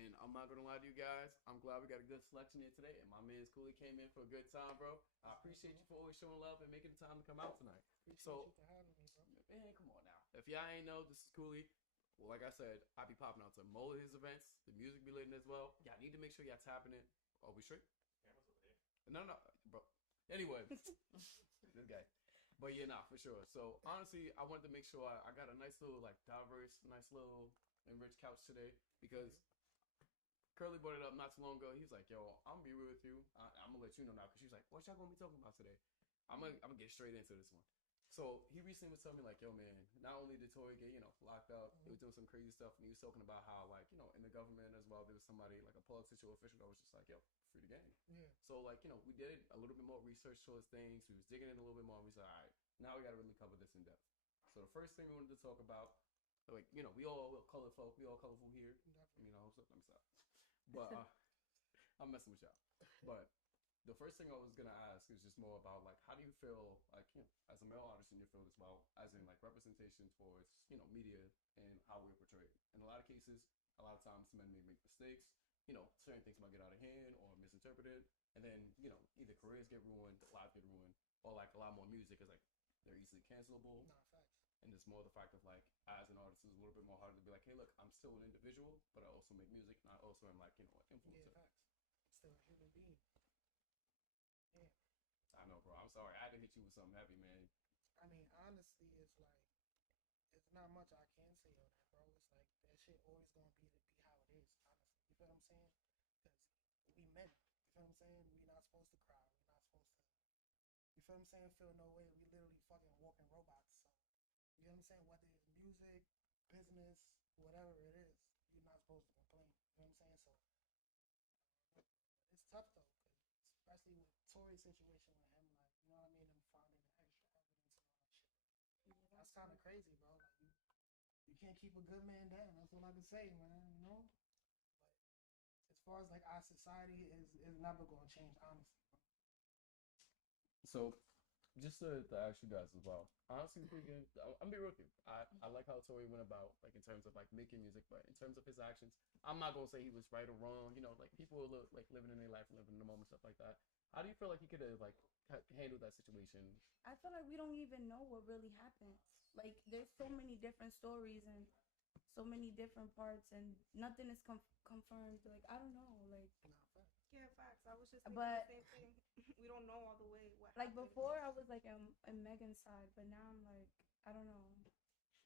And I'm not gonna lie to you guys. I'm glad we got a good selection here today. And my man's Cooley came in for a good time, bro. I appreciate you for always showing love and making the time to come out tonight. Appreciate you for having me, bro. Man, come on now. If y'all ain't know, this is Cooley. Well, like I said, I be popping out to more of his events. The music be lit as well. Y'all need to make sure y'all tapping it. Are we straight? No, bro. Anyway, this guy. But yeah, nah, for sure. So honestly, I wanted to make sure I got a nice little like diverse, nice little enriched couch today because Curly brought it up not too long ago. He's like, "Yo, I'm gonna be real with you. I'm gonna let you know now." Because she was like, "What y'all gonna be talking about today?" I'm gonna get straight into this one. So he recently was telling me like, "Yo, man, not only did Tory get locked up, he was doing some crazy stuff, and he was talking about how like in the government as well, there was somebody like a political official that was just like, yo, free the game." Yeah. So like we did a little bit more research towards things. We was digging in a little bit more. And we said, all right, now we got to really cover this in depth. So the first thing we wanted to talk about, like we all colorful, we all colorful here. Definitely. Let me stop. But I'm messing with y'all. But the first thing I was gonna ask is just more about like how do you feel like as a male artist in your field as well, as in like representation towards media and how we're portrayed. In a lot of cases, a lot of times men may make mistakes. Certain things might get out of hand or misinterpreted, and then either careers get ruined, lives get ruined, or like a lot more music is like they're easily cancelable. Nah, facts. And it's more the fact of like, as an artist, it's a little bit more harder to be like, hey, look, I'm still an individual, but I also make music, and I also am like, an influencer. Yeah, facts. Still a human being. Yeah. I know, bro. I'm sorry. I had to hit you with something heavy, man. I mean, honestly, it's like, it's not much I can say on that, bro. It's like, that shit always gonna be how it is, honestly. You feel what I'm saying? Because we men, you feel what I'm saying? We not supposed to cry. We not supposed to, you feel what I'm saying? Feel no way. We literally fucking walking robots, so. You know what I'm saying? Whether it's music, business, whatever it is, you're not supposed to complain. You know what I'm saying? So it's tough though, cause especially with Tory's situation with him, like you know what I mean, him finding the extra evidence and all that shit. That's kind of crazy, bro. Like you can't keep a good man down. That's all I can say, man. But as far as like our society is never gonna change, honestly, bro. So, just to ask you guys as well. Honestly speaking, I'm be real with you. I like how Tory went about like in terms of like making music, but in terms of his actions, I'm not gonna say he was right or wrong. Like people are like living in their life, living in the moment, stuff like that. How do you feel like he could have like handled that situation? I feel like we don't even know what really happened. Like there's so many different stories and so many different parts, and nothing is confirmed. Like I don't know. Like yeah, facts. I was just thinking but the same thing. We don't know all the way what like happened. before I was like in Megan's side, but now I'm like I don't know.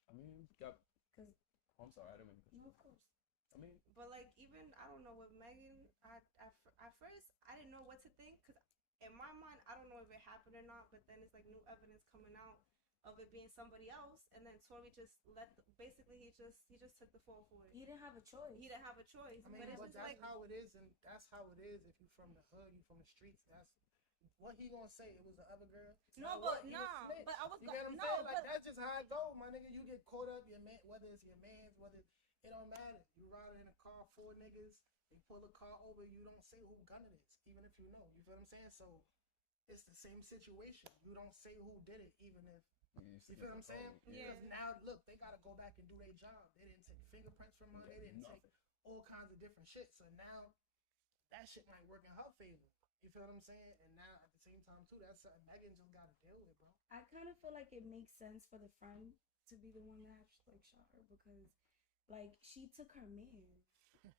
I mean, yeah. Cause I'm sorry, I didn't mean to. No, of course. I mean, but like even I don't know with Megan. At first I didn't know what to think because in my mind I don't know if it happened or not. But then it's like new evidence coming out of it being somebody else, and then Tory just basically he just took the fall for it. He didn't have a choice. He didn't have a choice. I mean, but that's like how it is, and that's how it is. If you from the hood, you from the streets. That's what he gonna say. It was the other girl. No, but nah. But I was you get what I'm saying? Like that's just how it go, my nigga. You get caught up, your man. Whether it's your man's, whether it don't matter. You ride in a car, 4 niggas. They pull a car over. You don't say who gun it is, even if you know. You feel what I'm saying? So it's the same situation. You don't say who did it, even if. You feel what I'm saying? Yeah. Because now, look, they gotta go back and do their job. They didn't take fingerprints from her. They didn't take all kinds of different shit. So now, that shit might work in her favor. You feel what I'm saying? And now, at the same time, too, that's something Megan just gotta deal with, bro. I kind of feel like it makes sense for the friend to be the one that like shot her because, like, she took her man. She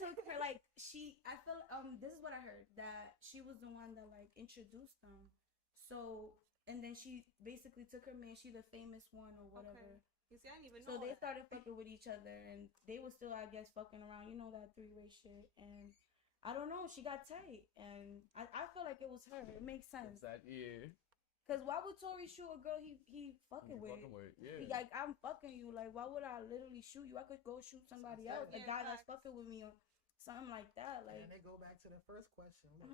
literally took her. Like, I feel this is what I heard, that she was the one that like introduced them. So, and then she basically took her man. She the famous one or whatever. Okay. You see, I didn't even know. So they started fucking with each other, and they were still, I guess, fucking around. You know that 3-way shit. And I don't know. She got tight, and I feel like it was her. It makes sense. Cause why would Tory shoot a girl he fucking with? Yeah. He like, I'm fucking you. Like, why would I literally shoot you? I could go shoot somebody else. A guy that's fucking with me or something like that. Like, and they go back to the first question. Look,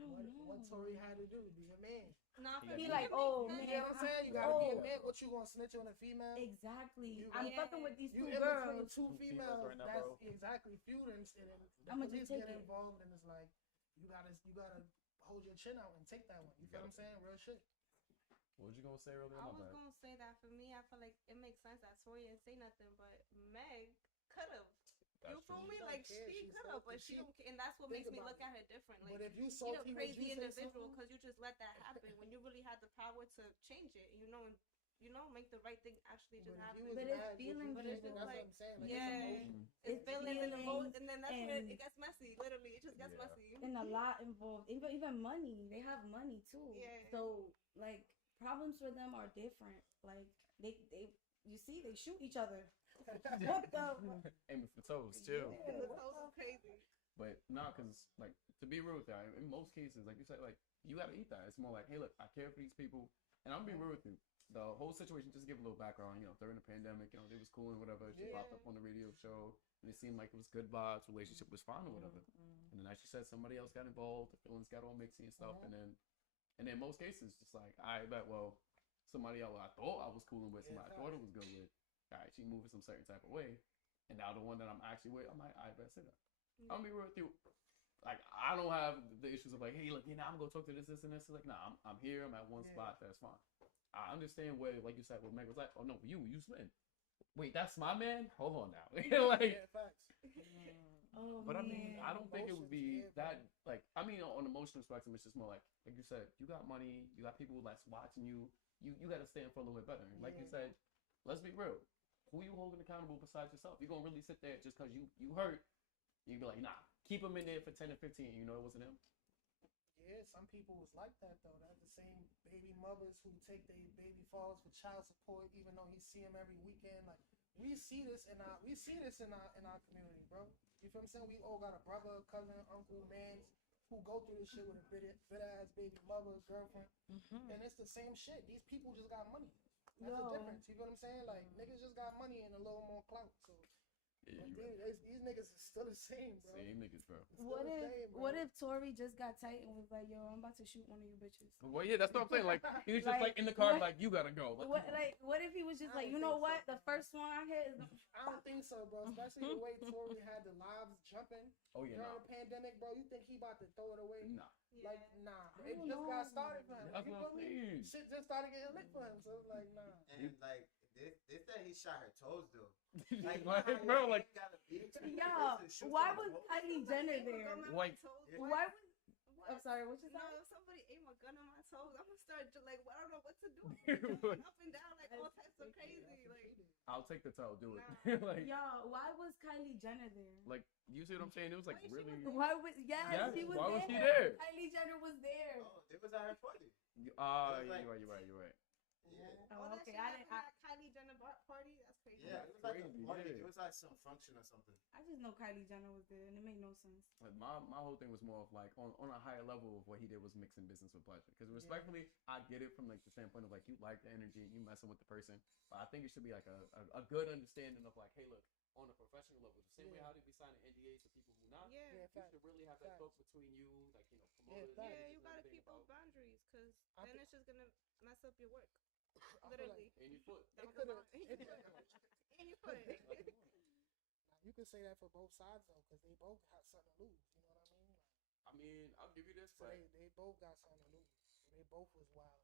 what Tory had to do to be a man? Nah, he like, oh man, you know what I'm saying? You gotta be a man. What you gonna snitch on a female? Exactly. I'm fucking with these two girls. Two females right now, that's exactly feuding, and the police get involved, and it's like you gotta hold your chin out and take that one. You feel what I'm saying? Real shit. What was you gonna say earlier? I was gonna say that for me, I feel like it makes sense that Tory didn't say nothing, but Meg could have. feel me? Like she could, but she don't care, and that's what makes me look at her different. Like, but if you you're a salty, crazy individual because you just let that happen when you really had the power to change it. Make the right thing actually just happen. But it's feelings. But it's just that's like, what I'm saying. Like, yeah, it's feelings and emotions, and then that's when it gets messy. Literally, it just gets messy. And a lot involved. Even money. They have money too. Yeah. So like problems for them are different. Like they you see they shoot each other. What the? Aiming for toes, chill. Yeah, the toes are crazy. But nah, cause like to be real with that, in most cases, like you said, like you gotta eat that. It's more like, hey, look, I care for these people, and I'm being real with you. The whole situation, just to give a little background, during the pandemic, they was cool and whatever. She popped up on the radio show, and it seemed like it was good vibes, relationship was fine or whatever. And then, as she said, somebody else got involved, the feelings got all mixy and stuff, and then in most cases, just like, I bet, well, somebody else I thought I was cooling with, somebody I thought it was good with, all right, she moving some certain type of way, and now the one that I'm actually with, I'm like, I bet say that. I'm gonna be real with you. Like, I don't have the issues of like, hey, look, I'm gonna talk to this, and this. Like, nah, I'm here. I'm at one spot. That's fine. I understand where, like you said, what Meg was like. Oh no, you spin. Wait, that's my man. Hold on now. Like, facts. But I mean, I don't think it would be that. Like, I mean, on the emotional spectrum, it's just more like you said, you got money, you got people that's watching you. You got to stand for a little bit better. And like you said, let's be real. Who you holding accountable besides yourself? You're gonna really sit there just because you hurt. You be like, nah, keep him in there for 10 or 15. It wasn't him. Yeah, some people was like that though. That's the same baby mothers who take their baby fathers for child support, even though he see them every weekend. Like we see this in our community, bro. You feel what I'm saying? We all got a brother, cousin, uncle, man who go through this shit with a bit ass baby mother, girlfriend, and it's the same shit. These people just got money. That's the difference. You know what I'm saying? Like niggas just got money and a little more clout. So. Yeah, these niggas is still the same, bro. Same niggas, bro. What if Tori just got tight and was like, "Yo, I'm about to shoot one of you bitches"? Well, yeah, that's what I'm saying. Like he was just like in the car, like you gotta go. What if he was just like, you know what? The first one I hit is. I don't think so, bro. Especially the way Tori had the lives jumping during the pandemic, bro. You think he about to throw it away? Nah. Like, nah. It just got started for him. That's what I'm saying. Shit just started getting lit for him. So it's like, nah. And like. They said he shot her toes though. Like, bro, like, yeah. Why was Kylie Jenner there? Like, why was? I'm sorry. What you say? No, if somebody aim a gun on my toes, I'm gonna start like, I don't know what to do. Jumping up and down like all types of crazy. Like, I'll take the toe. Do it. Nah. Like, y'all, why was Kylie Jenner there? like, you see what I'm saying? It was like really. Why was she was why there? was she there? Kylie Jenner was there. Oh, it was at her party. You're right. Yeah. Oh, that okay. shit happened at Kylie Jenner party. That's crazy. Yeah, it was like a Crazy, party. yeah. It was like some function or something. I just know Kylie Jenner was there, and it made no sense. Like my whole thing was more of like on a higher level of what he did was mixing business with pleasure. Because respectfully, I get it from like the standpoint of like you like the energy, you messing with the person, but I think it should be like a good understanding of like, hey, look, on a professional level, the same way how they be signing NDAs to people who not. Yeah. You should really have that talk between you, like promoters. Yeah, you gotta keep those boundaries, because then it's just gonna mess up your work. Literally. And your foot. It could have. And your foot. You could say that for both sides though, because they both have something to lose. You know what I mean? I mean, I'll give you this. So they both got something to lose. They both was wild,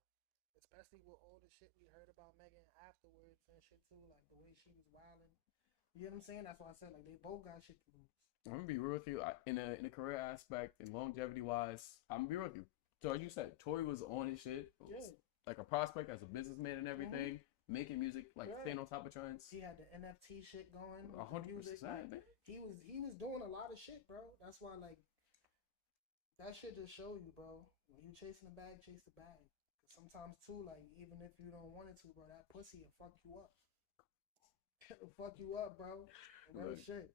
especially with all the shit we heard about Megan afterwards and shit too, like the way she was wilding. You know what I'm saying? That's why I said like they both got shit to lose. I'm gonna be real with you. In a career aspect and longevity wise, I'm gonna be real with you. So like you said, Tory was on his shit. Yeah. Like a prospect as a businessman and everything, making music, like staying on top of trends. He had the NFT shit going. 100%. Like, he was doing a lot of shit, bro. That's why like that shit just show you, bro. When you chasing the bag, chase the bag. Cause sometimes too, like even if you don't want it to, bro, that pussy will fuck you up. It'll fuck you up, bro. Real shit.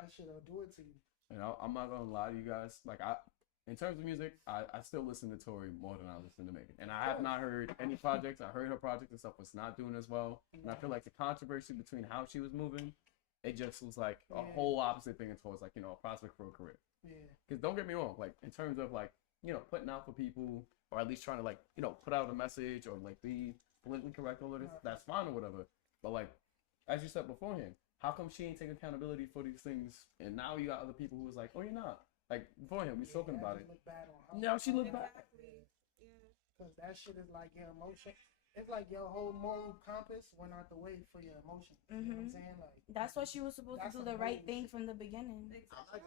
That shit'll do it to you. And I'm not gonna lie to you guys. Like in terms of music, I still listen to Tori more than I listen to Megan. And I have not heard any projects. I heard her project and stuff was not doing as well. And I feel like the controversy between how she was moving, it just was like a whole opposite thing towards like, a prospect for a career. Yeah. Because don't get me wrong, like in terms of like, putting out for people or at least trying to like, put out a message or like be politically correct all of this, that's fine or whatever. But like, as you said beforehand, how come she ain't take accountability for these things? And now you got other people who was like, oh, you're not. Like, beforehand, we talking about it. Look bad on her. Now she look bad. Exactly. Yeah. Because that shit is like your emotion. it's like your whole moral compass went out the way for your emotions. You know what I'm saying? Like That's why she was supposed to do the right thing from the beginning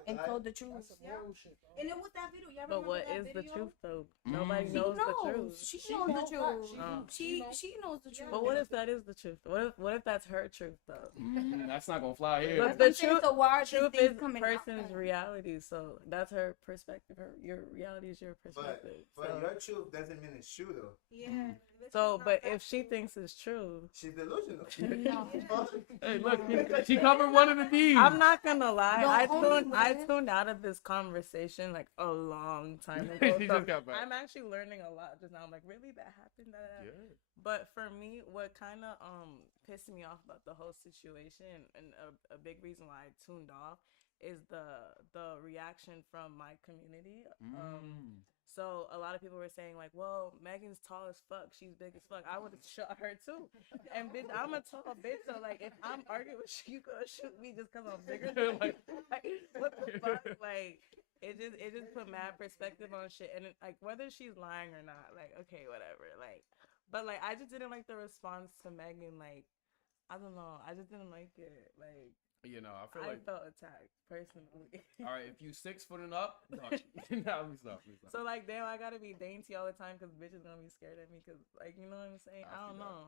and told the truth. that's some moral shit, bro. And it was that video. Y'all But remember what that is the video? truth though? Nobody She knows the knows. truth. She She knows the knows truth. that. She knows the truth. But what if that is the truth? What if that's her truth though? That's not gonna fly here. But That's the what I'm saying, so why are these truth things is coming out? person's reality, so that's her perspective. Your reality is your perspective. But so. your truth doesn't mean it's true though. Yeah. So, but if she thinks it's true, She's delusional. No. Hey, look, she covered one of the D's. I'm not gonna lie. The I only way- tuned out of this conversation like a long time ago. She So just got back. I'm actually learning a lot just now. I'm like, really, that happened? Yeah. But for me, what kind of pissed me off about the whole situation, and a big reason why I tuned off, is the reaction from my community. So a lot of people were saying like, well, Megan's tall as fuck, she's big as fuck. I would have shot her too. And bitch, I'm a tall bitch, so like if I'm arguing with you, you gonna shoot me just cause I'm bigger than like, what the fuck? Like it just put mad perspective on shit. And like whether she's lying or not, like okay, whatever. Like but like I just didn't like the response to Megan, like I don't know. I just didn't like it. Like You know, I feel I like, felt attacked personally. all right, if you 6 foot and up, no, let me stop. So like, damn, I gotta be dainty all the time because bitches gonna be scared of me. Cause like, you know what I'm saying? I don't know.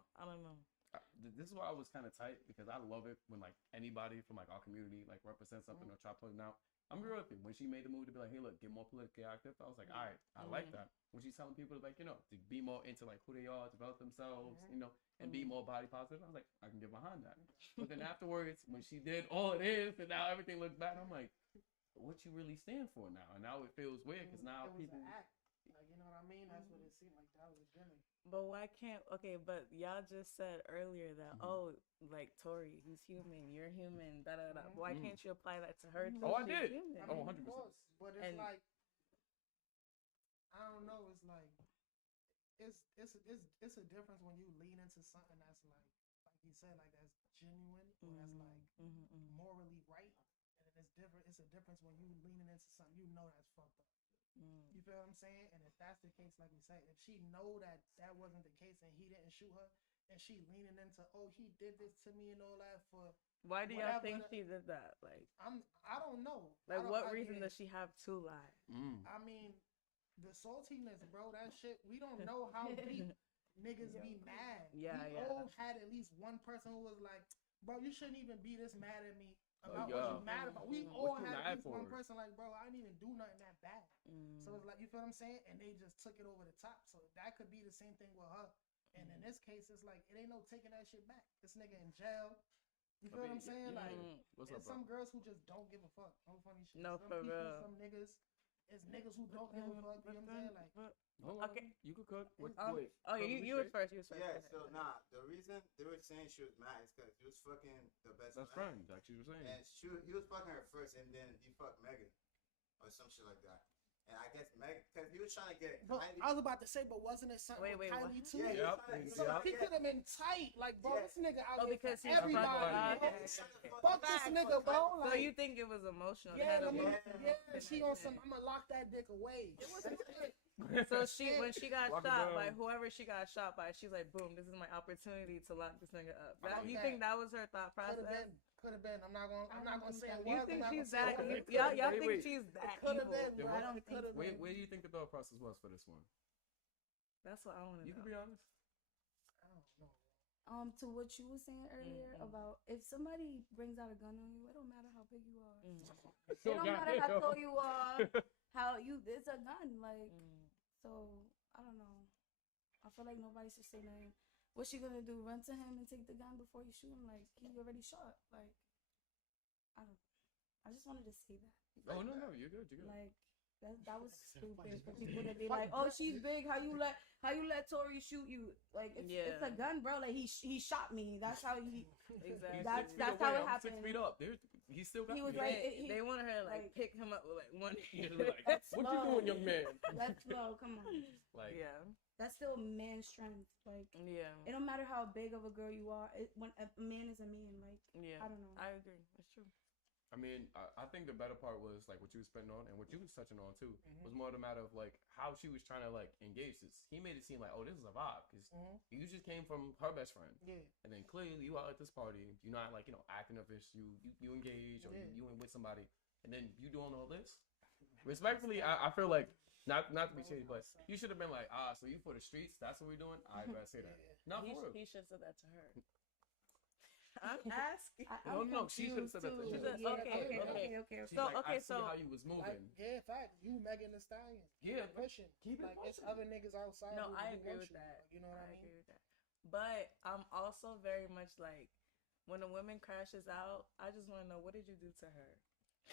This is why I was kind of tight, because I love it when like anybody from like our community like represents something or try putting out. I'm real with you. When she made the move to be like, hey, look, get more politically active, I was like, all right, I like that. When she's telling people like, you know, to be more into like who they are, develop themselves, you know, and be more body positive, I was like, I can get behind that. But then afterwards, when she did all it is, and now everything looks bad, I'm like, what you really stand for now? And now it feels weird because now it was people. an act. Like, you know what I mean? That's what it seemed like. That was a gimmick. But why can't? Okay, but y'all just said earlier that like Tori, he's human, you're human, da da da. Why can't you apply that to her? Too? Oh, I She's did. human. Oh, 100%. Of course, but it's And- like I don't know. It's like it's a difference when you lean into something that's like you said, like that's genuine or that's like morally right, and then it's different. It's a difference when you leaning into something you know that's fucked up. You feel what I'm saying? And if that's the case, like we said, if she know that that wasn't the case and he didn't shoot her, and she leaning into, oh, he did this to me and all that for. Why do y'all whatever think the- she did that? Like I don't know. like I don't- what I reason mean, does she have to lie? I mean, the saltiness, bro, that shit, we don't know how deep niggas be mad. Yeah, we yeah. all had at least one person who was like, bro, you shouldn't even be this mad at me about yeah. what you mad about. We What all you had mad at least one for? person like, bro, I didn't even do nothing that bad. So it's like, you feel what I'm saying? And they just took it over the top. So that could be the same thing with her. And in this case, it's like, it ain't no taking that shit back. This nigga in jail. You feel what I'm saying? Yeah. Like, What's there's up, bro? some girls who just don't give a fuck. No funny shit. No, some for people, real. some niggas, it's niggas who don't give a fuck. You know what I'm saying? Like, Hold on. Okay. You could cook. Wait, Oh, wait. you was first. You was first. Yeah, Go so ahead. nah, the reason they were saying she was mad is because he was fucking the best That's friend. friend, like she was saying. And he was fucking her first, and then he fucked Megan, or some shit like that. And I guess Megan, because he was trying to get but Kylie. I was about to say, but wasn't it something Wait, with what? Kylie too? Yeah, he Yep. was trying to So Yeah. he could have been tight, like, bro, Yeah. this nigga out Oh, here because for he's everybody. fucking- bro. Okay. Fuck this nigga, bro. So Like, you think it was emotional? yeah, They had yeah, a- she on some. I'm gonna lock that dick away. So she, when she got Walk it shot down. by whoever she got shot by, she's like, boom, this is my opportunity to lock this nigga up. I like You that. think that was her thought process? Could have been. I'm not gonna say it was. You think I'm not she's gonna say that? it was. Y'all Wait, think wait. she's that Could have evil? been, Then bro. what- I don't think. Where do you think the thought process was for this one? That's what I want to You know. can be honest. I don't know. To what you were saying earlier about if somebody brings out a gun on you, it don't matter how big you are. It don't matter how tall you are, how you. It's a gun, like. So I don't know. I feel like nobody should say nothing. What's she gonna do? Run to him and take the gun before you shoot him? Like he already shot. Like I don't. I just wanted to say that. Oh no, you're good. You're good. Like that was stupid for people to be like, oh, she's big. How you let Tori shoot you? Like it's a gun, bro. Like he shot me. That's how he. Exactly. That's He's 6 feet how away. it I'm happened. 6 feet up. He still got He was me. like, They wanted her to like like- pick him up with like one He's hand. like, That's what you slow. doing, young man? That's slow. Come on. Like, Yeah. That's still man strength. Like Yeah. it don't matter how big of a girl you are. When a man is a man. Like Yeah. I don't know. I agree. It's true. I mean, I think the better part was like what you was spending on and what you was touching on too was more the matter of like how she was trying to like engage this. He made it seem like, oh, this is a vibe because you just came from her best friend, and then clearly you out at this party, you're not like acting official, you engage or you in with somebody, and then you doing all this. Respectfully, I feel like not to be shady, but you should have been like, so you for the streets? That's what we're doing. I better say that. Not for real. He should have said that to her. I'm asking. No, she should have said that to him. Okay. So I see how you was moving. Like, fact, you Megan Thee Stallion. Yeah, pushing. Keep it like pushing. it's other niggas outside. No, who I want agree with you. that. You know what I mean? agree with that. But I'm also very much like, when a woman crashes out, I just want to know, what did you do to her?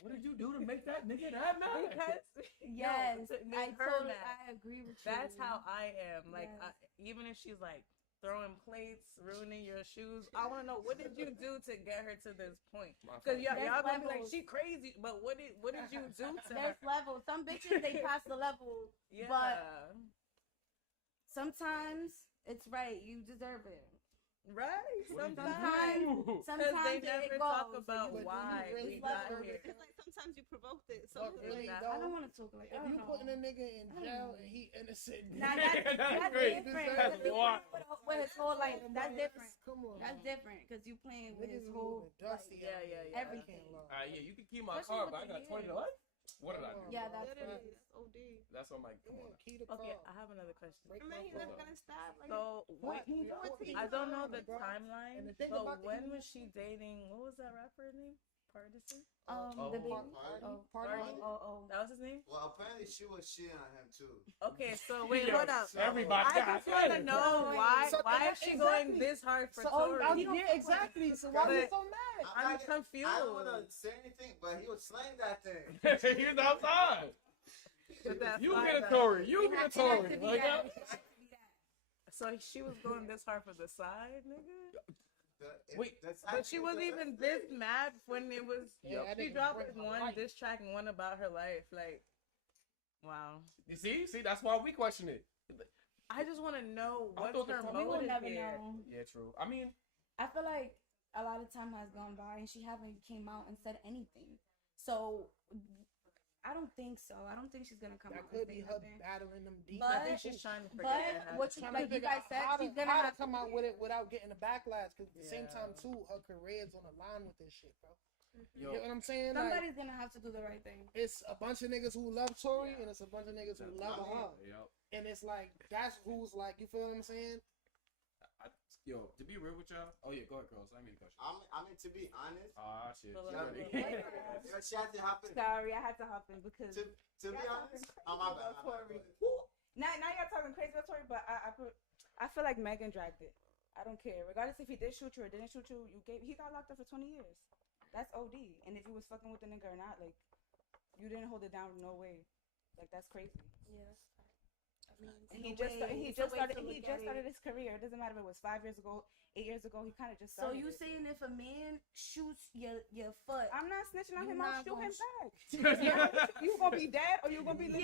What did you do to make that nigga that mad? Because yes, to make her mad. I agree with you. That's how I am. Like, Yes. even if she's like throwing plates, ruining your shoes, I want to know, what did you do to get her to this point? Because y'all gonna be like, she crazy, but what did you do to her? There's levels. Some bitches, they pass the level. Yeah. But sometimes it's right. You deserve it. Right. Sometimes they never it talk goes. about But do you why really we got deserve here. it? It's like sometimes you provoked it. Fuck So really, Exactly. I don't though. want to talk like If that. you putting a nigga in jail and he innocent, Nah, That's that's great. different. That's Because he wild. playing with his whole life. That's different. Come on, That's man. different because you playing with Niggas his is whole moving dusty. Yeah, out yeah, here. yeah. I can't lie. Yeah, you can keep my Especially car, but I with got the $20. What did I do? Yeah, that's literally, right. that's OD. That's what I'm like. Come on. Yeah, key to car. Okay, I have another question. Break I mean, my he's never phone. gonna stop. Like, So, What? I don't know the Bro. timeline, And the thing but about when was she dating? What was that rapper name? Pardison? The baby. Party. That was his name? Well, apparently she was shitting on him too. Okay, so wait, Yo, hold up. Everybody. I just want to know why So- why is she going exactly. this hard for So, Tory? yeah, exactly. So why you so mad? I'm confused. I don't want to say anything, but he was slaying that thing. He was outside. With that You fly get a back. Tory. You get a Tory. Like, So she was going this hard for the side, nigga? Wait, But she wasn't even this mad when it was. Yeah, that She nigga dropped break my one life. diss track and one about her life. Like, wow. you see, that's why we question it. I just want to know I what's thought the her com- We will motive never here. know. Yeah, true. I mean, I feel like a lot of time has gone by and she haven't came out and said anything. So I don't think so. I don't think she's gonna come That out could and be say her nothing. battling them demons. But- I think she's trying to forget But that. what you Trying like to you figure guys out said, how she's to gonna have come out with it without getting a backlash. Because at the same Yeah. time, too, her career's on the line with this shit, bro. yo, You know what I'm saying? Like, somebody's gonna have to do the right thing. it's a bunch of niggas who love Tory and it's a bunch of niggas who love her. Yep. And it's like, that's who's like, you feel what I'm saying? Yo, to be real with y'all. Oh yeah, go ahead, girls. I mean, question. I mean, to be honest, Ah, shit. Well, She well, ready. yo, she had to happen. sorry, I had to hop in because To be honest, my bad. now y'all talking crazy about Tory, but I feel like Megan dragged it. I don't care, regardless if he did shoot you or didn't shoot you. He got locked up for 20 years. That's OD. And if you was fucking with the nigga or not, like, you didn't hold it down. No way. Like, that's crazy. Yes. And he just started his career. It doesn't matter if it was 5 years ago, 8 years ago. He kind of just So started. you saying if a man shoots your foot, I'm not snitching on You him. I'll not shoot him gonna back. You gonna be dead or you gonna be living?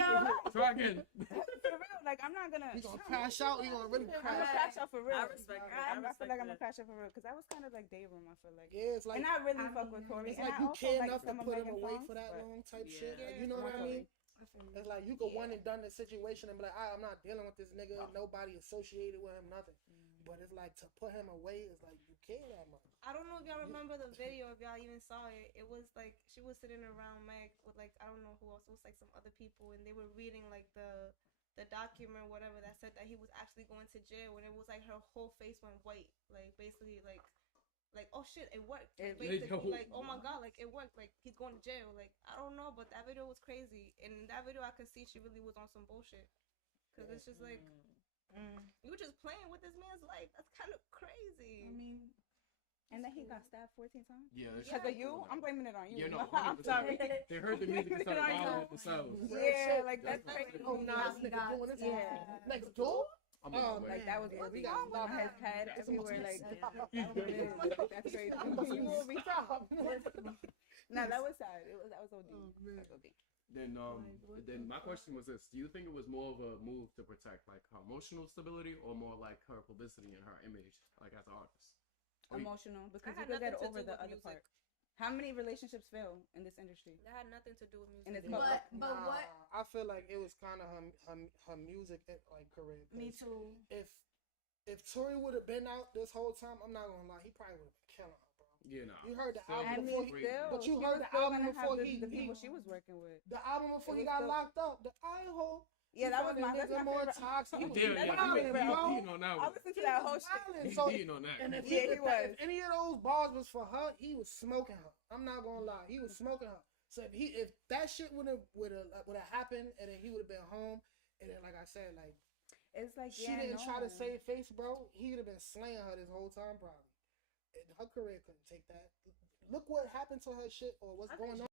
Try again. For real, like I'm not gonna. You gonna crash out, you gonna really I'm gonna crash out. crash out for real. I respect it. I I feel like I'm gonna respect crash out for real because that was kind of like day room. I feel like. Yeah, it's like, And I really I fuck mean, with Tory. it's and like I you also care like enough to some of put him Megan's away songs, for that but- long type Yeah. shit. Like, Yeah, you know what I mean? I feel you. It's like you could one and done the situation and be like, I'm not dealing with this nigga. Nobody associated with him, nothing. But it's like to put him away is like you care that much. I don't know if y'all remember the video, if y'all even saw it. It was like she was sitting around Meg with like I don't know who else. It was like some other people, and they were reading like the document, whatever, that said that he was actually going to jail, and it was like her whole face went white, like basically like oh shit, it worked. Like, basically like oh my god, like it worked. Like he's going to jail. Like I don't know, but that video was crazy, and in that video I could see she really was on some bullshit, cause it's just like. You were just playing with this man's life. That's kind of crazy. I mean, And then he got stabbed 14 times. Yeah. Because of you? I'm blaming it on you. Yeah, no. I'm sorry. They heard the music and started violating themselves. Yeah, like That's that's crazy. Oh, nah, this nigga doing this Yeah. next door? I'm on my way. Like that was Man, we we got gotta stop on his her. head That's everywhere. almost Like messed that's crazy. You will be stopped. Nah, that was sad. That was OD. Oh, man. That's OD. Then my question was this: do you think it was more of a move to protect like her emotional stability, or more like her publicity and her image, like as an artist? Or you- Emotional because I you had could get nothing to over do the with other music. part. How many relationships fail in this industry? That had nothing to do with And music. it's But what? I feel like it was kind of her music like career. Me too. If Tori would have been out this whole time, I'm not gonna lie, he probably would have been killing her, bro. Yeah, nah. You heard the Still album I before mean, he, still, but you she heard was the still album gonna have before the people she was working with. the album before It he was got still- locked up. The eye hole. Yeah, that was He my. found a That's nigga my more favorite. toxic. You He did, was yeah, wildin', you bro. beating on that I one. listened to He that was whole shit. wildin'. You So, beating on that. and if, Yeah, he was. if any of those bars was for her, he was smoking her. I'm not gonna lie, he was smoking her. So if that shit would have happened, and then he would have been home, and then like I said, like It's like she didn't try to save face, bro, he would have been slaying her this whole time probably. And her career couldn't take that. Look what happened to her shit or what's going on.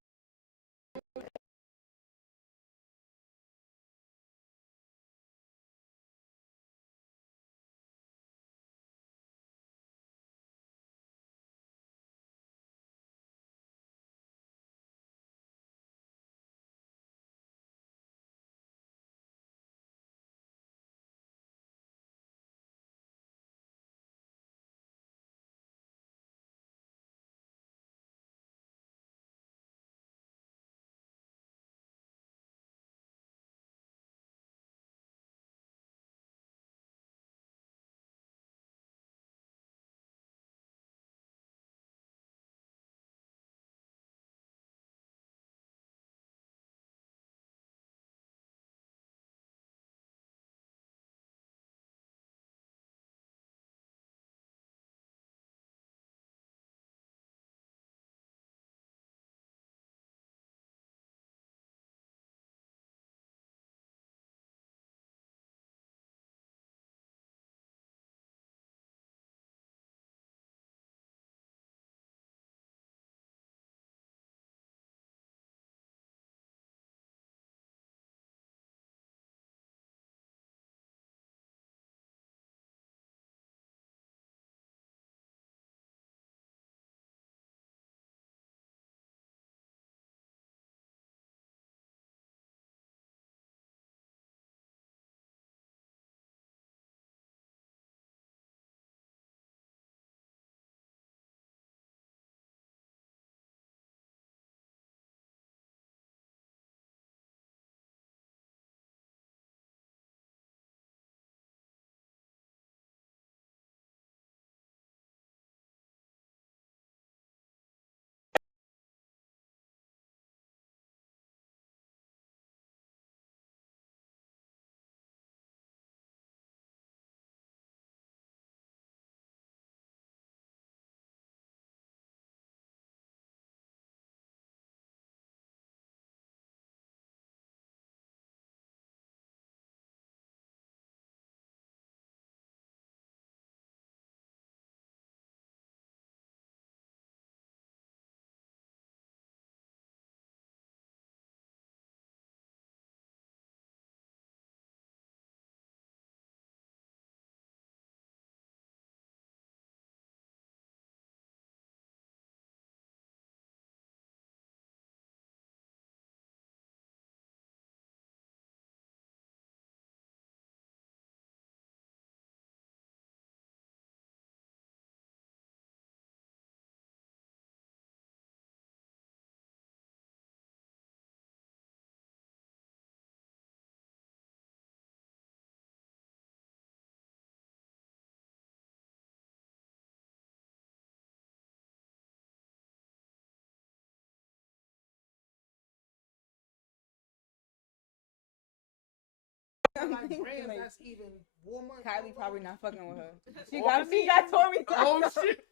Like brands that's even Walmart. Kylie probably not fucking with her. She Oh, got Tori. Oh shit!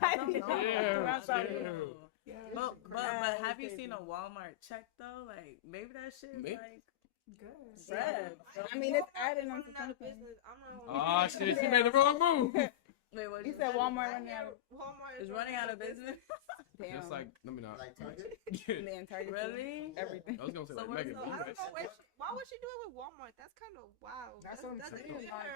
Kylie, Yeah, But have you seen a Walmart check though? Like maybe that shit is Maybe. like Good. bread. I mean, it's adding on to Running out of something. business. I'm not Oh shit! She made the wrong move. Wait, what You you said said? Walmart I running hear out. Walmart Is running out of business? Damn. Just like, let me not. Like Target? Man, Target. Really? Everything. I was gonna say So like what is Megan. the- but you I don't right. know why would she do it with Walmart? That's kind of wild. That's what I'm doesn't saying, fit like-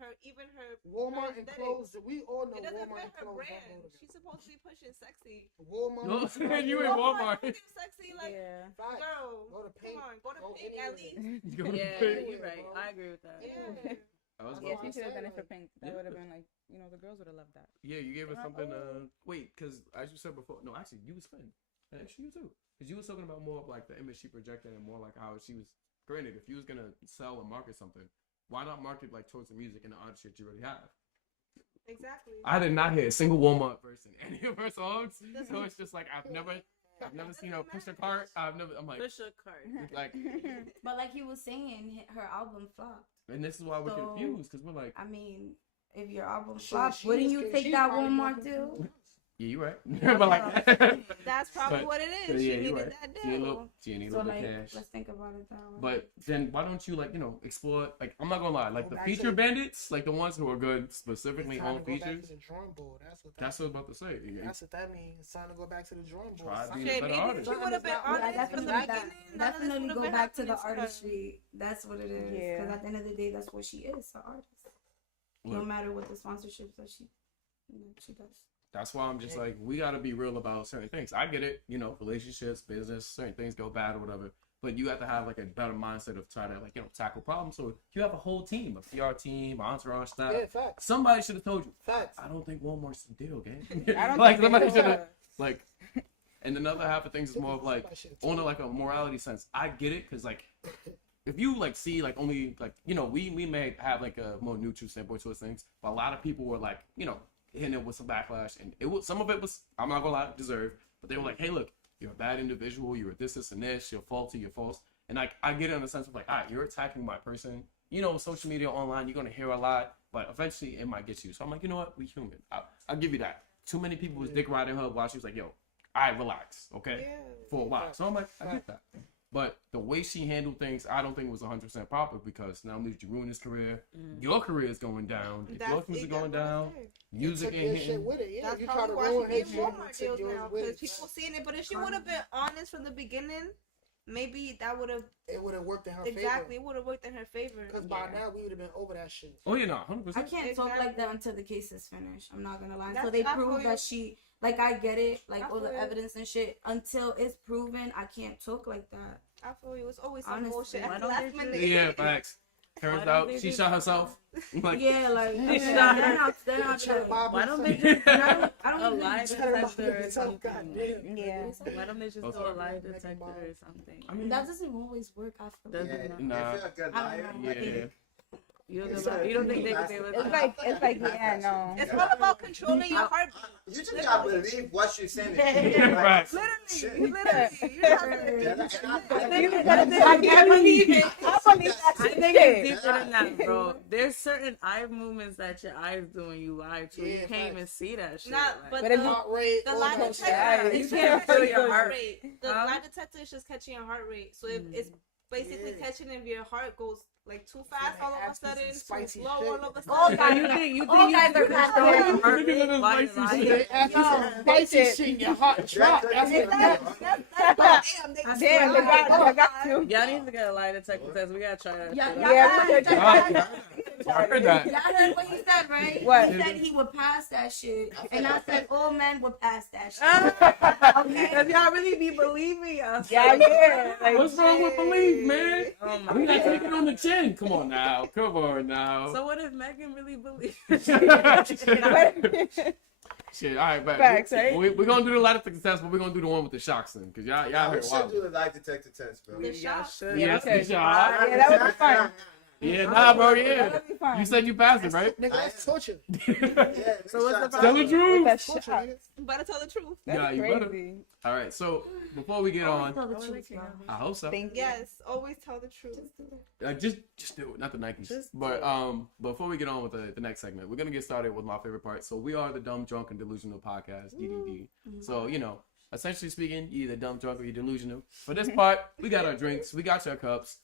her even her Walmart her and aesthetic. clothes. We all know It doesn't Walmart fit and her clothes. brand. Don't go She's together. supposed to be pushing sexy. Walmart. No, and you ain't Walmart. looking sexy, like Yeah. Facts. girl. Go to Pink. Come on, go to Go Pink at anywhere. least. Go to Yeah, Pink. you're right. bro. I agree with that. Yeah. I was Yeah, about she to- should have done it for Like, Pink. That Yeah. would have been like, the girls would have loved that. Yeah, you gave her Uh, something. oh. Wait, because as you said before, no, actually, you was Finn. Actually, you too. Because you was talking about more of like the image she projected and more like how she was. Granted, if you was gonna sell or market something, why not market like towards the music and the artist shit you already have? Exactly. I did not hear a single Walmart verse in any of her songs, so it's just like I've never seen her push a cart. I'm like, Push a cart. like, But like he was saying, her album flopped. and this is why we're So- confused because we're like, I mean, if your album She- flopped, she wouldn't is- you she's take that probably Walmart more deal? confused. yeah, you're right, but like, That's probably but- what it yeah, is. She you're needed right. that She need a deal. little, she need a So little like, bit of cash. let's think about it that way. But then why don't you like explore like I'm not gonna lie like Go the back feature to the- bandits like the ones who are good specifically It's time on to go back features. to the drawing board. That's what That's what I was about to say. That's what that means. It's time to go back to the drawing board. Try Stop- being a Shit, better maybe artist. if she would have been Yeah, honest Yeah, from the definitely, beginning, none of this definitely would have go been back to the happening to her. artistry. That's what it is. Yeah. Because at the end of the day, that's what she is, an artist. No Look, matter what the sponsorships that she does. that's why I'm just like we gotta be real about certain things. I get it, relationships, business, certain things go bad or whatever. But you have to have like a better mindset of trying to tackle problems. So you have a whole team, a PR team, entourage staff. Yeah, facts. Somebody should have told you. Facts. I don't think Walmart's the deal, gang. I don't like think somebody they should have were. like. And another half of things is more of like Somebody should've on told a, like a morality sense. I get it because like if you like see like only like we may have like a more neutral standpoint towards things, but a lot of people were like hitting it with some backlash, and it was some of it was I'm not gonna lie deserved, but they were like, hey look, you're a bad individual, you're this and this, you're faulty, you're false, and like I get it in the sense of like, all right, you're attacking my person. Social media online, you're gonna hear a lot, but eventually it might get you. So I'm like, you know what, we human. I'll give you that. Too many people was dick riding her while she was like, yo, I relax, okay, Yeah. for a while. So I'm like, I get that. But the way she handled things, I don't think was 100% proper because now you ruin his career. Your career is going down. If your music is going down, music Took ain't your shit hitting. with it. Yeah, That's you try probably to why ruin she his gave shit. Walmart You took deals yours now with because it. people seeing it. But if she would have been honest from the beginning, maybe that would have It would have worked in her exactly. favor. It would have worked in her favor. Because by now we would have been over that shit. Oh yeah, no, 100%. I can't talk like Exactly. that until the case is finished. I'm not gonna lie. That's- Until they I feel prove you. that she, like, I get it, like I all the feel you. evidence and shit. Until it's proven, I can't talk like that. I feel you. It's always some Honestly. bullshit Why at the don't last they minute. Yeah, facts. Turns Why don't out they she just- shot herself. Like, Yeah, like They okay, shot they're her. not. They're not. Shut Like, Bob Why and don't say- they just I don't a even. lie Shut up, detector or yourself, something? goddamn. Yeah. Why don't they just Oh, do a sorry. lie Making detector Bob. or something? I mean, That doesn't always work. I feel. Does Yeah, it not? Nah. if you're a good I liar, don't know. yeah. You It's don't, like- you don't think they could be able to? It's like, yeah, no. It's all about controlling your heartbeat. you just gotta believe what you're saying. Right. Literally, Shit. you have to. I can't believe it. I believe that I think it's deeper than that, bro. There's certain eye movements that your eyes do when you lie to. Yeah, You can't even see that shit. Not, like- but But if the, you- Heart rate, the all lie that shit. detector You is can't just feel catching your your heart heart. rate. The Huh? lie detector is just catching your heart rate. So if it's basically Yeah. catching if your heart goes like too fast all of a Ask me some sudden, too spicy slow shit. all of a All sudden. guys you are- think you all think guys you are can passed control away. your heart Look at rate this while you're spicy lying? They ask you some spicy shit, your heart drop. That's what Damn, Damn, they got to. Y'all need to get a lie detector test. We gotta try that. Yeah, shit. yeah. Yeah. I heard that. Y'all heard what he said, right? What? He said he would pass that shit, and I said all men would pass that shit. Cause y'all really be believing us. Yeah, yeah. Like, What's wrong with belief, man? Oh my We gotta take God. it on the chin. Come on now. Come on now. So what if Megan really believes? Shit, all right, but Facts, right? we're gonna do the lie detector test, but we're gonna do the one with the shocks in, because y'all We heard should wild. do the lie detector test, bro. The Y'all shot. should. Yes, okay. the shock. Yeah, that would be fun. Yeah, nah, bro, yeah. That'll be fun. You said you passed it, right? Nigga, that's torture. Yeah, So what's the Tell the With truth. that Torture, shot. nigga. You better tell the truth. That's Yeah, you better. crazy. All right, so before we get on, Tell the Oh, truth, they bro. can. I hope so. Thank you. Yes, always tell the truth. Just do it, not the Nikes. Just do But it. before we get on with the next segment, we're gonna get started with my favorite part. So we are the Dumb, Drunk, and Delusional podcast, D.D.D. So essentially speaking, you're either dumb, drunk, or you're delusional. For this part, we got our drinks, we got your cups.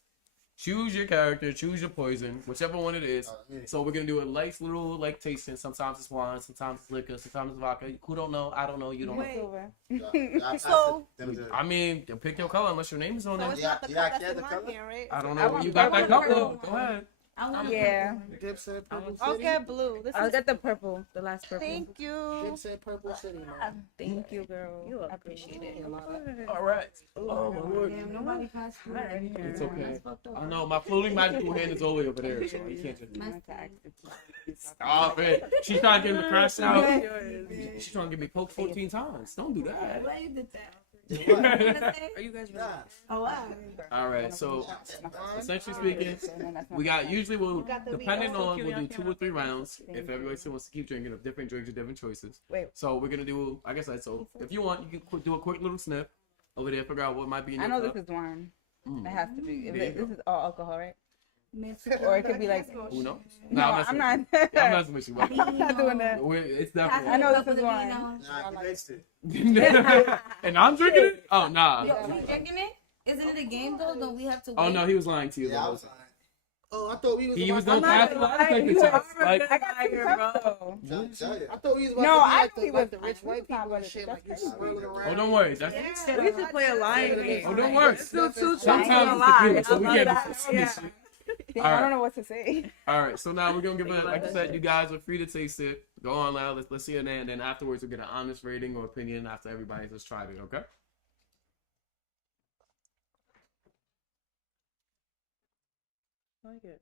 Choose your character, choose your poison, whichever one it is. So we're gonna do a nice little like tasting. Sometimes it's wine, sometimes it's liquor, sometimes it's vodka. Who don't know? I don't know. You don't Wait. Over. So- know. I mean, you pick your color unless your name is on So there. it's Yeah, not the yeah, cup I that's can't in the my color. hand, right? I don't I know. want You got that cup purple. though. Go ahead. I want Yeah. Dip said Purple I'll City. Okay, blue. This I'll is get the purple, the last purple. thank you. Dip said Purple City, man. Thank you, girl. You I appreciate it. Yeah, a lot of- All right. Oh my lord. Damn, nobody passed through. It's okay. That's fucked up. I know my floating magical hand is all the way over there, so you can't just Messed stop it. She's trying to get me to crash out. Yours. She's trying to get me poked 14 times. Don't do that. Why you did that? Are you guys ready? Nah. Oh, wow. All right. So essentially speaking, we got usually we'll got the depending lead. on we'll do 2 or 3 rounds. If everybody still wants to keep drinking of different drinks or different choices. Wait. So we're gonna do. Like I said, so if you want, you can do a quick little snip over there. Figure out what might be in I your know cup. this is wine. Mm. It has to be. There you This go. is all alcohol, right? Mixed Or it could be like. Who knows? No, I'm not. I'm messing with you. I'm not doing that. It's I definitely. know this is wine. Nah, you mixed it. And I'm drinking it. Oh nah. Yo, we drinking it? Isn't it a game though? Don't we have to wait? Oh no, he was lying to you. Yeah, I though. was lying. Oh, I thought we was. He was about gonna to- pass the lie detector test. Like, I got 2 cups though. Tell you. I thought we was about No, to be I like think the, like it the was rich fine. white people That's and shit, like you crazy. swirling around. oh, don't worry. That's Yeah. We should play a lying game. Oh, don't worry. Let's do 2 Sometimes it's lie. tequila, so we How can't about do that? some Yeah. shit. Damn, All I right. don't know what to say. All right, so now we're gonna give it. Like I said, you guys are free to taste it. Go on now. Let's see it, and then afterwards we'll get an honest rating or opinion after everybody just tried it. Okay. I like it.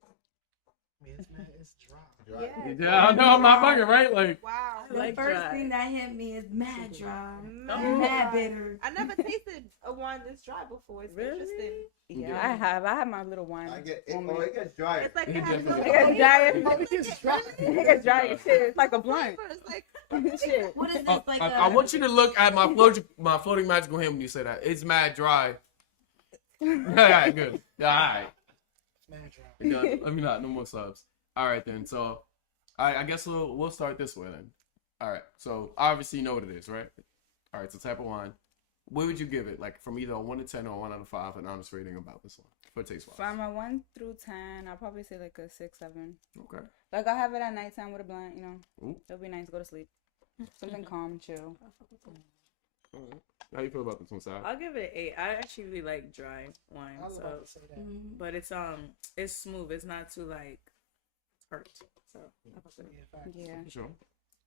It's dry. Right. Yeah, I know. I'm not bugging, right? Like, Wow. The Like first dry. thing that hit me is mad dry. Man. Mad bitter. I never tasted a wine this dry before. It's Really? interesting. Yeah, I have. I have my little wine. I get it. moment. Oh, it gets drier. It's like It it has definitely no It gets dry. It gets dry. It gets dry as shit. It's like a blunt. It's like Shit. What is this? Like I want you to look at my floating magical hand when you say that. It's mad dry. All right, good. Yeah, all right. Mad dry. Yeah, let me not. No more subs. All right then. So, I guess we'll start this way then. All right. So obviously you know what it is, right? All right. It's a type of wine. What would you give it? Like from either a 1 to 10 or a 1 out of 5, an honest rating about this one for taste wise. From a 1 through 10, I'll probably say like a 6, 7. Okay. Like I'll have it at nighttime with a blunt, you know. Ooh. It'll be nice to go to sleep. Something calm, chill. All right. How you feel about this one, Sal? I'll give it an 8. I actually really like dry wine, I was so about to say that. but it's smooth. It's not too like tart. So I fuck with it. Yeah, facts. Yeah. For sure.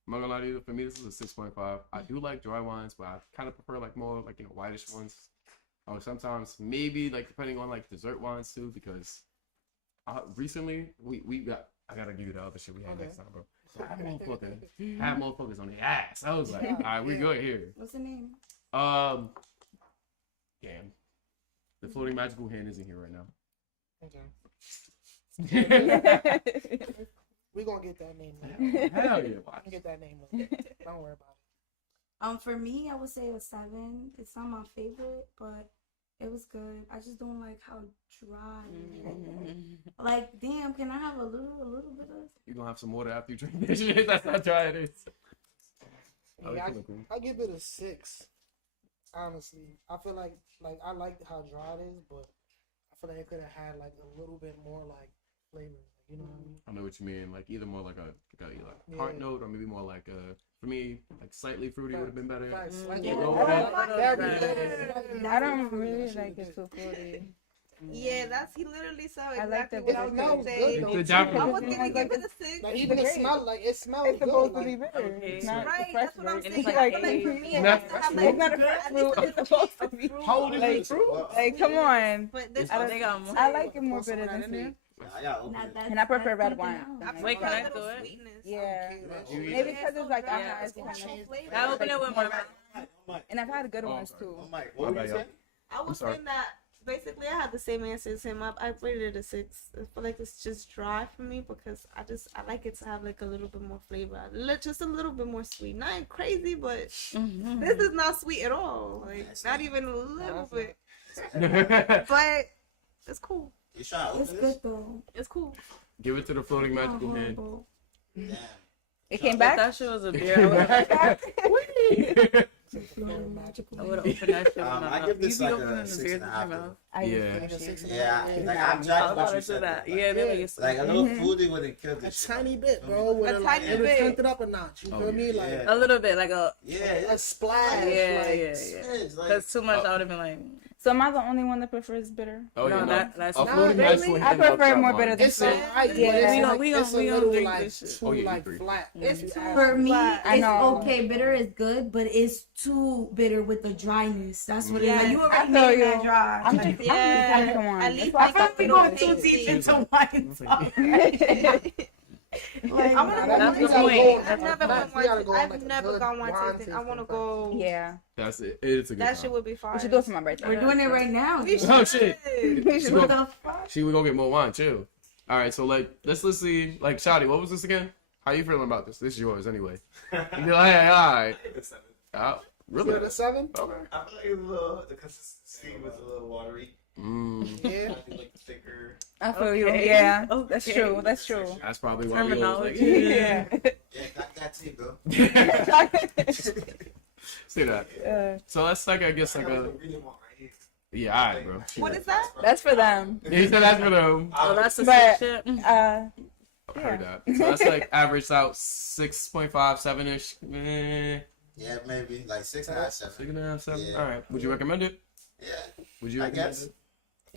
I'm not gonna lie to you. For me, this is a 6.5. I do like dry wines, but I kind of prefer like more like whitish ones. Or sometimes maybe like depending on like dessert wines too, because recently we got. I gotta give you the other shit we had Okay. next time, bro. So had motherfuckers on the ass. I was like, all right, we good here. What's the name? Damn. The floating magical hand isn't here right now. Okay. We gonna get that name. Later. Hell yeah. We can get that name. Later. Don't worry about it. For me, I would say a 7. It's not my favorite, but it was good. I just don't like how dry. it is. Like, damn, can I have a little bit of? You gonna have some water after you drink this shit. That's how dry it is. Oh, Yeah, it's feeling cool. I give it a 6. Honestly, I feel like I like how dry it is, but I feel like it could have had like a little bit more like flavor. You know what I mean? I know what you mean. Like either more like a tart Yeah. note, or maybe more like for me, like slightly fruity would have been better. Facts. Like, Yeah. I don't really like it so fruity. yeah, he literally said I like exactly the what I was smells gonna good, say. though. It's a Japanese- I was It gonna smells give like it a 6. Like even the great. smell, like it smells It's good. supposed to like, be bitter. Okay. It's not Right, fresh that's what I'm fruit. saying. And it's Like, I like feel like for me, it Not has to have fresh like It's not a fresh fruit. It's supposed to be. How old is Like, this fruit? Like, come on. But this I one, They got more. I like it more Pour some bitter of that than in there. sweet. I gotta open Not it. that- And I prefer that's red something wine. else. I Wait, prefer can I a little do it? sweetness. Yeah. You eat Maybe it? because it's like a Yeah. high I open it with my Mike, And I've had good Oh, ones okay. too. Mike, My what bad, did you y'all. say? I was sorry. saying that basically I had the same answer as him. I rated it a 6. I feel like it's just dry for me because I like it to have like a little bit more flavor, just a little bit more sweet. Not crazy, but this is not sweet at all. Like not even a little bit. But it's cool. You trying to It's open good this? though. It's cool. Give it to the floating Not magical hand. horrible. Damn. It came If back. that shit was a beer, I would have opened that shit with my I mouth. give this You be like a opening the 6 beers and with a your half. mouth. I Yeah. used to Like a do 6 shit. Yeah, like I'm I judging was what about you to said. do that. Like, Yeah, they used to. like a little foodie wouldn't kill A this shit. tiny bit, bro. With A it, like, tiny it was bit. turned it up a notch. You Oh, feel me? yeah. Like A little bit, like a Yeah, a it's splash. yeah, like, yeah. it's like Because too much, I would have been like, So am I the only one that prefers bitter? Oh, No, yeah, that's a not fruity really. nice one I and love prefer shot more wine. bitter than It's sweet. alright, but Yeah. it's We don't- like, we don't- it's a we don't little drink like this shit. too Oh, yeah, you like agree. flat. It's too For me, flat. I it's know. okay. Bitter is good, but it's too bitter with the dryness. That's what it is. Yeah. Like, you I already feel made you. that dry. I'm Like, just, Yeah. I'm just come on. At least That's I why feel like we Little going too tasty. deep She was into like- wine was talk. like, Like, I want to Nah, go. that's the I've point. never Nah, been we wine. gotta go on, I've like, a never good gone wine wine tasting. I tasting want to first. go. Yeah. That's it. It's a good That time. shit would be fire. We should do it for my birthday. we're doing it right now. We dude. Oh, shit. We should What do it. the fuck? We gonna get more wine, chill. All right, so like, let's see. Like, Shadi, what was this again? How you feeling about this? This is yours anyway. You're like, hey, all right. Really? Really? 7? Okay. I feel like it was a little, the consistency was a little watery. Yeah. I feel like the thicker. I feel you. Okay. Yeah. Okay. That's true. That's true. That's probably why we always like. Terminology. Yeah. Yeah, got too, bro. See that? So that's like, I guess, like a. Yeah, all right, bro. What is that? That's for them. He said that's for them. Oh, that's the But- shit. I heard that. So that's like averaged out 6.5, 7 ish. Yeah, maybe like 6.5, 7. 6.5, 7. Yeah. All right. Would you recommend it? Yeah, Would you I recommend guess. it?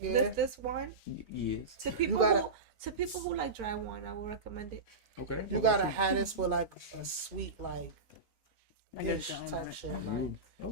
Yeah. This wine Yes. to people gotta- who like dry wine, I would recommend it. Okay. You gotta have this with like a sweet like I get dish you on type that. shit. Like,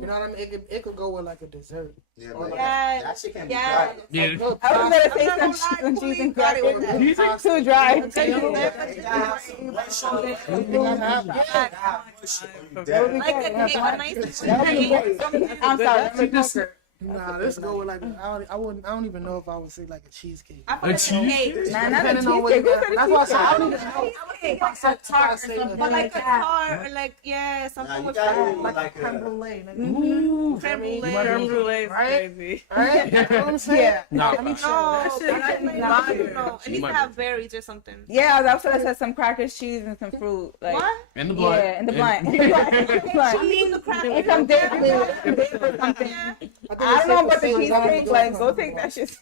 you know what I mean? It could go with like a dessert. Yeah, Or but like Yeah. that shit can be Yeah. dry. Yeah. a good I was gonna pasta. say I'm some not gonna lie, cheese Queen and got it crackers. with that. You think Pasta. Too dry. You gotta have some moisture. You gotta have You that. gotta have moisture when you That would dead. be Like a good. cake, a nice That would be good. I'm sorry. I'm a smoker. Nah, this go with like I don't even know if I would say like a cheesecake. I put it in cheese? cake. Nah, not a Depending on what cheesecake. you Who said got. a That's why I said I cheesecake? don't even know. Like I said a tart or say something But like a like that. tart or like Nah, something you with gotta creme. go with like creme a. brulee. Like, Ooh. Creme You brulee. might Creme brulee is Right? crazy. right? You know what I'm saying? Yeah. Nah, I mean, facts. No, That shit I is don't fire. know. It needs to have berries or something. Yeah, I was gonna say some crackers, cheese, and some fruit. Like, What? In the blunt. yeah, in the blunt. In the I blunt. mean the crab. And some dairy or something. Yeah. I don't know about the cheesecake. Like, go take that shit.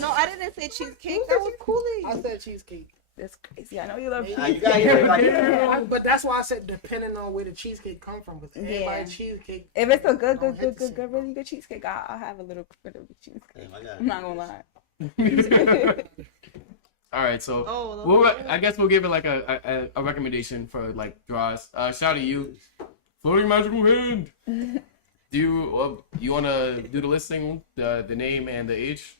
No, I didn't say cheesecake. That was coolie. I said cheesecake. That's crazy. I know you love Nah, you cheese. gotta hear it like But that's why I said depending on where the cheesecake come from. Because Yeah. everybody cheesecake. If it's a good, Don't hit the same. really good cheesecake, I'll have a little bit of cheesecake. Damn, I got I'm not gonna lie. All right, so Oh, well, I guess we'll give it like a recommendation for like draws. Shout out you, floating magical hand. Do you want to do the listing, the name and the age?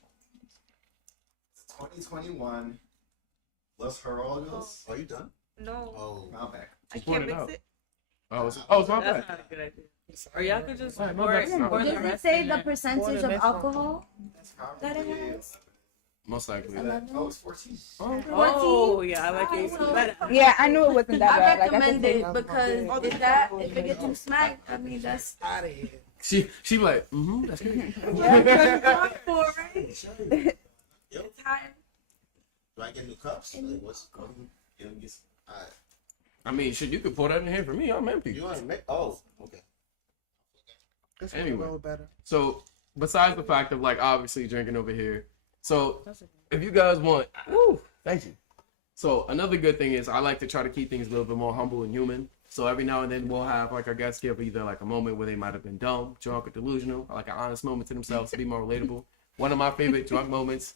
2021. Los Geraldos. Are you done? No, Oh, my bad. I Just pour can't it mix out. it. Oh, it's my bad. That's not a good idea. Or y'all could just Alright, no, pour that's it. not- Pour the Does it rest say in the there. percentage of alcohol that it Probably has? Most likely. Oh, it's 14. Oh, yeah, I like it even better. Yeah, I knew it wasn't that I bad. Like, I recommend could it say, because if that if it gets too smacked, I mean that's Out of here. She be like, that's good. for right. It's high. Do I get new cups? Like, what's going? You know, get some. Alright. I mean, shit, you could pour that in here for me. I'm empty. You want to make? Oh, okay. This Anyway. will go better. So, besides the fact of like obviously drinking over here, so if you guys want, thank you. So another good thing is I like to try to keep things a little bit more humble and human. So every now and then we'll have like our guests give either like a moment where they might have been dumb, drunk, or delusional, or like an honest moment to themselves to be more relatable. One of my favorite drunk moments.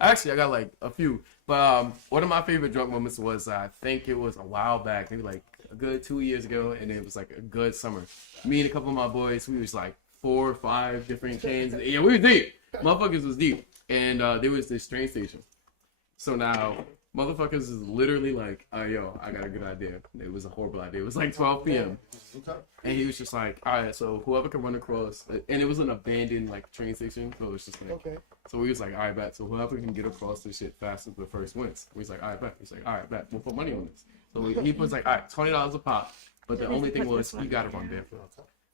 Actually, I got like a few, but one of my favorite drunk moments was I think it was a while back, maybe like a good 2 years ago, and it was like a good summer. Me and a couple of my boys, we was like 4 or 5 different chains. Yeah, we were deep. Motherfuckers was deep, and there was this train station. So now, motherfuckers is literally like, yo, I got a good idea. It was a horrible idea. It was like 12 p.m. And he was just like, all right, so whoever can run across, and it was an abandoned like train station, so it was just like, Okay. so we was like, all right, bet. So whoever can get across this shit fastest the first wins. We was like, all right, bet. He's like, all right, bet. We'll put money on this. So he was like, all right, $20 a pop. But the only thing was, you got to run barefoot.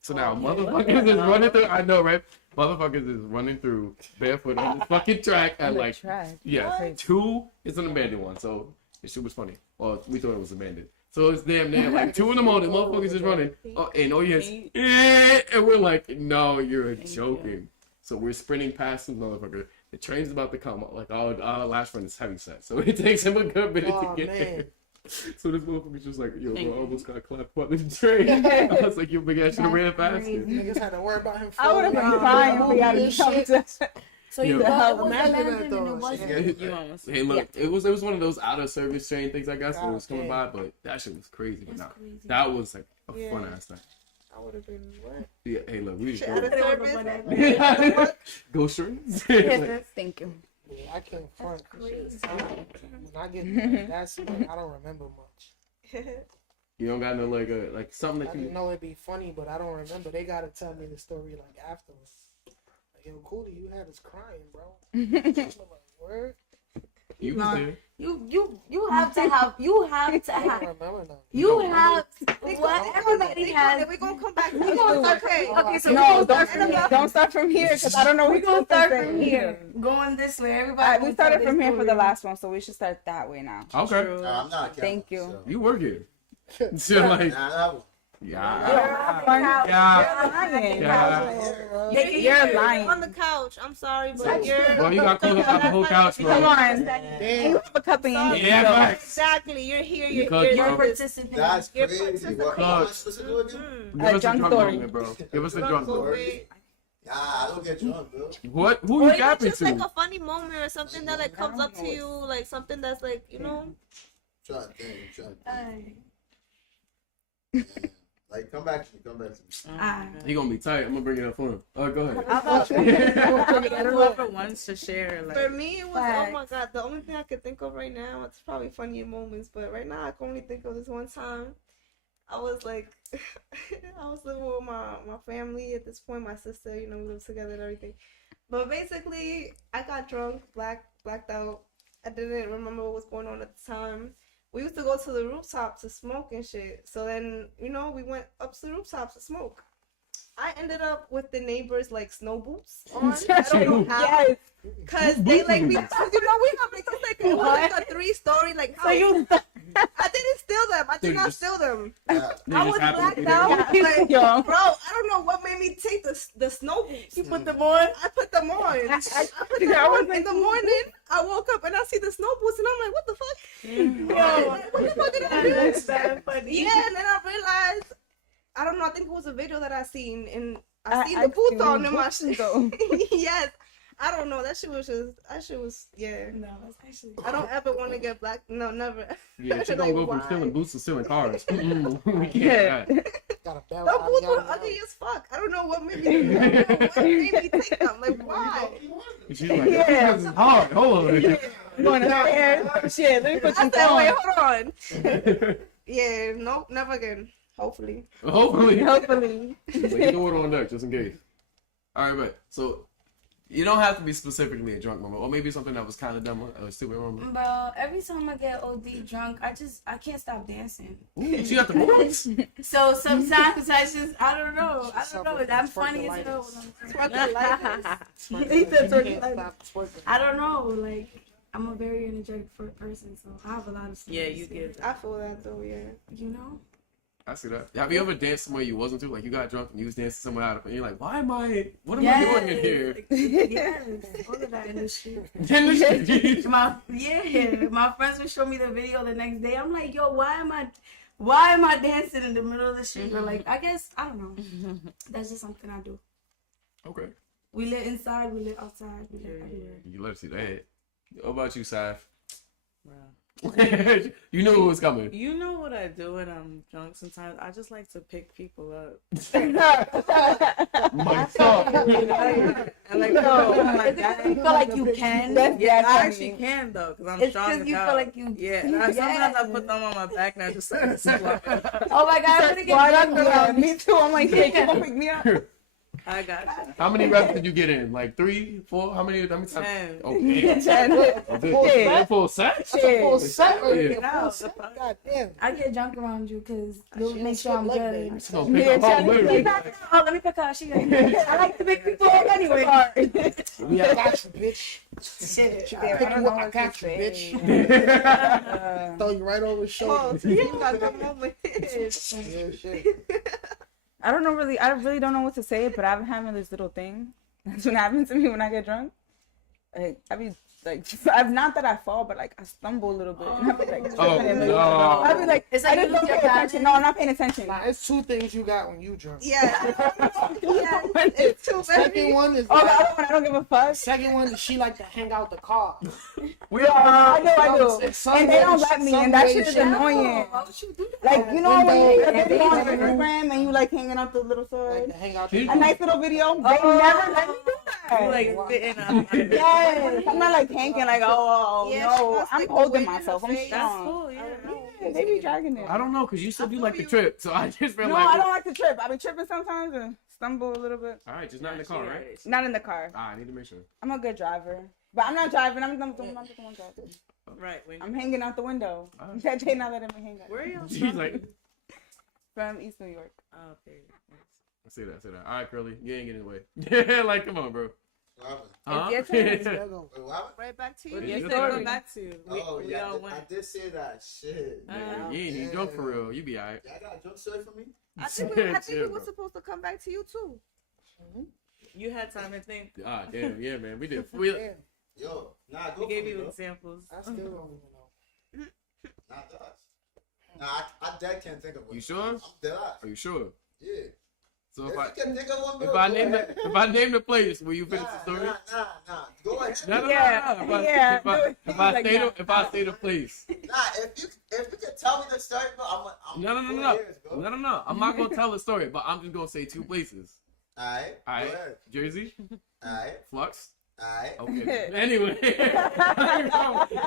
So now motherfuckers is running through. I know, right? Motherfuckers is running through barefoot on this fucking track at like, yeah, 2 is an abandoned one. So this shit was funny. Well, we thought it was abandoned. So it's damn near like 2 in the morning. Motherfuckers is running, and all you hear is, and we're like, no, you're joking. So we're sprinting past this motherfucker. The train's about to come. Like our last run is heavy set, so it takes him a good minute to Oh get man. there. So this motherfucker's just like, yo, bro, I almost got clapped up in the train. I was like, yo, big ass should have ran faster. Niggas had to worry about him. I would have been falling crying down if we had and to come shit. to. So you Yo. thought it was Imagine that, abandoned and though. it wasn't? Shit. You almost. Hey, look, it was one of those out of service train things, I guess, when it was coming by, God but that shit was crazy. But That's nah, crazy. that was like a Yeah. fun ass thing. I would have been what? Yeah, hey, look, we Shit, go, out of service. go strings. Thank you. Yeah, I can't front. Crazy. When I get that's I don't remember much. You don't got no like something I that didn't you. know it'd be funny, but I don't remember. They gotta tell me the story like afterwards. Like, yo, Cootie, you had us crying, bro. I'm like, word? You was there. You have to have I don't remember nothing. you have They what gonna- everybody they has. gonna- We're gonna come back. We gonna Okay, okay. so No, we don't start from here because I don't know. We're gonna what start to from say. here, going this way. Everybody. Alright, gonna we started tell from their here for the story. last one, so we should start that way now. Okay, True. Nah, I'm not. Thank you. So. you work here. So like, Nah, that one. yeah, Lying. yeah. You're lying. on the couch. I'm sorry, but you're. Bro, you got close up the whole couch, bro. Come on. Damn. You have a cup in your hand. Yeah, facts. Exactly. You're here. You You're could, here. bro. You're participating. That's You're crazy. What Coach. am I supposed to do again? Mm. Give us a drunk drunk story. moment, bro. Give us a drunk story. Story. Nah, I don't get drunk, bro. What? Who Or you even gapping just like to? a funny moment or something that like comes up to you, like something that's like Trying to think. Alright. Yeah. Like, come back to me. Alright. He gonna be tight. I'm gonna bring it up for him. Go ahead. Whoever wants to share, For like, me, it was oh my god. The only thing I could think of right now, it's probably funny moments, but right now I can only think of this one time. I was like, I was living with my family at this point. My sister, we lived together and everything. But basically, I got drunk, blacked out. I didn't remember what was going on at the time. We used to go to the rooftop to smoke and shit. So then, we went up to the rooftop to smoke. I ended up with the neighbors like snow boots on. I don't know how. Yes. Cause they like we have like it's like it was like a 3-story like house. So you. I didn't steal them. I did not steal them. Yeah. I was blacked out. Like, Yo. bro, I don't know what made me take the snow boots. You put them on. I put them on. I put them on. In the morning, I woke up and I see the snow boots and I'm like, what the fuck? Yo. What the fuck did I do? That's that funny. Yeah, and then I realized, I don't know. I think it was a video that I seen and I seen I the boots seen on the in my boots, shit. though. Yes. I don't know. That shit was yeah. No, that's actually. I don't ever want to get black. No, never. Yeah, she don't Like, go from why? stealing boots to stealing cars. Mm-mm. We can't Yeah. do that. Got a bell The out boots were of ugly as fuck. I don't know what made me. I don't know what made me take them. Like why? She's like, Yeah. this is hard. Hold on. You going upstairs? Shit, let me put I you said, wait, on. hold on. Yeah, nope, never again. Hopefully. Hopefully. Hopefully. So you do it on deck just in case. All right, but so you don't have to be specifically a drunk moment, or maybe something that was kind of dumb, a stupid moment. Bro, every time I get OD drunk, I can't stop dancing. Ooh, she got the moves. So sometimes I don't know. I'm funny as hell. He said I don't know. Like I'm a very energetic person, so I have a lot of. yeah, you get I feel that though. Yeah. You know. I see that. Have you ever danced somewhere you wasn't to? Like you got drunk and you was dancing somewhere out of it, and you're like, what am I doing in here? Yes, all of that in the street. My friends would show me the video the next day. I'm like, yo, why am I dancing in the middle of the street? But like, I guess I don't know. That's just something I do. Okay. We live inside, we live outside, we live everywhere. You love to see that. What about you, Saf? Wow. You knew it was coming. You know what I do when I'm drunk sometimes? I just like to pick people up. Myself. I like No, my is it 'cause you feel like you can? Yeah, I actually can though, because I'm It's strong 'cause as you hell. feel like you. Yeah, and sometimes I put them on my back and I just like squat. Oh my god, I'm gonna Squat get up, drunk. yeah, me too. I'm like, hey, come on, pick me up. I got you. How many reps did you get in? Like 3, 4? How many times? 10. Oh, damn. Full set? That's a full set right Yeah. there. No, Full set. God damn. I get drunk around you because you'll She make sure I'm like good. that. So pick up all literally. Oh, let me pick her. She I like to pick people up anyway. We I have got you, bitch. Shit. She I gonna pick don't you know up. I what got to you, say. bitch. Throw you right over his Oh, shoulder. so you got the moment. Yeah, shit. I really don't know what to say, but I've been having this little thing. That's what happens to me when I get drunk. Like I be like, I'm not that I fall, but like I stumble a little bit. And I be like, Oh, tripping and, like, no. I be like, It's I like just you don't lose pay your attention. balance. No, I'm not paying attention. Nah, it's two things you got when you drunk. Yeah. Yeah. It's too Second many. one is Oh, the other one, I don't give a fuck. second one is she like to hang out the car. We I are. know I do. It's some And they don't way- let me, some and that way shit is she- annoying. Why would you do that? Like, you know when you Window, take a video on and Instagram and you like hanging out the little Like sword? to hang out She- the A nice little video. They never let me do that. You like sitting up. Yes, I'm not like hanging like, oh, Yeah, she no. wants, I'm like, the holding wind in myself. her I'm face. That's strong. cool. Yeah. Yeah, they be dragging it. I don't know, because you said you feel like the you. trip, so I just feel No, like. I don't like to trip. I be tripping sometimes and stumble a little bit. All right, just not in the car, right? Not in the car. Ah, I need to make sure. I'm a good driver. But I'm not driving. I'm not the one driving. Right. When I'm hanging out the window. Ah. That Jay not letting me hang out. where are you She's like, From East New York. Oh, okay. say that. All right, Curly, you ain't getting in the way. Like, come on, bro. What happened? Huh? It's your turn. There go. Wait, what happened? Right back to you. Well, It's you your said story. go back to. We, Oh, we yeah, all I went. did say that. Shit. Nigga, you ain't even drunk for real. You be alright. Y'all got a joke story for me? I think we Chill, were bro. supposed to come back to you too. You had time to think. Ah, damn, yeah, man. We did. We, Damn, Yo, nah, go We gave for you me, bro. examples. I still don't even know. Nah, that. Nah, I dead can't think of one. You sure? I'm dead ass. Are you sure? Yeah. So If if I you can think of one, bro, if I go name ahead. if I name the place, will you finish the story? Nah. Go ahead. No, no, Yeah, no, no. yeah, do it. If I Like say that. if I say the place, Nah, if you can tell me the story, bro, I'm no. Ears, bro. No. I'm not gonna tell the story, but I'm just gonna say two places. Alright. All right, Go ahead. Jersey, Alright. Flux. Alright. Okay. Anyway,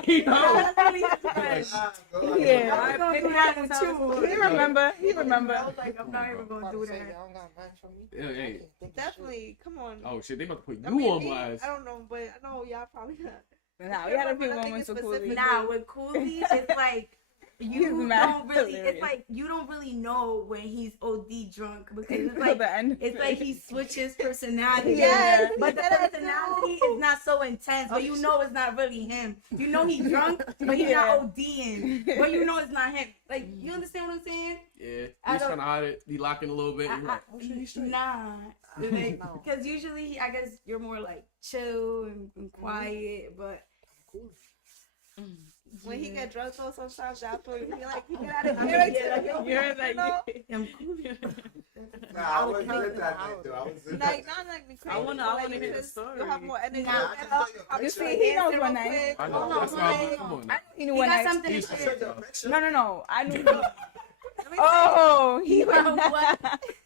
he knows. Nah, bro. Yeah. I I'm picked gonna that do with that you. too. He remember. He remember. I was like, I'm not even gonna About do to say, that. y'all don't got nothing for me. Yeah, I hey. can't think of Definitely. Come on. Oh shit, they about to put I you mean, on me, blast. I don't know, but I know y'all probably not. Nah, we had a few But I think moments it's with Cooley. specific. Nah, with Cooley, it's like He's you mad. don't really. Hilarious. It's like you don't really know when he's OD drunk because it's Till like the end. it's like he switches personality. Yes, but the he said it personality too. is not so intense. But you know it's not really him. You know he's drunk, but he's not ODing. But you know it's not him. Like you understand what I'm saying? Yeah, I he's don't- trying to hide it. He locking a little bit. You're like, oh shit, he's straight. Nah, No. because usually I guess you're more like chill and quiet, but. Cool. When he Yeah. get drunk though, sometimes y'all feel like he get out of I mean, character. yeah, You're like, I'm cool. Nah, I wasn't lit that night, though. I was lit Like not like me crazy. I wanna but, like, hear the because story. You'll have more energy. Nah, to I get just up. saw your I'll You just see, like he knows dance one real night. quick. I know. Hold on, That's why I was hold like, on. come on. I Now. knew he knew He one got night. something to He's- say. No. I knew. Let me Oh, he You know went. what?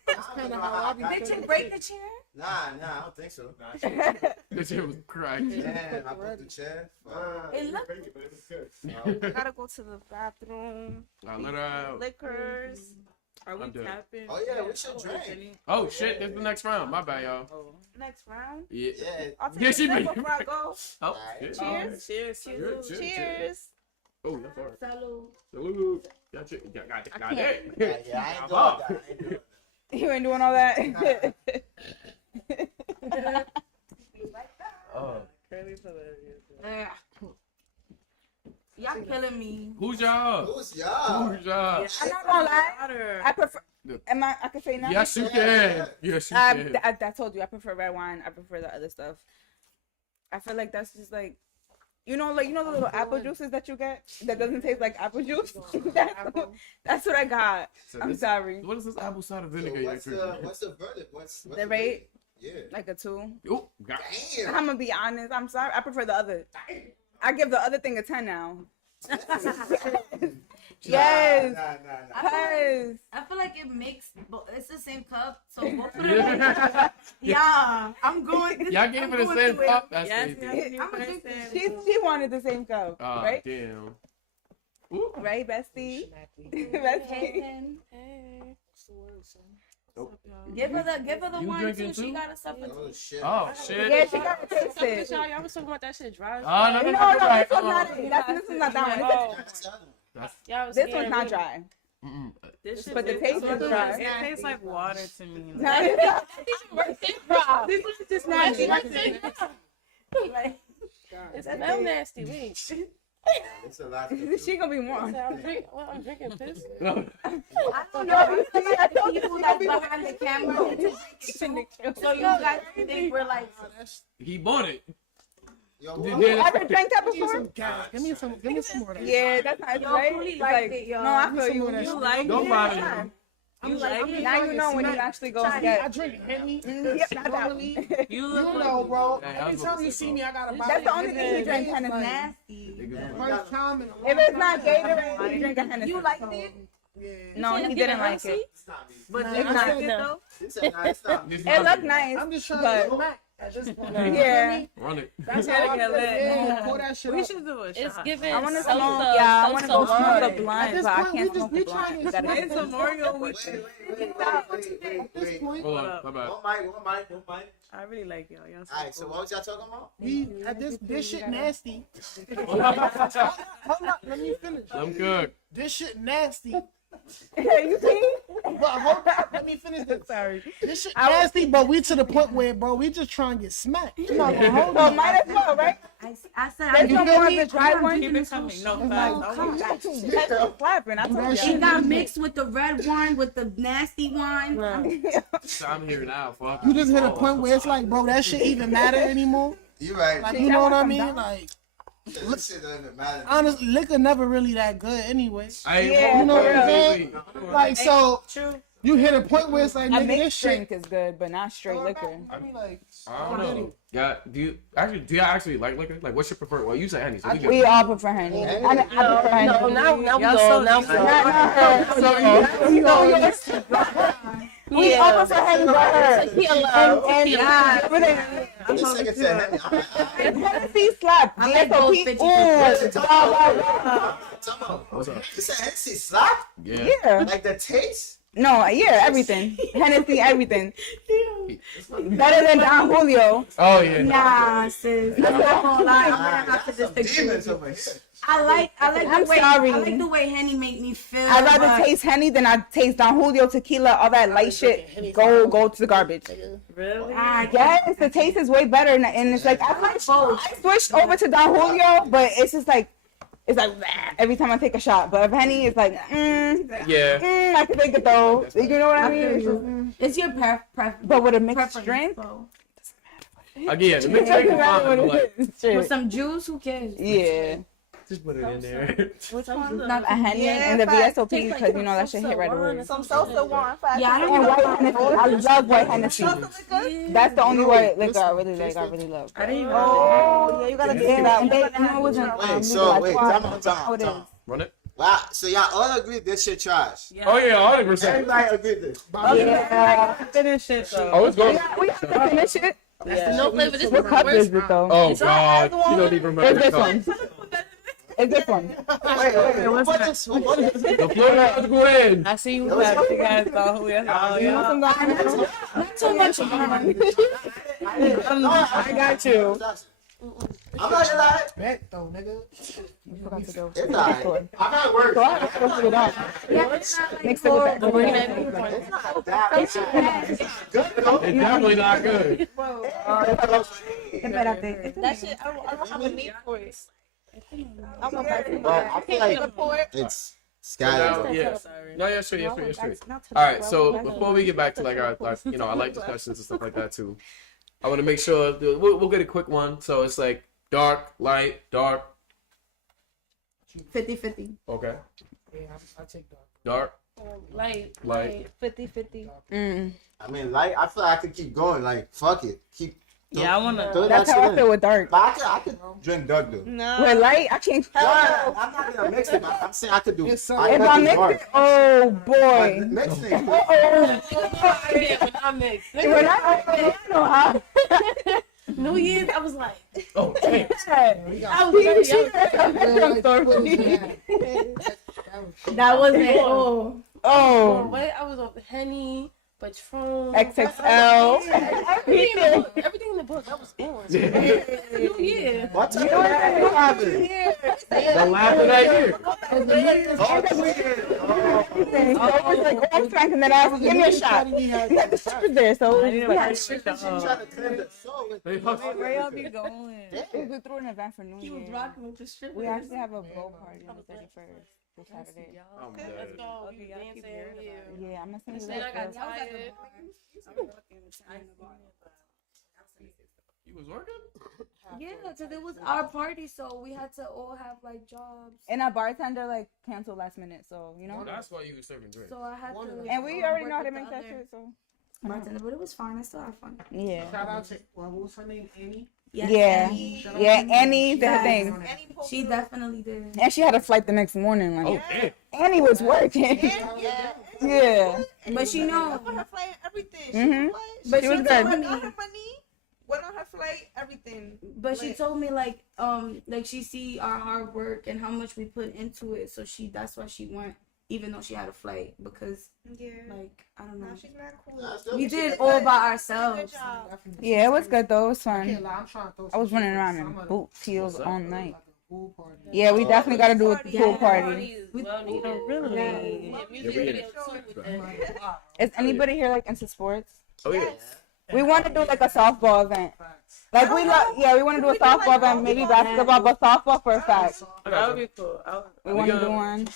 That's kind of how I be Did you feeling. break the chair? Nah, I don't think so. This shit was cracked. Damn, I broke the chair. Fuck. It looked. I gotta go to the bathroom. I let her out. Liquors. Are we I'm done. tapping? Oh, yeah, we should drink. Oh shit, this is the next round. My bad, y'all. Next round. Yeah. Yeah. I'll take Yeah, a she sip made- before I go. Oh, Alright. shit. Cheers. Cheers. Cheers. Cheers. Cheers. Oh, that's hard. Salud. Salute. Got it. Got it. Yeah, I ain't I'm doing up. that. I ain't doing that. You ain't doing all that. Oh. Curly's hilarious. Yeah. Y'all killing me. Who's y'all? Who's y'all? Who's y'all? I'm not gonna lie. Water. I prefer. I can say now. Yes, you can. Yes, you I can. told you I prefer red wine. I prefer the other stuff. I feel like that's just like, you know the little apple juices that you get that doesn't taste like apple juice. that's what I got. So I'm this- sorry. What is this apple cider So vinegar you're what's drinking? the verdict? What's The the rate? Yeah. Like a 2. Oh, got Damn. I'm gonna be honest. I'm sorry. I prefer the other. I give the other thing a 10 now. Yes. Nah. Cause I feel like it makes. It's the same cup, so both of them. Yeah, I'm going. Y'all gave it the same cup? That's Yes, crazy. I'm gonna drink this. she wanted the same cup, Ah, right? damn. Ooh. Right, bestie. Hey, Bestie. Ken. What's the word, son? Give her the You wine drinking too. She too? got to suffer. Oh shit. Oh, shit. Yeah, she gotta taste it. Y'all was talking about that shit dry. Oh, no, No, no, this right. one's not it. This is not that one. Oh, That's the other one. That's, y'all was This scaring one's not me. dry. mm-mm. This shit But the is- taste is dry. It tastes like water to me. No, it's not. This is just nasty. Like, It's smell nasty. Wait. It's a lot. She gonna be warm. I'm drinking piss. No. I don't know. I feel like the people that's behind the camera into drinking too. So you guys think we're like, He bought it. Yo, Did what? you You ever drank that Give me before? some gas. Give me some more of that. Yeah, that's how it's Y'all right. fully It's liked like, it, y'all. no, I Give me feel some you. more of that You shit. like Don't it? mind Yeah. me. You like I'm it? Now trying you to know when you smack. actually go I get. drink Henny. Yep, not that Normally, one. You you look know, like bro. Yeah, I was Every about time to you say, see bro. me, I gotta buy. That's the only it. thing he drank, It's Hennessy. like Nasty. Niggas First time in a long If it's not time. Gatorade, he drink a Hennessy. You liked it? Yeah. No, he didn't like it. It's not me. But Nah, you I like said it no. though? He said, nah, it's not me. This It might looked be- nice. I'm just trying but- to smack at this point. Yeah. Run it. That's Gotta how I get feel. lit. Yeah, pour that shit We up. should do a It's shot. giving I want to salsa, smoke. Yeah, I want to go salsa smoke a water. blunt, At this but I point, we can't just smoke a we trying blunt. to You gotta smack. get It's a Mario Wait, with At this point, Hold on. My bad. One mic. I really like y'all. Y'all All right, so what was y'all talking about? we at this shit nasty. Hold up, let me finish. Let 'em cook. This shit nasty. You see? But hold up, let me finish this. Sorry. This shit nasty, but we to the point where, bro, we just trying to get smacked. You know, hold Well, on. might as well, right? I said There's no feel more me? of the dry one. Keep it coming. No facts. That's flapping. I told It you. got mixed with the red wine, with the nasty wine. I'm here now. Fuck. You just hit a point where it's like, bro, that shit even matter anymore. You right. Like, you know what I mean? down. Like, This shit don't even matter. honestly, liquor never really that good anyway. Yeah, You know what I'm yeah. saying? Like, so True. you hit a point where it's like, A nigga, this mixed shit. drink is good, but not straight liquor. I mean, like, I don't know. Yeah. Do you actually like liquor? Like, what's your preferred? Well, you say Henny. So we We good. all prefer Henny. I prefer Henny. No, now we Y'all all. so Now We all prefer Henny but her. Tequila. And This nigga said Henny. Hennessy slap. I like VSOP. both 50. What's up? You said Hennessy slap? Yeah. Yeah. Like the taste? No, yeah, everything. Hennessy, everything. Better than Don Julio. Oh yeah. no. Nah, sis. I'm not gonna lie. I'm gonna have to Some disagree. demons over here. I like I'm the way sorry. I like the way Henny make me feel. I'd rather but taste Henny than I taste Don Julio, tequila, all that light shit. Go to the garbage. Really? I Yes, the taste is way better, and it's like I switched over to Don Julio, but it's just like it's like every time I take a shot. But if Henny, it's like Yeah. I can take it though. You know what I I mean? feel It's just, you. It's your preference. but with a mixed drink, Again, the mixed drink is fine, but like, With shit. some juice, who cares? Yeah, just put it in there. Which one's not a Henny Yeah, and the facts. VSOP Taste like because you some know that shit hit right salsa away. wine. Some salsa wine. Yeah, I don't And know. white Hennessy, I love white Hennessy. That's the only white liquor I really like. I really love. I didn't even Oh yeah, you gotta get that. And they, you know, it wasn't. Wait, time out. Run it. Wow, so y'all all agree this shit trash. Oh yeah, 100%. Everybody agree this. Yeah, finish it though. Oh, it's going. we have to finish it. No flavor. This is What the cup is worst. it though? Oh God, you don't even remember It's the this color. one. It's this one. Wait, what's this? Who won this? The Florida has to go in. I see you guys. You guys thought who else? Oh You want yeah. some not too much. I got you. I'm not gonna lie. bet though, nigga. It's alright. I'm not worried. Mix it with that. It's not that bad. It's good though. It's definitely not good. Espérate. That shit. I don't have a need for it. But I feel like it's scattered. Yeah. No, yeah, straight. All right. So before we get back to like our I like discussions and stuff like that too. I want to make sure we'll get a quick one. So it's like dark, light, dark. 50-50. Okay. Yeah, I take that. Dark, Light. light. 50-50. I mean, like, I feel like I could keep going. Like, fuck it. Yeah, I wanna. Throw That's that how shit I feel in. with dark. But I could drink dark though. No. With light, I can't. I'm not gonna mix it. I'm saying I could do. It's so- I If could I do mix dark. it, oh But boy. mixing. Yeah, when I mix. When I know how. New Year's, I was like, Oh, damn. I was ready. That wasn't. Oh. Oh, Wait, I was on Henny, Patron, XXL. everything in the book. I was on. New Year. What time is having? The last of that year. I'm smacking that ass. Give me a shot. The shot was there, so I we need to had like shit the Trying to clear the soul with They Where y'all be going? we threw an event for New He was Year. rocking with the strippers. We actually have a blow party on the 31st. This Saturday. I'm Let's dead. go. Okay, We y'all keep dancing. hearing about it. Yeah, I'm gonna send you Then I got that. tired. You was working? Yeah, because it was our party, so we had to all have like jobs. And our bartender like canceled last minute, so you know. Oh, that's why you was serving drinks. So I had to. And we already work know how to with make the that other shit, so. bartender, but it was fun. I still had fun. Yeah. Shout out to what was her name, Annie. Yes, Yeah. Annie. Shout out Yeah, to Annie did her Yes. thing. Annie posted She definitely did. And she had a flight the next morning. Like, Oh, damn. Annie was working. Yeah. But she know. Put her flight and everything. Mhm. But She was she good. told Went on me. her money. Went on her flight. Everything. But she Lit. told me like she see our hard work and how much we put into it, so that's why she went, even though she had a flight, because Yeah. like I don't know, Now she's not cool. we She did did all good. by Good ourselves. job. Yeah, it was good though. It was I fun. can't lie, I'm trying to throw I was some running shit around for in some of boots, heels What's all up? night. like a pool party. Yeah, we definitely got to do a Party. pool Yeah. party. Well, really? Yeah, Yeah, music we video in. too with that. Is anybody here like into sports? Oh, yeah. We want to do like a softball event. Facts. Like we we want to do a We do, like, softball event, maybe volleyball. basketball, but softball for a fact. I That got would you. be cool. We want to got- do one.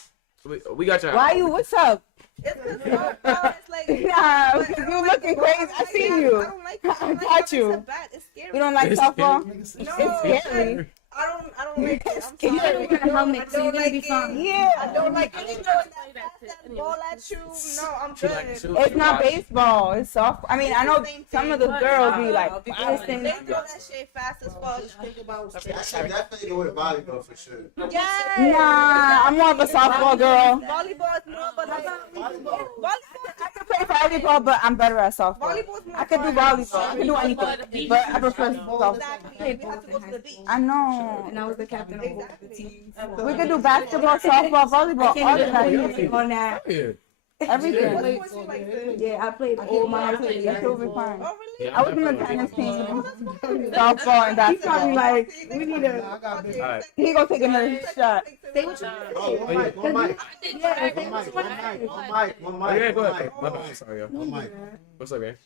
We got you. Why you? What's up? It's because softball is like. Nah, but I you don't like looking it. crazy. I don't I like seen that. you. I don't like it. I don't I like got it. you. It's bad. It's scary. You don't like It's softball? Niggas No, It's scary. I don't like it. I'm scary. sorry. You got a helmet, so you're gonna be it. fine. Yeah. I don't like I any don't throwing like to play that that fast shit ball at you. No, I'm She good. like to shoot. It's not baseball. It's soft. I mean, I know some of the girls be like, I'll be blasting. They throw that shit fast as fuck. Just think about I should definitely go with volleyball for sure. Yes. Nah, I'm more of a softball girl. Volleyball is more, but like volleyball. I can play volleyball, but I'm better at softball. Volleyball is more. I can do fun. volleyball. I can do anything, but I prefer softball. Exactly. We have to go to the beach. I know. And I was the captain of both the teams. We could do basketball, softball, volleyball, I all can't the even time. put you on that. Yeah. Everything. What sports you like to? Yeah, I played all my That shit will be fine. Oh really? I was in the tennis team, softball, and He's probably basketball. like, we need I a. got big. All right. He gonna take another shot. Say what you Oh, one mic, one mic. Yeah, One mic, one mic, one mic, one Oh, yeah, mic, go one ahead. mic. My bad. Sorry, yo. One mic. What's up, man?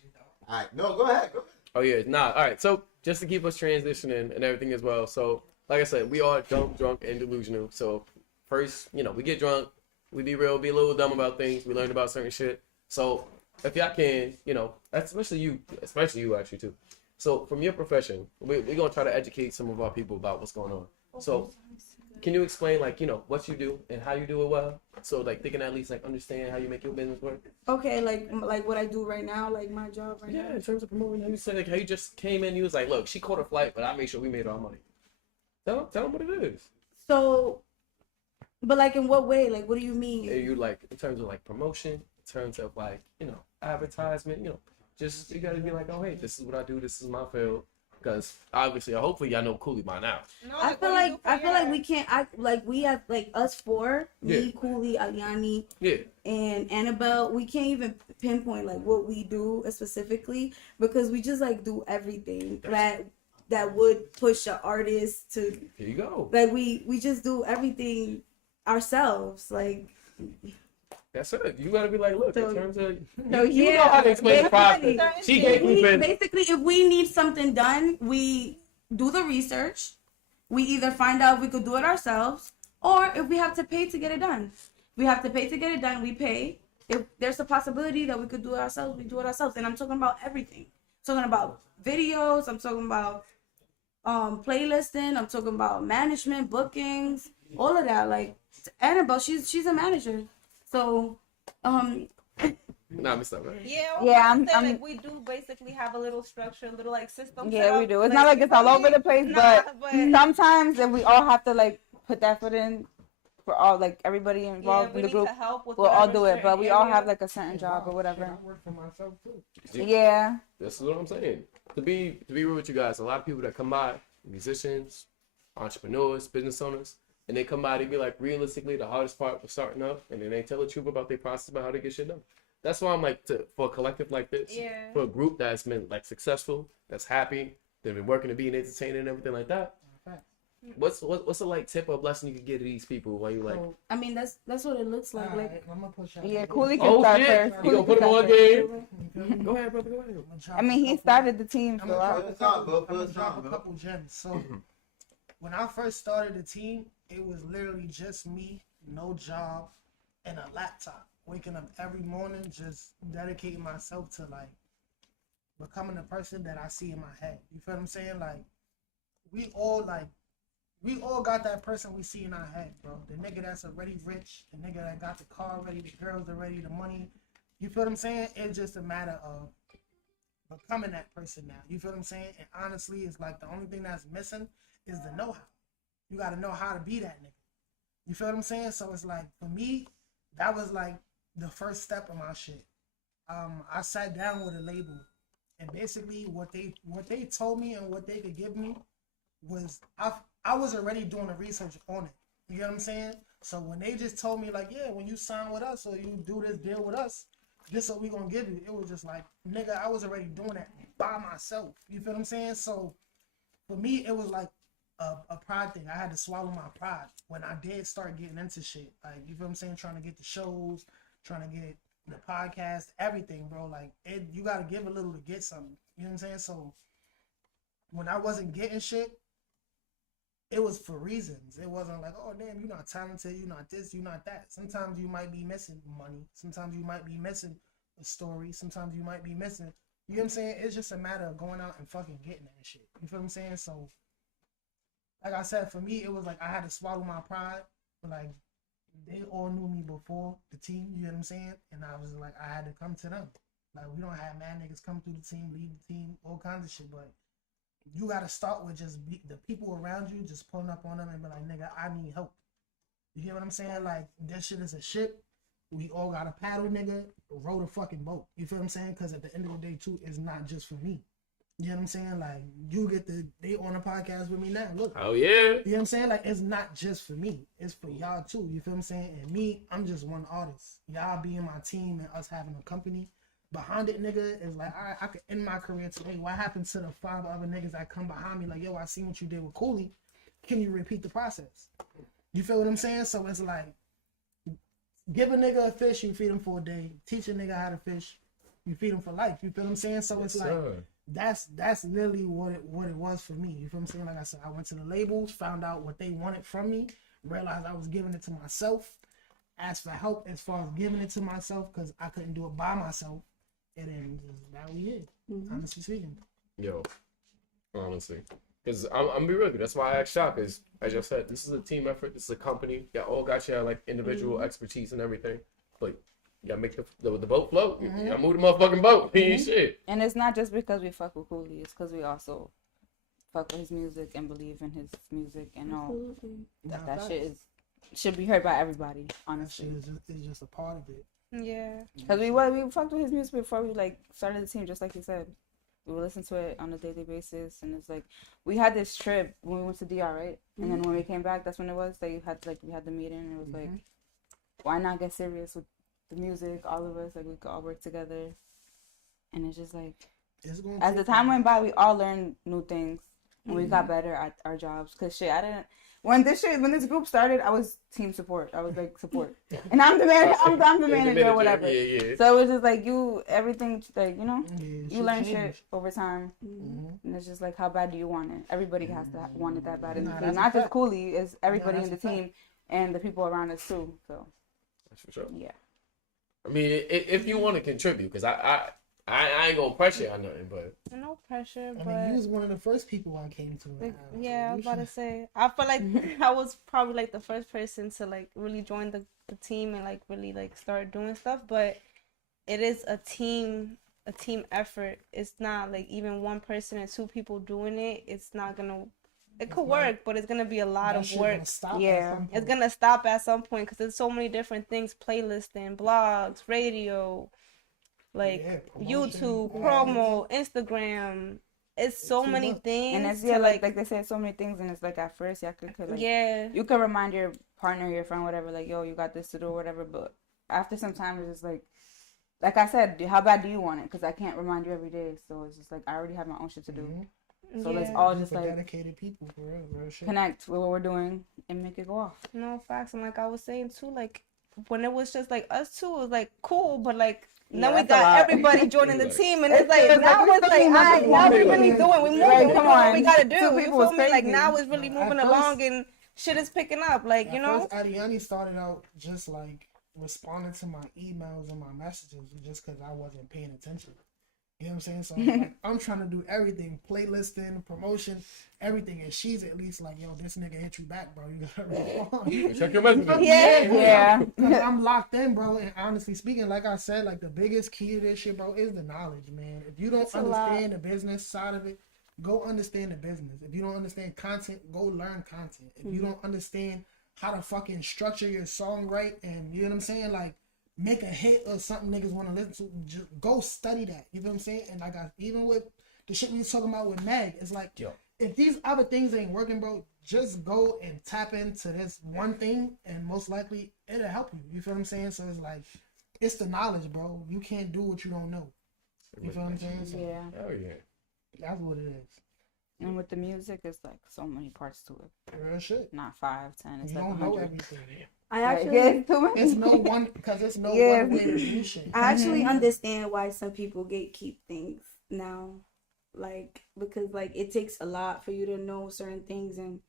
Alright, no, go ahead. Go ahead. Oh yeah, nah. All right. So just to keep us transitioning and everything as well. So like I said, we are dumb, drunk, and delusional. So first, we get drunk, we be real, be a little dumb about things. We learn about certain shit. So if y'all can, especially you actually too. So from your profession, we're gonna try to educate some of our people about what's going on. So can you explain what you do and how you do it well? So like they can at least understand how you make your business work. Okay, like what I do right now, like my job right Yeah, now. in terms of promoting, how you said how you just came in, you was like, look, she caught a flight, but I made sure we made our money. Tell them what it is. So, but like in what way? Like, what do you mean? And you in terms of promotion, in terms of advertisement, just you gotta be like, oh hey, this is what I do, this is my field. Because obviously, hopefully, y'all know Cooley by now. No, I feel like we can't. We have us four, Yeah. me, Cooley, Aliani, Yeah, and Annabelle. We can't even pinpoint what we do specifically because we just do everything that would push an artist to here you go. we just do everything ourselves. That's it. You gotta be like, look, So- in terms of So you know how to explain the basically- process. She gatekeeping. Basically, if we need something done, we do the research. We either find out if we could do it ourselves, or if we have to pay to get it done. We have to pay to get it done. We pay. If there's a possibility that we could do it ourselves, we do it ourselves. And I'm talking about everything. I'm talking about videos. I'm talking about playlisting. I'm talking about management, bookings, all of that. Like Annabelle, she's a manager. So, Nah, Miss Up, right? I'm- we do basically have a little structure, a little system. set Yeah, we up, do. It's not like it's all over the place, but but sometimes if we all have to put that foot in for all everybody yeah, involved we in the need group, to help with we'll all whatever do it. But certain we all area. have a certain job or whatever. I work for myself too. Yeah. This is what I'm saying. To be real with you guys, a lot of people that come by, musicians, entrepreneurs, business owners, and they come by, they be like, realistically, the hardest part was starting up, and then they tell the truth about their process about how to get shit done. That's why I'm for a collective like this, Yeah. for a group that's been successful, that's happy, they've been working to be an entertainer and everything like that. What's a tip or blessing you could give to these people while you So, I mean, that's what it looks like. Like, I'm gonna push out. Yeah, Cooley can Oh start shit! first. You gonna put him on game? Go ahead, brother. Go ahead. I mean, he started the team, I'm so gonna I, drop a couple gems. So when I first started the team, it was literally just me, no job, and a laptop. Waking up every morning, just dedicating myself to becoming the person that I see in my head. You feel what I'm saying? Like we all got that person we see in our head, bro. The nigga that's already rich, the nigga that got the car already, the girls already, the money. You feel what I'm saying? It's just a matter of becoming that person now. You feel what I'm saying? And honestly, it's like the only thing that's missing is the know-how. You got to know how to be that nigga. You feel what I'm saying? So it's like, for me, that was like the first step of my shit. I sat down with a label, and basically what they told me and what they could give me was I was already doing the research on it. You get what I'm saying? So when they just told me like, yeah, when you sign with us or you do this deal with us, this is what we gonna give you. It was just like, nigga, I was already doing that by myself. You feel what I'm saying? So for me, it was like a pride thing. I had to swallow my pride when I did start getting into shit. Like, you feel what I'm saying? Trying to get the shows, trying to get the podcast, everything, bro. Like, you gotta give a little to get something. You know what I'm saying? So when I wasn't getting shit, it was for reasons. It wasn't like, oh damn, you're not talented, you're not this, you're not that. Sometimes you might be missing money. Sometimes you might be missing a story. Sometimes you might be missing. You know what I'm saying? It's just a matter of going out and fucking getting that shit. You feel what I'm saying? So, like I said, for me, it was like I had to swallow my pride. Like, they all knew me before the team. You know what I'm saying? And I was like, I had to come to them. Like, we don't have mad niggas come through the team, leave the team, all kinds of shit, but you gotta start with just the people around you, just pulling up on them and be like, nigga, I need help. You hear what I'm saying? Like, this shit is a ship. We all got a paddle, nigga. Row the fucking boat. You feel what I'm saying? Because at the end of the day, too, it's not just for me. You know what I'm saying? Like, you get they on the podcast with me now. Look. Oh, yeah. You know what I'm saying? Like, it's not just for me. It's for y'all, too. You feel what I'm saying? And me, I'm just one artist. Y'all being my team and us having a company behind it, nigga, is like, all right, I could end my career today. What happened to the 5 other niggas that come behind me? Like, yo, I seen what you did with Cooley. Can you repeat the process? You feel what I'm saying? So it's like, give a nigga a fish, you feed him for a day. Teach a nigga how to fish, you feed him for life. You feel what I'm saying? So it's like, that's literally what it was for me. You feel what I'm saying? Like I said, I went to the labels, found out what they wanted from me, realized I was giving it to myself, asked for help as far as giving it to myself because I couldn't do it by myself. And then now we here, honestly speaking. Yo, honestly. Because I'm be real with you. That's why I asked Shaq. Because, as you said, this is a team effort. This is a company. Y'all all got your like individual expertise and everything. But you got to make the boat float. You got to move the motherfucking boat. Shit. And it's not just because we fuck with Cooley. It's because we also fuck with his music and believe in his music and all. That shit should be heard by everybody, honestly. That shit is just a part of it. Yeah. Because we fucked with his music before we like started the team, just like you said. We would listen to it on a daily basis, and it's like we had this trip when we went to DR, right? And then when we came back, that's when it was. Like we had the meeting, and it was like, why not get serious with the music? All of us, like we could all work together, and it's just like, as the time went by, we all learned new things, and we got better at our jobs. Cause shit, when this group started, I was team support. I was like support, and I'm the manager. I'm the manager or whatever. Yeah. So it was just like everything, like you learn shit over time, and it's just like, how bad do you want it? Everybody has to want it that bad in the team, not just Cooley. It's everybody in the team and the people around us too. So that's for sure. Yeah. I mean, if you want to contribute, because I ain't gonna pressure you on nothing, but no pressure. I mean, you was one of the first people I came to. Like, yeah, I was about to say. I feel like I was probably like the first person to like really join the team and like really like start doing stuff. But it is a team effort. It's not like even one person and 2 people doing it. It's not gonna. It could work, but it's gonna be a lot of work. Yeah, it's gonna stop at some point because there's so many different things: playlisting, blogs, radio. Like YouTube, promo, Instagram. It's so many things. And it's like they said so many things, and it's like at first you could you could remind your partner, your friend, whatever, like, yo, you got this to do or whatever. But after some time, it's just like I said, how bad do you want it? Because I can't remind you every day. So it's just like I already have my own shit to do. So let's all just like dedicated people for real shit. Connect with what we're doing and make it go off. No facts. And like I was saying too, like when it was just like us two, it was like cool, but like. Now we got everybody joining the team, and it's like now it's like, now we're really doing. We moving. Come on, we gotta do. You feel me? Like now it's really moving along, and shit is picking up. Like First, Adiani started out just like responding to my emails and my messages, just because I wasn't paying attention. You know what I'm saying? So like, I'm trying to do everything, playlisting, promotion, everything, and she's at least like, yo, this nigga hit you back, bro. You gotta respond. Check your message. Yeah. Because I'm locked in, bro. And honestly speaking, like I said, like the biggest key to this shit, bro, is the knowledge, man. If you don't understand the business side of it, go understand the business. If you don't understand content, go learn content. If you don't understand how to fucking structure your song right, and you know what I'm saying, like make a hit or something niggas want to listen to, just go study that. You know what I'm saying? And like even with the shit we was talking about with Meg, it's like, if these other things ain't working, bro, just go and tap into this one thing, and most likely it'll help you. You feel what I'm saying? So it's like, it's the knowledge, bro. You can't do what you don't know. You feel what I'm saying? So Hell yeah. that's what it is. And with the music, it's like so many parts to it. Real shit. Not 5, 10. It's You like don't know 100. everything. I actually, It's no one, because it's no one way to do shit. I actually understand why some people gatekeep things now, like because like it takes a lot for you to know certain things, and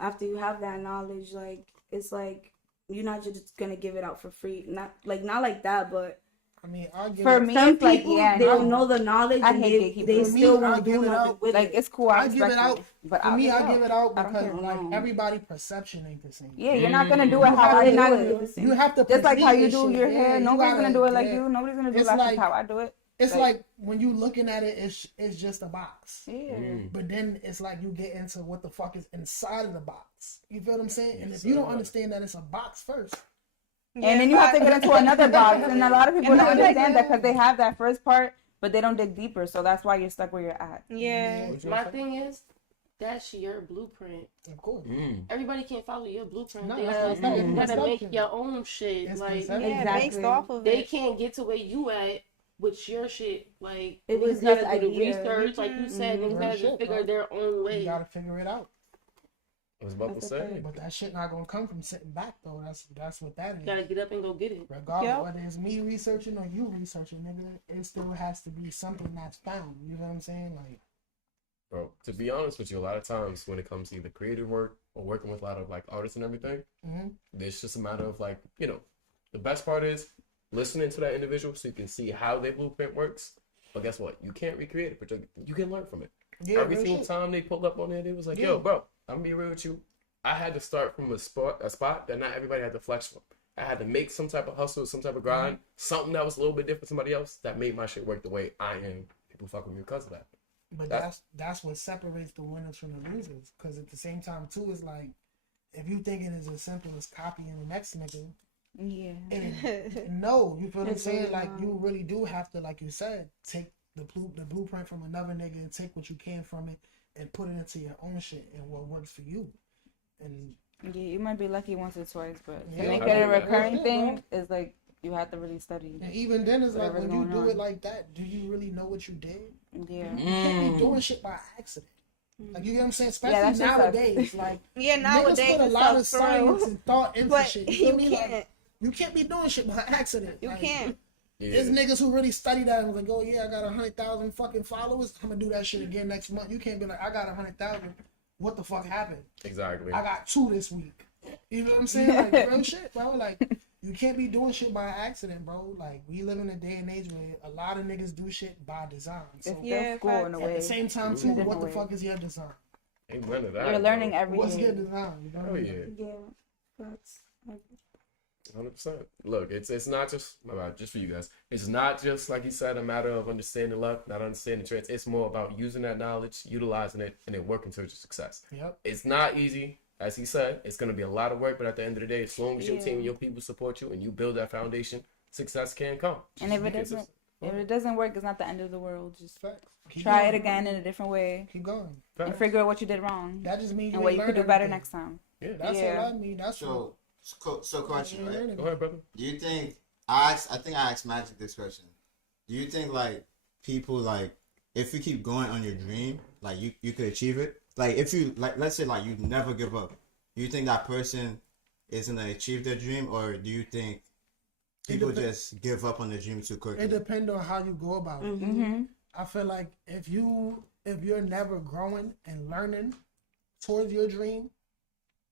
after you have that knowledge, like it's like you're not just gonna give it out for free, not like that, but. I mean, I'll give For it, me, Some it's like, people, yeah, they no. don't know the knowledge, I and hate they gatekeepers. still For me, I'll won't do give it nothing out. with Like, it. it's cool. I give it respect out. But For me, I give it out I don't because care. like No. everybody's perception ain't the same. Yeah, you're not gonna do it You how have I to do do it. You have to Just like how you perceive do this your shit. hair. Yeah, Nobody's gonna do it like yeah. you. Nobody's gonna do It's like like- how I do it. It's like when you looking at it, it's just a box. Yeah. But then it's like you get into what the fuck is inside of the box. You feel what I'm saying? And if you don't understand that it's a box first, And then you have to get into another box. And a lot of people don't understand that because they have that first part, but they don't dig deeper. So that's why you're stuck where you're at. Yeah. My thing is, that's your blueprint. of course. Everybody can't follow your blueprint. No, They that's gotta, you not- gotta make perception. your own shit. It's Like, perception. Yeah, Exactly. based off of they it. can't get to where you at with your shit. Like, It was niggas gotta just do the idea. research. Like you said, niggas Real gotta shit, just figure bro. their own way. You gotta figure it out. I was about to say. But that shit not gonna come from sitting back though. That's what that is. Gotta get up and go get it. Regardless Yep. whether it's me researching or you researching, nigga, it still has to be something that's found. You know what I'm saying? Like, Bro, to be honest with you, a lot of times when it comes to either creative work or working with a lot of like artists and everything, it's just a matter of like, the best part is listening to that individual so you can see how their blueprint works. But guess what? You can't recreate it, but you can learn from it. yeah, Every real single shit. time they pulled up on it, it was like, Yeah. yo, bro, I'm gonna be real with you. I had to start from a spot that not everybody had to flex from. I had to make some type of hustle, some type of grind, something that was a little bit different from somebody else that made my shit work the way I am. People fuck with me because of that. But that's what separates the winners from the losers. Because at the same time too, it's like if you thinking it's as simple as copying the next nigga, Yeah. no, you feel what I'm It's saying? really Like not. you really do have to, like you said, take the blueprint from another nigga and take what you can from it and put it into your own shit and what works for you. And Yeah, you might be lucky once or twice, but Yeah, to make I it a agree with that. recurring Yeah, thing is like you have to really study. and even then, it's like Whatever's when you going do on. it like that, do you really know what you did? Yeah. You can't be doing shit by accident. Like you get what I'm saying? Especially that shit sucks. nowadays, like Yeah, niggas nowadays put a it lot of sucks for science real. and thought into But shit. you feel me? can't. Like, you can't be doing shit by accident. You Like, can't. There's niggas who really study that and was like, oh yeah, I got 100,000 fucking followers. I'm gonna do that shit again next month. You can't be like, I got 100,000. What the fuck happened? Exactly. I got 2 this week. You know what I'm saying? Like real shit, bro. Like you can't be doing shit by accident, bro. Like we live in a day and age where a lot of niggas do shit by design. So It's Yeah, still school in a at way. the same time too, Different what the way. fuck is your design? Amen to that. You're learning bro. every What's your day. design? You know what I Oh mean? yeah. Yeah, that's 100%. Look, it's not just just for you guys. It's not just like you said a matter of understanding luck, not understanding trends. It's more about using that knowledge, utilizing it, and then working towards your success. Yep. It's not easy, as he said. It's gonna be a lot of work, but at the end of the day, as long as your team and your people support you and you build that foundation, success can come. And Just if be it doesn't, consistent. if it doesn't work, it's not the end of the world. Just Facts. Keep try going. it again in a different way Keep going. and figure out what you did wrong That just means you and what ain't you could do learned better everything. next time. Yeah. That's Yeah. all I mean. That's what. So question, right? Go ahead, brother. Do you think I think I asked Magic this question. Do you think like people like if you keep going on your dream, like you could achieve it? Like if you like let's say like you never give up. Do you think that person is gonna achieve their dream, or do you think people just give up on their dream too quickly? It depends on how you go about it. Mm-hmm. I feel like if you're never growing and learning towards your dream,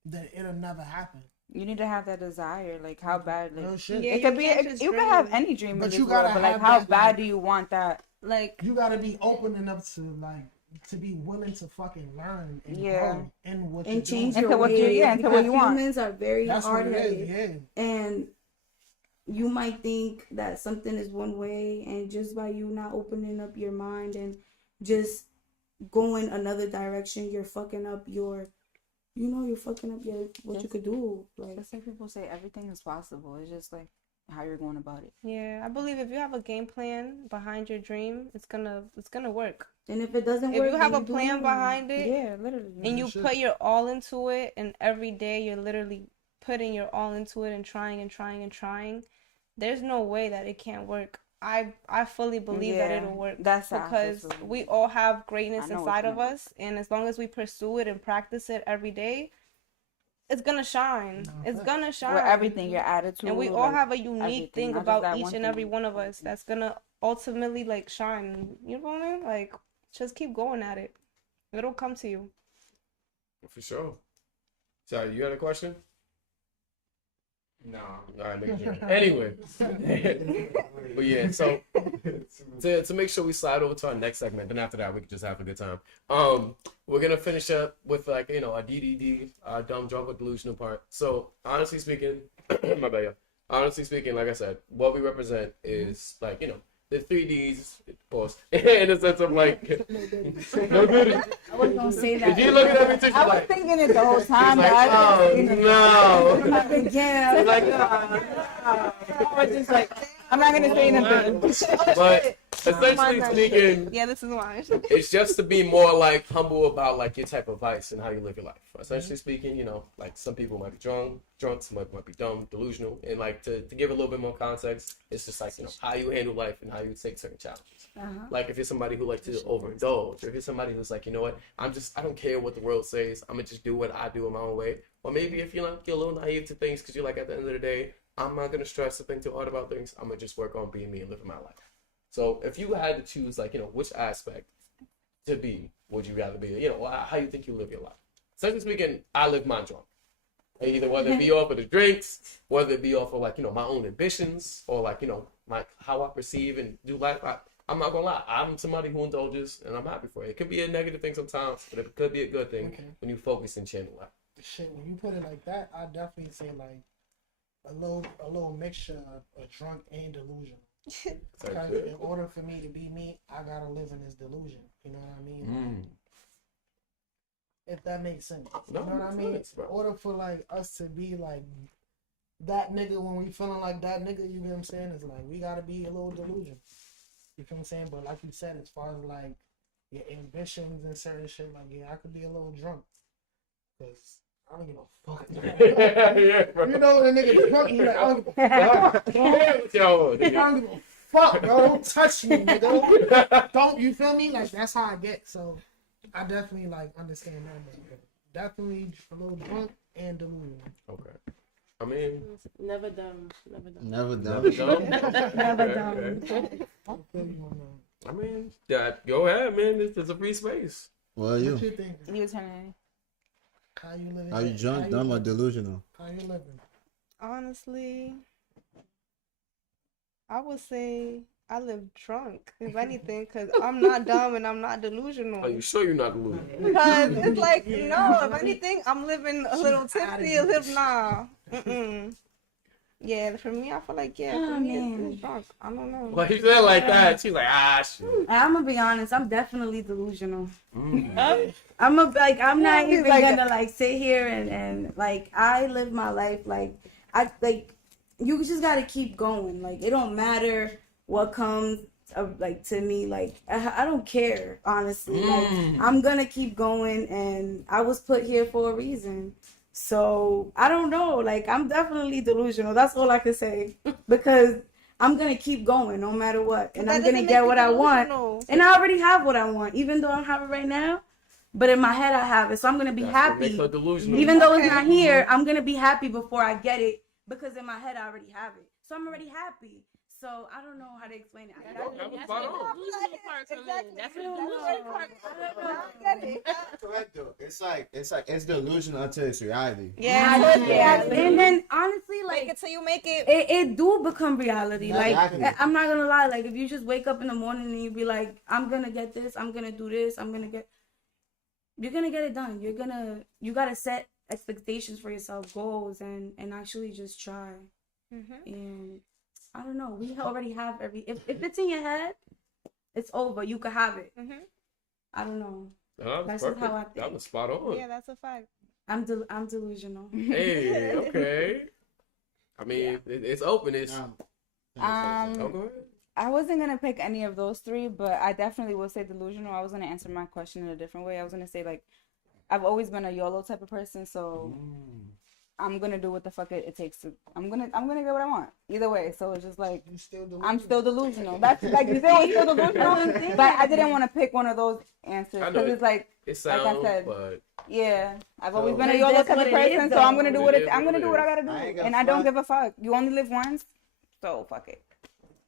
then it'll never happen. You need to have that desire, like how bad, like Real shit. Yeah, it could be. can't just You can dream. have any dream But in you this world, gotta but like have how that, bad like- do you want that Like you gotta be open enough to be willing to fucking learn and grow in what and you're change doing. your ways. into what you want. Humans are very That's what it hard-headed, is, and you might think that something is one way, and just by you not opening up your mind and just going another direction, you're fucking up your what you could do. Like, Just like people say, everything is possible. It's just like how you're going about it. yeah, I believe if you have a game plan behind your dream, it's gonna work. and if it doesn't If work, you have then a do plan it. behind it, Yeah, literally. and you put your all into it, and every day you're literally putting your all into it and trying and trying and trying, there's no way that it can't work. I fully believe that it'll work. That's because we all have greatness inside of us, and as long as we pursue it and practice it every day, it's gonna shine. It's gonna shine. With everything, your attitude. And we all like, have a unique thing not just about that each one and thing. every one of us that's gonna ultimately like shine. You know what I mean? Like, just keep going at it. It'll come to you. For sure. Sorry, you had a question? No. All right, making sure. Anyway, but yeah, so to make sure we slide over to our next segment, then after that we can just have a good time. We're gonna finish up with like a D.D.D, dumb, drunk, or delusional part. So honestly speaking, my bad. Honestly speaking, like I said, what we represent is like the 3Ds, pause, in the sense of like, no good. I was gonna say that. Did you look at everything? I was thinking it the whole time. Like, but I didn't no. Yeah, like, I was just like, I'm not gonna say anything. But essentially speaking, Yeah, this is mine. it's just to be more like humble about like your type of vice and how you live your life. Essentially speaking, like some people might be drunk, some people might be dumb, delusional, and like to give a little bit more context, it's just like how you handle life and how you take certain challenges. Like if you're somebody who likes to overindulge, or if you're somebody who's like, you know what, I don't care what the world says, I'm gonna just do what I do in my own way. Or maybe if you're a little naive to things because you're like, at the end of the day, I'm not gonna stress or think too hard about things. I'm gonna just work on being me and living my life. So if you had to choose, like, which aspect to be, would you rather be? How you think you live your life? Essentially speaking, I live mine drunk. Either whether it be off of the drinks, whether it be off of like my own ambitions, or like my how I perceive and do life. I'm not gonna lie, I'm somebody who indulges, and I'm happy for it. It could be a negative thing sometimes, but it could be a good thing when you focus and channel life. Shit, when you put it like that, I definitely say like a little mixture of drunk and delusional. Because in order for me to be me, I gotta live in this delusion. You know what I mean? If that makes sense. No, you know what I mean? In order for like us to be like that nigga when we feeling like that nigga, you know what I'm saying? It's like we gotta be a little delusion. You feel what I'm saying? But like you said, as far as like your ambitions and certain shit, like I could be a little drunk. Cause I don't give a fuck. Yeah, bro. You know when a nigga drunk, you like, I don't give a fuck. I don't give a fuck, bro. Don't touch me, nigga. Don't, you feel me? Like, that's how I get. So, I definitely, like, understand that. Definitely a little drunk and delusional. Okay. I mean, Never dumb. Never dumb. Never done. never dumb. Never Okay. I feel you on that. I mean, yeah, go ahead, man. This is a free space. Well, What you. you think? You turning. How you living? Are you drunk, dumb, or delusional? How you living? Honestly, I would say I live drunk, if anything, because I'm not dumb and I'm not delusional. Are you sure you're not delusional? Because it's like, no, if anything, I'm living a little tipsy, a little, nah. Yeah, for me, I feel like, for me, it's drunk. I don't know. Like you said like that, she's like, shit. I'm gonna be honest. I'm definitely delusional. Mm. I'm not even like gonna like sit here and like I live my life you just gotta keep going. Like it don't matter what comes like to me. Like I don't care honestly. Like I'm gonna keep going, and I was put here for a reason. So I don't know. Like I'm definitely delusional. That's all I can say because I'm gonna keep going no matter what, and I'm gonna get what I want. And I already have what I want, even though I don't have it right now. But in my head, I have it, so I'm gonna be happy. Even though it's not here, I'm gonna be happy before I get it because in my head I already have it. So I'm already happy. So I don't know how to explain it. That's where the delusional part comes in. That's where the delusional part comes in. Correct though. It's delusional until it's reality. Yeah. And then honestly, reality. Like Fake it till you make it. it do become reality. Exactly. Like I'm not gonna lie. Like if you just wake up in the morning and you be like, I'm gonna get this. I'm gonna do this. You're gonna get it done. You gotta set expectations for yourself, goals, and actually just try. And I don't know. We already have if it's in your head, it's over. You could have it. I don't know. That's just perfect. how I think. That was spot on. Yeah, that's a fact. I'm delusional. Hey, okay. I mean, it's open. It's oh, go ahead. I wasn't gonna pick any of those three, but I definitely will say delusional. I was gonna answer my question in a different way. I was gonna say like, I've always been a YOLO type of person, so I'm gonna do what the fuck it takes to. I'm gonna get what I want either way. So it's just like I'm still delusional. That's like you still delusional, but I didn't want to pick one of those answers because it's like sounds, like I said, but yeah, I've always been a YOLO type of person, so I'm gonna do what I gotta do, and I don't give a fuck. You only live once, so fuck it.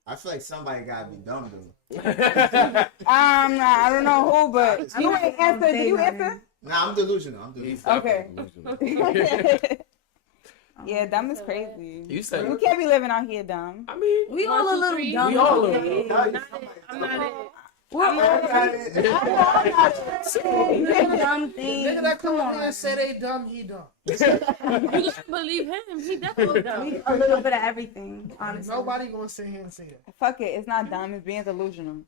I feel like somebody gotta be dumb though. I don't know who, but you ain't answer. Did you answer? Nah, I'm delusional. Okay. Yeah, dumb is crazy. You said you can't be living out here dumb. I mean, we all a little dumb. We all a little dumb. I'm not it. Dumb thing. Nigga that come on here and say they dumb, he dumb. You gotta believe him. He definitely dumb. We a little bit of everything, honestly. Nobody gonna sit here and say it. Fuck it, it's not dumb. It's being delusional.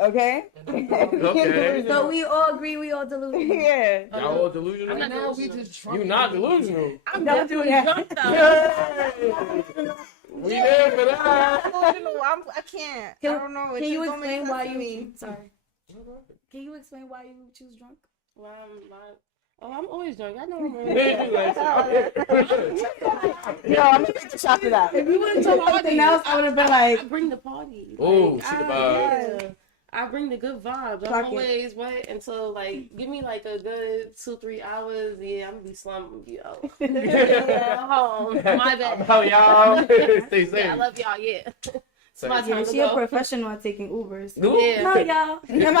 Okay. Okay. So we all agree. We all delusional. Yeah. Y'all all delusional. I'm not Now delusional. we just drunk. You not delusional. I'm definitely drunk though. We there for that. I can't. I don't know. Can you explain why you? Sorry. Can you explain why you choose drunk? Well, I'm always drunk. I know I'm always Yo, I'm gonna take a shot for that. If you wouldn't talk something else, I would have been like, I bring the party. Oh, shit about. Yeah. I bring the good vibes. I'm always wet until like give me like a good 2-3 hours. Yeah, I'm gonna be slumped. Yo, home. My bad. Oh y'all, stay safe. Yeah, I love y'all. Yeah. It's my time yeah, to she a go. professional at taking Ubers. Yeah. No, y'all. Come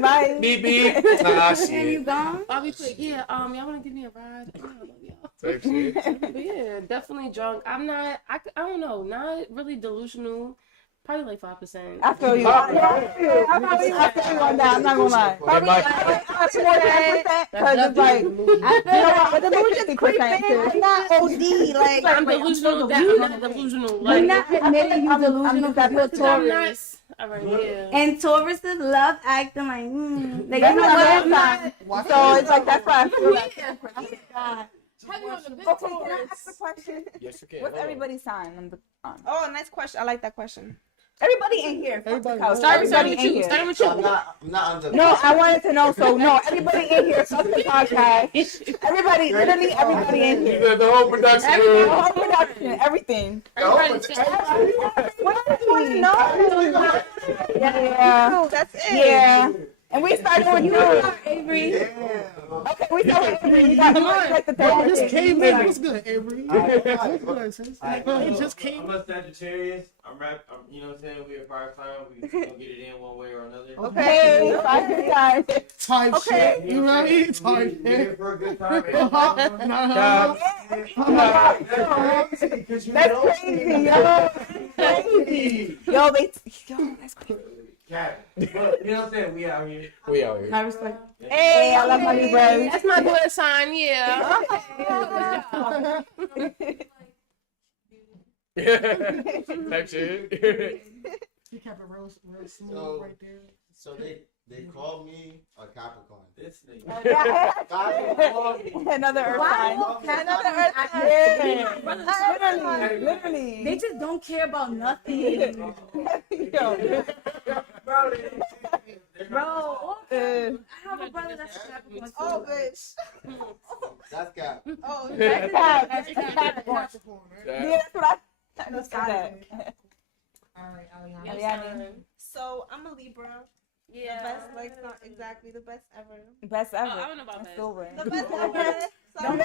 bye. Beep beep. Nah, And shit. you gone? I'll be quick. Yeah. Y'all wanna give me a ride? Yeah, I love y'all. Type shit. But yeah, definitely drunk. I'm not. I don't know. Not really delusional. Probably like 5%. I feel you. I feel you on that. I'm not gonna lie. Probably like 10%. Because it's like, I feel what? But delusion creeping. I'm not OD. Like I'm delusional. I'm not delusional. We're Like, not admitting you delusional because we're I'm not. Taurus. All right. Yeah. And Tauruses love acting like, They know what I'm not. So it's like, that's why I feel like. Have you on the big Okay, can I Taurus? ask a question? Yes, you can. What's everybody's sign on the Oh, nice question. I like that question. Everybody in here. Everybody. Start Everybody with in you. here. Start with you. I'm not under. No, I wanted to know. So no, everybody in here. Fuck the podcast. Everybody, literally everybody in You here. got the whole production. Everything, the whole production, everything. What? No. Yeah. That's it. Yeah. And we started with you, Avery. Okay, we started with Avery. We got like the Bro, third. just came in. What's good, Avery? What's good, sis? It just came. I'm a Sagittarius. You know what I'm saying? We're a fire sign. We gonna get it in one way or another. Okay, 5 times. Type Okay. shit. You know what I mean? We're Type here shit. for a good time. That's crazy, yo. Crazy. Yo, that's crazy. Cat. But, you know what I'm saying? We out here. We out here. I respect. Hey, I love money, bro. That's my good sign. Yeah. Type shit. He kept it real smooth So- right there. So they call me a Capricorn. This nigga. Another earth sign. Another Earth sign. Literally. They just don't care about nothing. Yo. Bro, I have a brother that's a Capricorn. Oh, bitch. That's Cap. Oh, That's Cap. That's Cap. Capricorn, right? Yeah, that's what I just got that. All right, Aliana. Aliana. so I'm a Libra. Yeah. The best, like, not exactly the best ever. Best ever. I don't know about that. Silver. The best ever. Don't Sorry.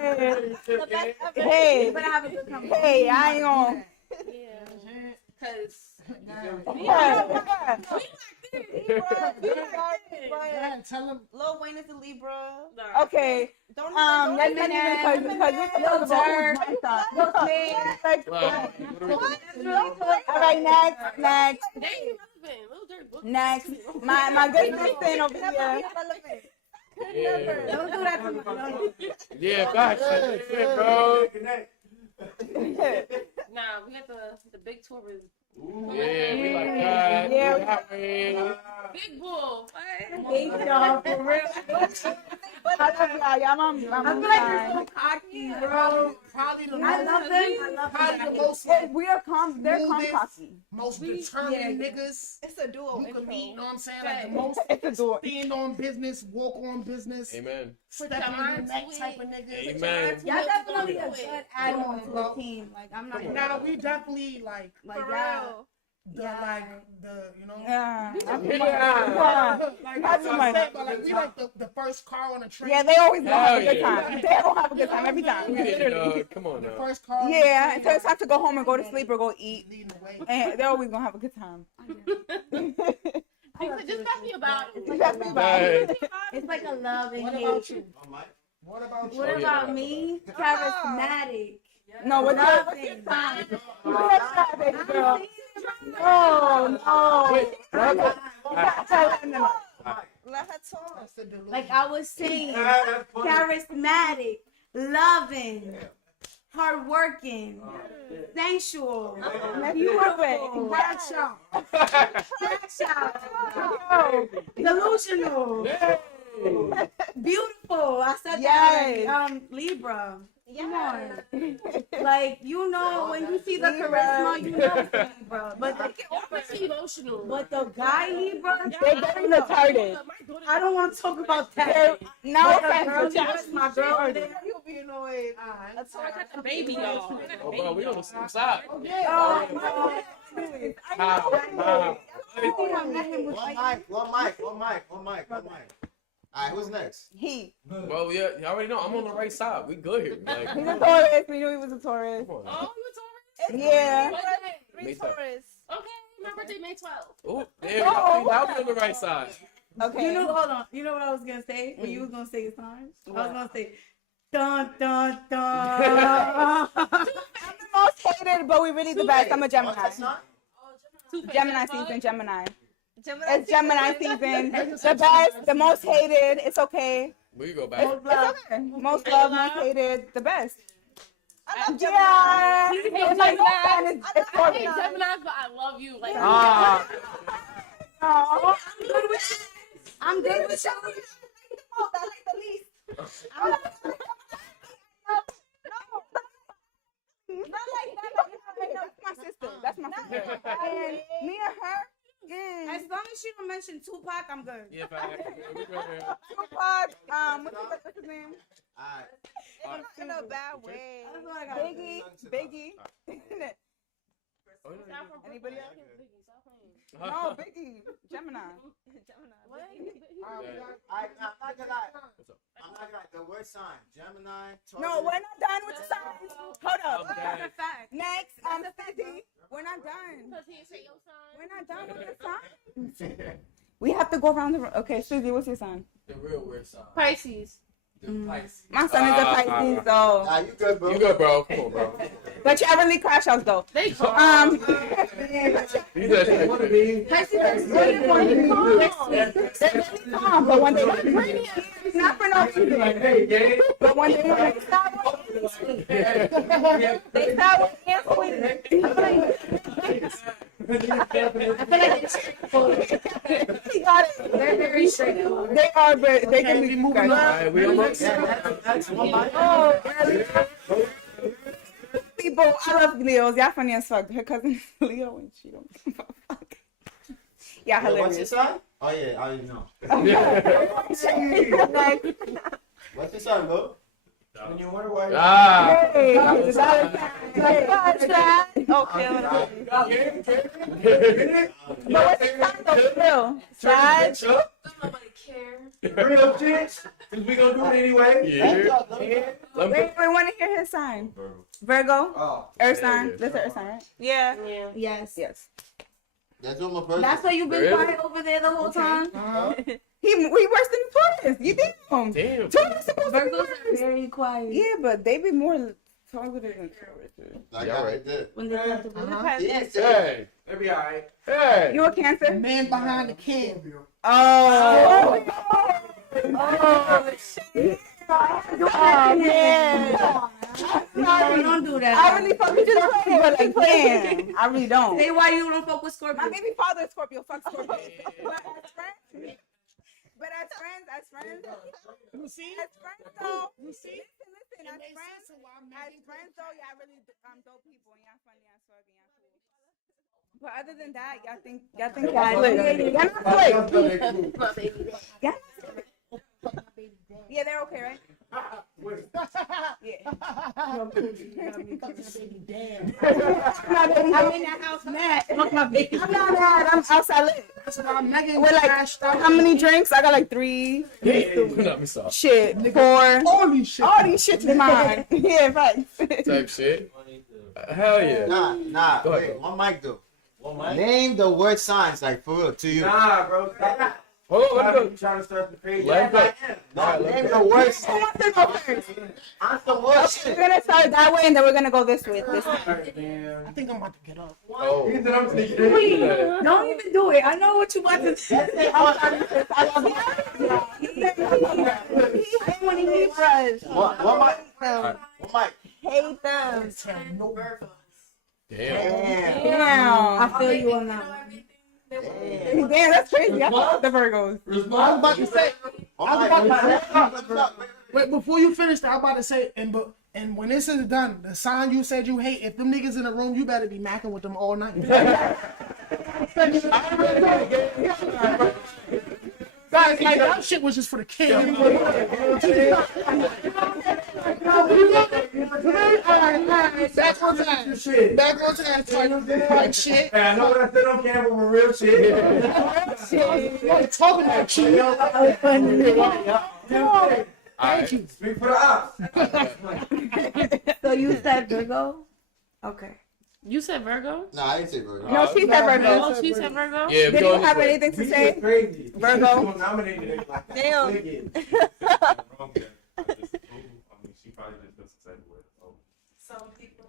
ever. The best ever. Hey. You're gonna have a good company. Hey, I ain't on. Yeah. Cause Yeah. Yeah, tell him. Lil Wayne is a Libra. Okay. Don't Let's not even because we talk about who's all right, next. Next. My good friend over here. Yeah. Don't do that to me. Yeah, facts. That's it, bro. Nah, we got the big tourist. Yeah, we like that. Yeah. That way. Big bull. Hate y'all for real. I love y'all. Y'all, I feel like you're so cocky, bro. Probably the I love them. I love Probably the them. most, we are calm. They're calm cocky. most determined niggas It's a duo. you intro. can meet. You know what I'm saying? Like the most It's a door. stand on business, walk on business, Amen. step on the neck type of niggas. Amen. Y'all definitely a good add-on to the team. Like I'm not. Now we definitely like For y'all. real. the you know. Yeah. Like, That's that's what I'm saying, but like we like the first car on a train. Yeah, they always gonna have a good Hell yeah. time. They don't have a good time every time. Come on The now. first car. on the Yeah, train, until it's time to go home and go to sleep or go eat. leading the way. And they're always gonna have a good time. Just tell me about it. Right. It's like a love and What hate. about you? What about you? What Oh, yeah. about me? Charismatic. No, what's up? Loving. What's up, baby girl? Oh no! Let her talk. That's the delusion. Like I was saying, charismatic, loving, hardworking, sensual, beautiful, Crash delusional, beautiful. I said Yes. that already. Libra. Come on. Like, you know, when you see the charisma, you know it's Libra. But Emotional. the guy Libra, They're very retarded. I don't want to talk about that. No But the girl, offense. that's my girl. You'll be annoyed. That's why I got the baby, y'all. Oh, bro, we on the same side. Oh, How? One mic. Alright, who's next? He. Well, yeah, you already know. I'm on the right side. We good here. Like, He's a Taurus. We knew he was a Taurus. come on. Oh, you a Taurus? Yeah. Okay, Me too. okay. My birthday, May 12th. Oh, there we go. Now we on the right side. Okay. You know, hold on. You know what I was gonna say when you was gonna say your sign? I was gonna say, dun dun dun. I'm the most hated, but we really the best. I'm a Gemini. Gemini season, Gemini. It's Gemini season. The best, the most hated. It's okay. We go back. It's okay. Most loved, most hated. The best. I love Yeah. It's like that. It's I for hate me. Geminis, but I love you. Like, Ah. Aw. I'm good with you. I like the least. That's my sister. That's my sister. And me and her. As long as she don't mention Tupac, I'm good. Yeah, fact. Tupac. What's his name? Alright. In a bad way. That's what I got. Biggie. Anybody else? No, Biggie. Gemini. what? I'm not gonna lie. I'm not gonna lie. The word sign. Gemini. Taurus. No, we're not done with the signs. Hold up. Okay. Next, Suzy. We're not done. Because he didn't say your sign. We're not done with the signs. We have to go around the. Okay, Suzy, what's your sign? The real weird sign. Pisces. The Pisces. My son is a Pisces, so. Nah, you good, bro. You good, bro? Come on, bro. But y'all really crash outs, though. They He said, What it be? They're really calm, but when they it's not for no reason. Hey, gang. But when they start they start canceling. He got it. They're very straightforward. They are, but they can be moving. Alright, we almost. That's one mic. Oh, people, I love Leos. Y'all funny as fuck. Her cousin is Leo, and she don't give a fuck. Yeah, What's your hilarious. sign? Oh yeah, I already know. What's your sign, bro? When you wonder why. Ah. Hey, is that okay. But what's the sign though? Sag. Nobody cares. Real shit. Cause we gonna do it anyway. Yeah. We want to hear his sign. Virgo. Oh. Earth sign. That's Earth sign, right? Yeah. Yes. Yes. That's what my person. That's why you've been Really? quiet over there the whole time. He worse than Taurus. You think? Damn. Taurus supposed to be Virgos worse. are very quiet. Yeah, but they be more talkative than Taurus. Like Yeah, I right. did. When they're comfortable. Yes. Hey. It'll be alright. Hey. You a Cancer? man behind the cam. Oh. Oh, man. Sorry, don't do that. I really fuck with you, but like, damn, I really don't. Say why you don't fuck with My Scorpio. baby father is Scorpio. Fuck Scorpio. But as friends, You see? as friends though. You see? Listen, It as makes friends, sense of why I'm as making friends though, y'all really dope people and y'all funny, y'all swag, and y'all cool. But other than that, y'all think y'all slick. Y'all not slick. Y'all not slick. Yeah, they're okay, right? Yeah. I'm in that house mad. Fuck my baby. I'm not mad. I'm outside lit. That's why I'm making With like, how many drinks? I got like 3. Let me stop. Shit, 4. all these shit? All these shits is mine. Yeah, right. Type shit. Hell yeah. Nah. Go ahead, Wait, bro. one mic though. One mic? Name the word signs like for real to you. Nah, bro. Stop. Hold on, let me You trying to start the crazy? Let him go. Nah, name the word signs. Answer word We're shit. gonna start that way and then we're gonna go this way. This way. Alright, man. I think I'm about to get up. Oh. He said I'm taking Please, it. don't even do it. I know what you about to say. I want to hear brush. One mic. One mic. Hate them. Damn. Damn. I feel you on that one. Damn, that's crazy. I fuck with the Virgos. I was about to say. One mic. Let me stop. Wait, before you finish that, I'm about to say, and when this is done, the sign you said you hate, if them niggas in the room, you better be macking with them all night. Guys, like that shit was just for the kids. Back on time. Back on time. Like shit. Hey, I know what I said on camera, but real shit. You're talking about shit. Thank you. Speak for the ops. So you said Virgo? Okay. You said Virgo? Nah, I didn't say bro. No, she said Virgo. Oh, she said Virgo? Yeah, we Did going you have this way. anything to We say? get crazy. Virgo. You nominated it like that. Damn. Wicked. She probably just feels excited with it. Oh. Some people.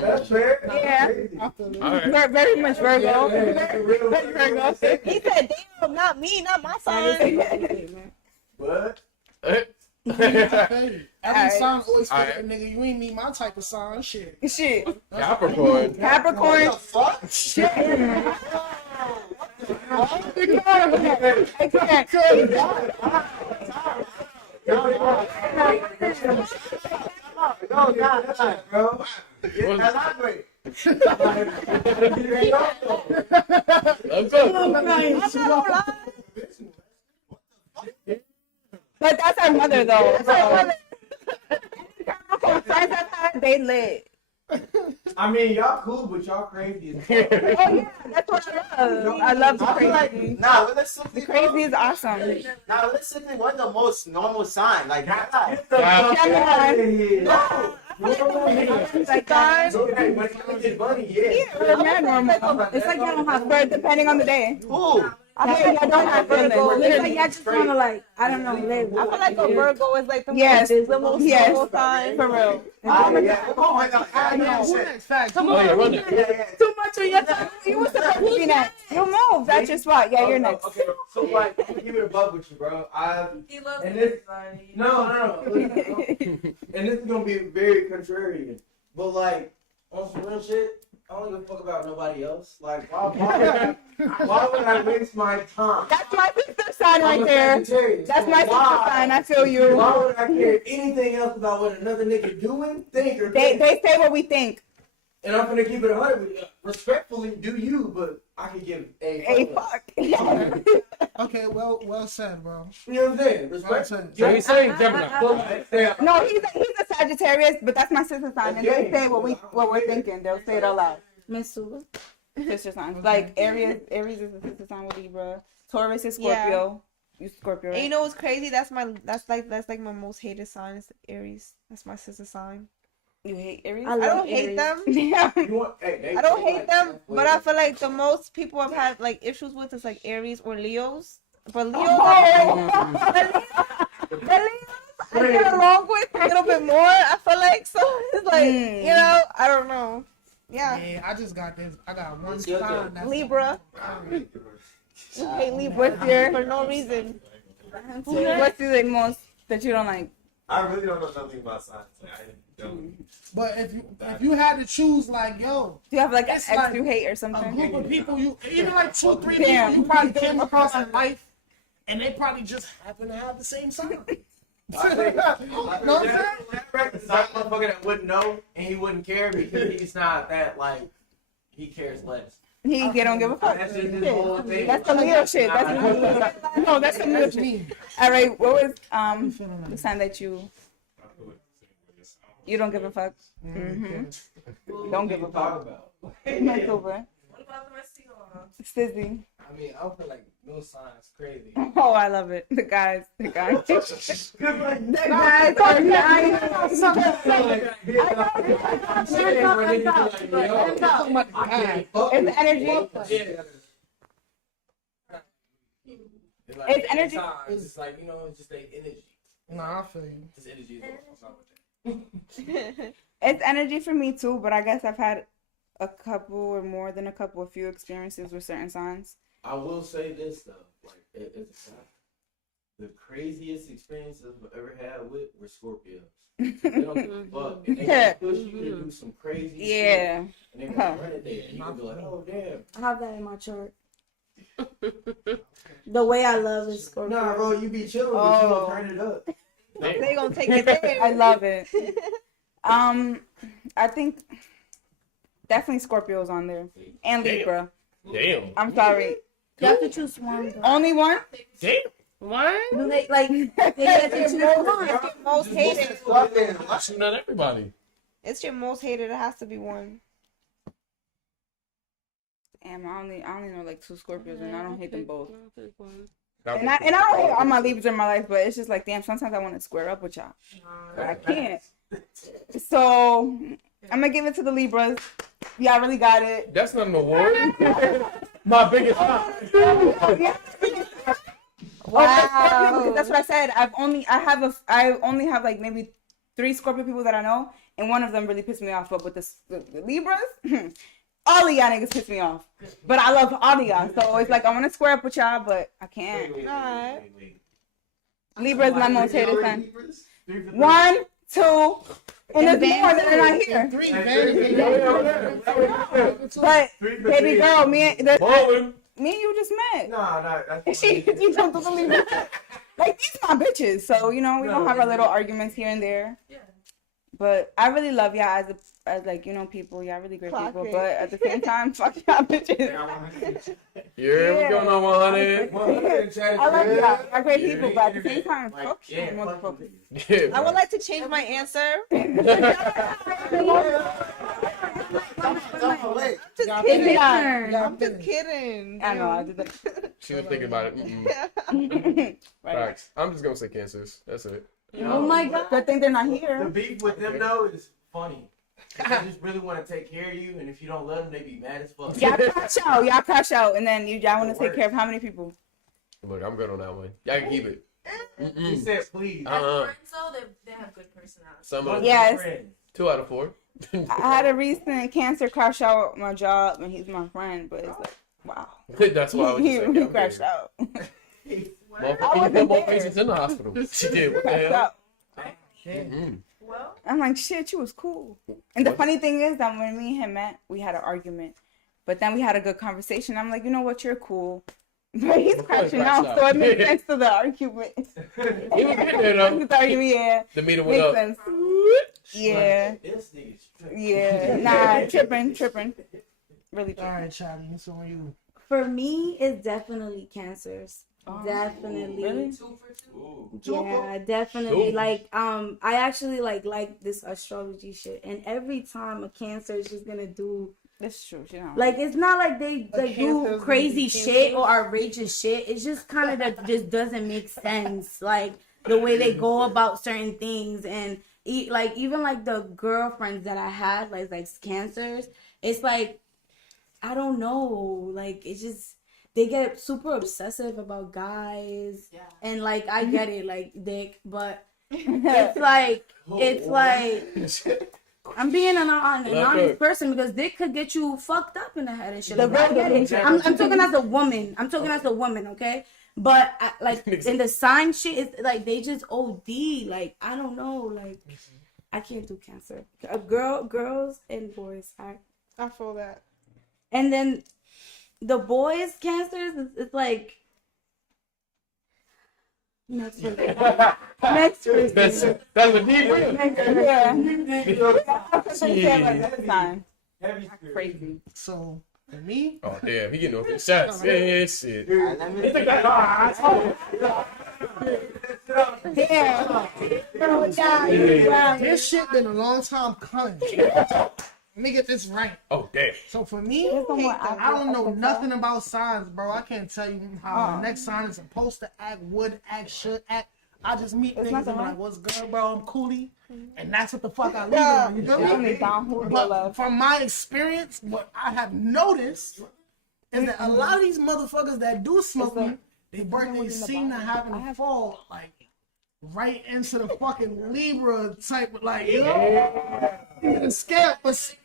That's fair. Yeah. I feel it. All right. Very much Virgo. Yeah, that's a real Virgo. He said, damn, not me, not my son. What? Every sign always feel Alright. like, nigga, you ain't me my type of sign. Shit. Shit. Capricorn. Capricorn. Fuck. Shit. No, nah, bro. Elaborate. Let's go. But that's our mother, though. That's our mother. Capricorn signs that time, they lit. I mean, y'all cool, but y'all crazy as fuck. Oh, yeah, that's what I love. I love the I feel like, crazy. nah, realistically, Crazy is awesome. nah, realistically, what's the most normal sign? Like, Get nah. the fuck Gemini. out of here. Like that. Okay, when it comes to money, yeah. We're mad normal. It's like you don't have bird depending on the day. Who? I feel like I don't have feelings. It's like Literally. y'all just want to like, I don't know, live. I feel like a Virgo is like the Yes. most, the most Yes. normal sign. For real. Yeah. Oh my God. I know. Who next? Facts. Oh, yeah, run it. Yeah. Too much on your time. You were supposed to be next. You moved. That's your spot. Yeah, you're next. Okay, so like, I'm gonna give it a buck with you, bro. He loves And this- everybody. No. Listen, and this is gonna be very contrarian, but like on some real shit, I don't give a fuck about nobody else. Like, why would I waste my time? That's my sister sign right I'm a there. Sagittarius, That's so my sister why- sign. I feel you. Why would I care anything else about what another nigga doing, think, or They think? say what we think. And I'm gonna keep it 100 with you. Respectfully, do you? But I can give a Hey, fuck. fuck. Okay, well said, bro. You know what I'm saying? Well Respect. said. So he's saying Gemini. No, he's a Sagittarius, but that's my sister sign, and they say what we're thinking. They'll say it out loud. Miss Sula. Sister signs. Like Aries is a sister sign with Libra. Taurus is Scorpio. You Scorpio, right? And you know what's crazy? That's like my most hated sign is Aries. That's my sister sign. You hate Aries? I I don't love hate Aries. them. Yeah. I don't hate them, but I feel like the most people have had like issues with is like Aries or Leos. But Leos, the Leos I get along with a little bit more. I feel like so it's like you know I don't know. Yeah, Yeah, I just got this. I got one What's your sign. thing? That's Libra. Alright. Hate Libra for no reason. What's the like, most that you don't like? I really don't know nothing about science. Like, I don't. But if you had to choose, like, yo, Do you have like an It's ex like you hate or a something? group of people, you even like 2-3 Damn. people you probably came across in life, and they probably just happen to have the same sign. know what I'm saying? That's a motherfucker that wouldn't know and he wouldn't care because he's not that like he cares less. He don't give a fuck. That's just his whole thing. That's some Leo shit. That's no, that's some Leo That's shit. me. All right, what was feeling the like? sign that you don't give a fuck? Don't give a fuck. about. My silver. What about the rest of y'all? Stizzy. I mean, I feel like no signs crazy. Oh, I love it. The guys. The guys. The guys are nice. It's energy. It's energy. It's just like, you know, it's just like energy. Nah, I feel you. Just energy. It's energy for me too, but I guess I've had a couple or more than a couple, a few experiences with certain signs. I will say this though, like it's the craziest experiences I've ever had with were Scorpios. They don't give a fuck, and they gonna push you to do some crazy shit, Yeah. and they gonna run it there, and you gonna be like, oh damn. I have that in my chart. The way I love is Scorpio. Nah, bro, you be chilling, but you gonna turn it up. They gonna take it there. I love it. I think definitely Scorpio's on there and Libra. Damn. I'm sorry. You have to choose one. Though. Only one? Damn. What? Do they like? They have to choose one. Most hated. Shooting at everybody. It's your most hated. It has to be one. Damn, I only know like 2 Scorpios and I don't hate them both. That And I don't hate all my Libras in my life, but it's just like damn. Sometimes I want to square up with y'all, but I can't. So I'm gonna give it to the Libras. Y'all really got it. That's not an award. My biggest. Wow. Because that's what I said. I only have like maybe 3 Scorpio people that I know, and one of them really pissed me off. But with the Libras, all of y'all niggas piss me off. But I love all of y'all, so it's like I want to square up with y'all, but I can't. Libra is my most hated sign. 1, 2, and there's more that are not here. 3 vanity. But baby girl, me and Bowling. you just met. Nah, that's You jumped to the Libra. Like these my bitches, so you know we don't have our little arguments here and there. Yeah. But I really love y'all as like you know people. Y'all really great Clock people. it. But at the same time, fuck y'all bitches. Yeah, what's going on, 100? I love y'all. Y'all great people, but at the same time, fuck you, Yeah, motherfuckers. Yeah, I would like to change my answer. Just Y'all kidding. Yeah. Y'all I'm just finished. kidding. I know I did that. she was thinking about it. Mm-mm. Right. Facts. I'm just gonna say cancers. That's it. Oh my god. Good thing they're not The here. beef with them though is funny. They just really want to take care of you, and if you don't love them, they be mad as fuck. Y'all crash out, and then y'all want to take care of how many people? Look, I'm good on that one. Y'all can keep it. He Mm-mm. said, please. As friends, though, they have good personality. Some of Yes. 2 out of 4. I had a recent cancer crash out at my job, and he's my friend, but it's like, wow. That's why I was just He like, yeah, I'm crashed good. out. Motherfucker, I you wasn't put more there. patients in the hospital. She did. What the Crashed hell? out. Mm-mm. Well, I'm like, shit, you was cool. And the funny thing is that when me and him met, we had an argument. But then we had a good conversation. I'm like, you know what, you're cool. But he's crashing out, so it makes sense to the argument. He was getting there, though. The argument, yeah. The meter went Makes up. sense. Yeah. This nigga's tripping. Yeah. Nah, tripping. Really All tripping. right, Charlie, it's on you. For me, it's definitely cancers. Oh, Definitely. really? 2 for 2. Yeah, definitely. Two. Like, I actually like this astrology shit, and every time a Cancer is just gonna do That's true. You know. like it's not like they like do Cancers crazy be shit Cancers? or outrageous shit. It's just kind of that just doesn't make sense. Like the way they go about certain things, and like even like the girlfriends that I had, like cancers, it's like I don't know, like it's just they get super obsessive about guys, and like I get it, like dick, but it's like I'm being an honest person because dick could get you fucked up in the head and shit. Like, I get it. I'm talking as a woman. Okay. But like in the sign shit, it's like they just OD. Like I don't know. Like I can't do cancer. Girls and boys. I feel that. And then the boys cancers. It's like next person. Next person. That's a deep one. Crazy. So for me, Oh damn, he getting off his shots. Yeah, shit. this shit been a long time coming. Let me get this right. Oh damn. So for me, I don't know nothing about signs, bro. I can't tell you how the next sign is supposed to act, would act, should act. I just meet niggas and be like, what's good, bro? I'm coolie. And that's what the fuck I leave on. You feel me? But from my experience, what I have noticed is that a lot of these motherfuckers that do smoke me, their birthdays seem to happen to fall like right into the fucking Libra type of like, you know? Yeah. Scared, but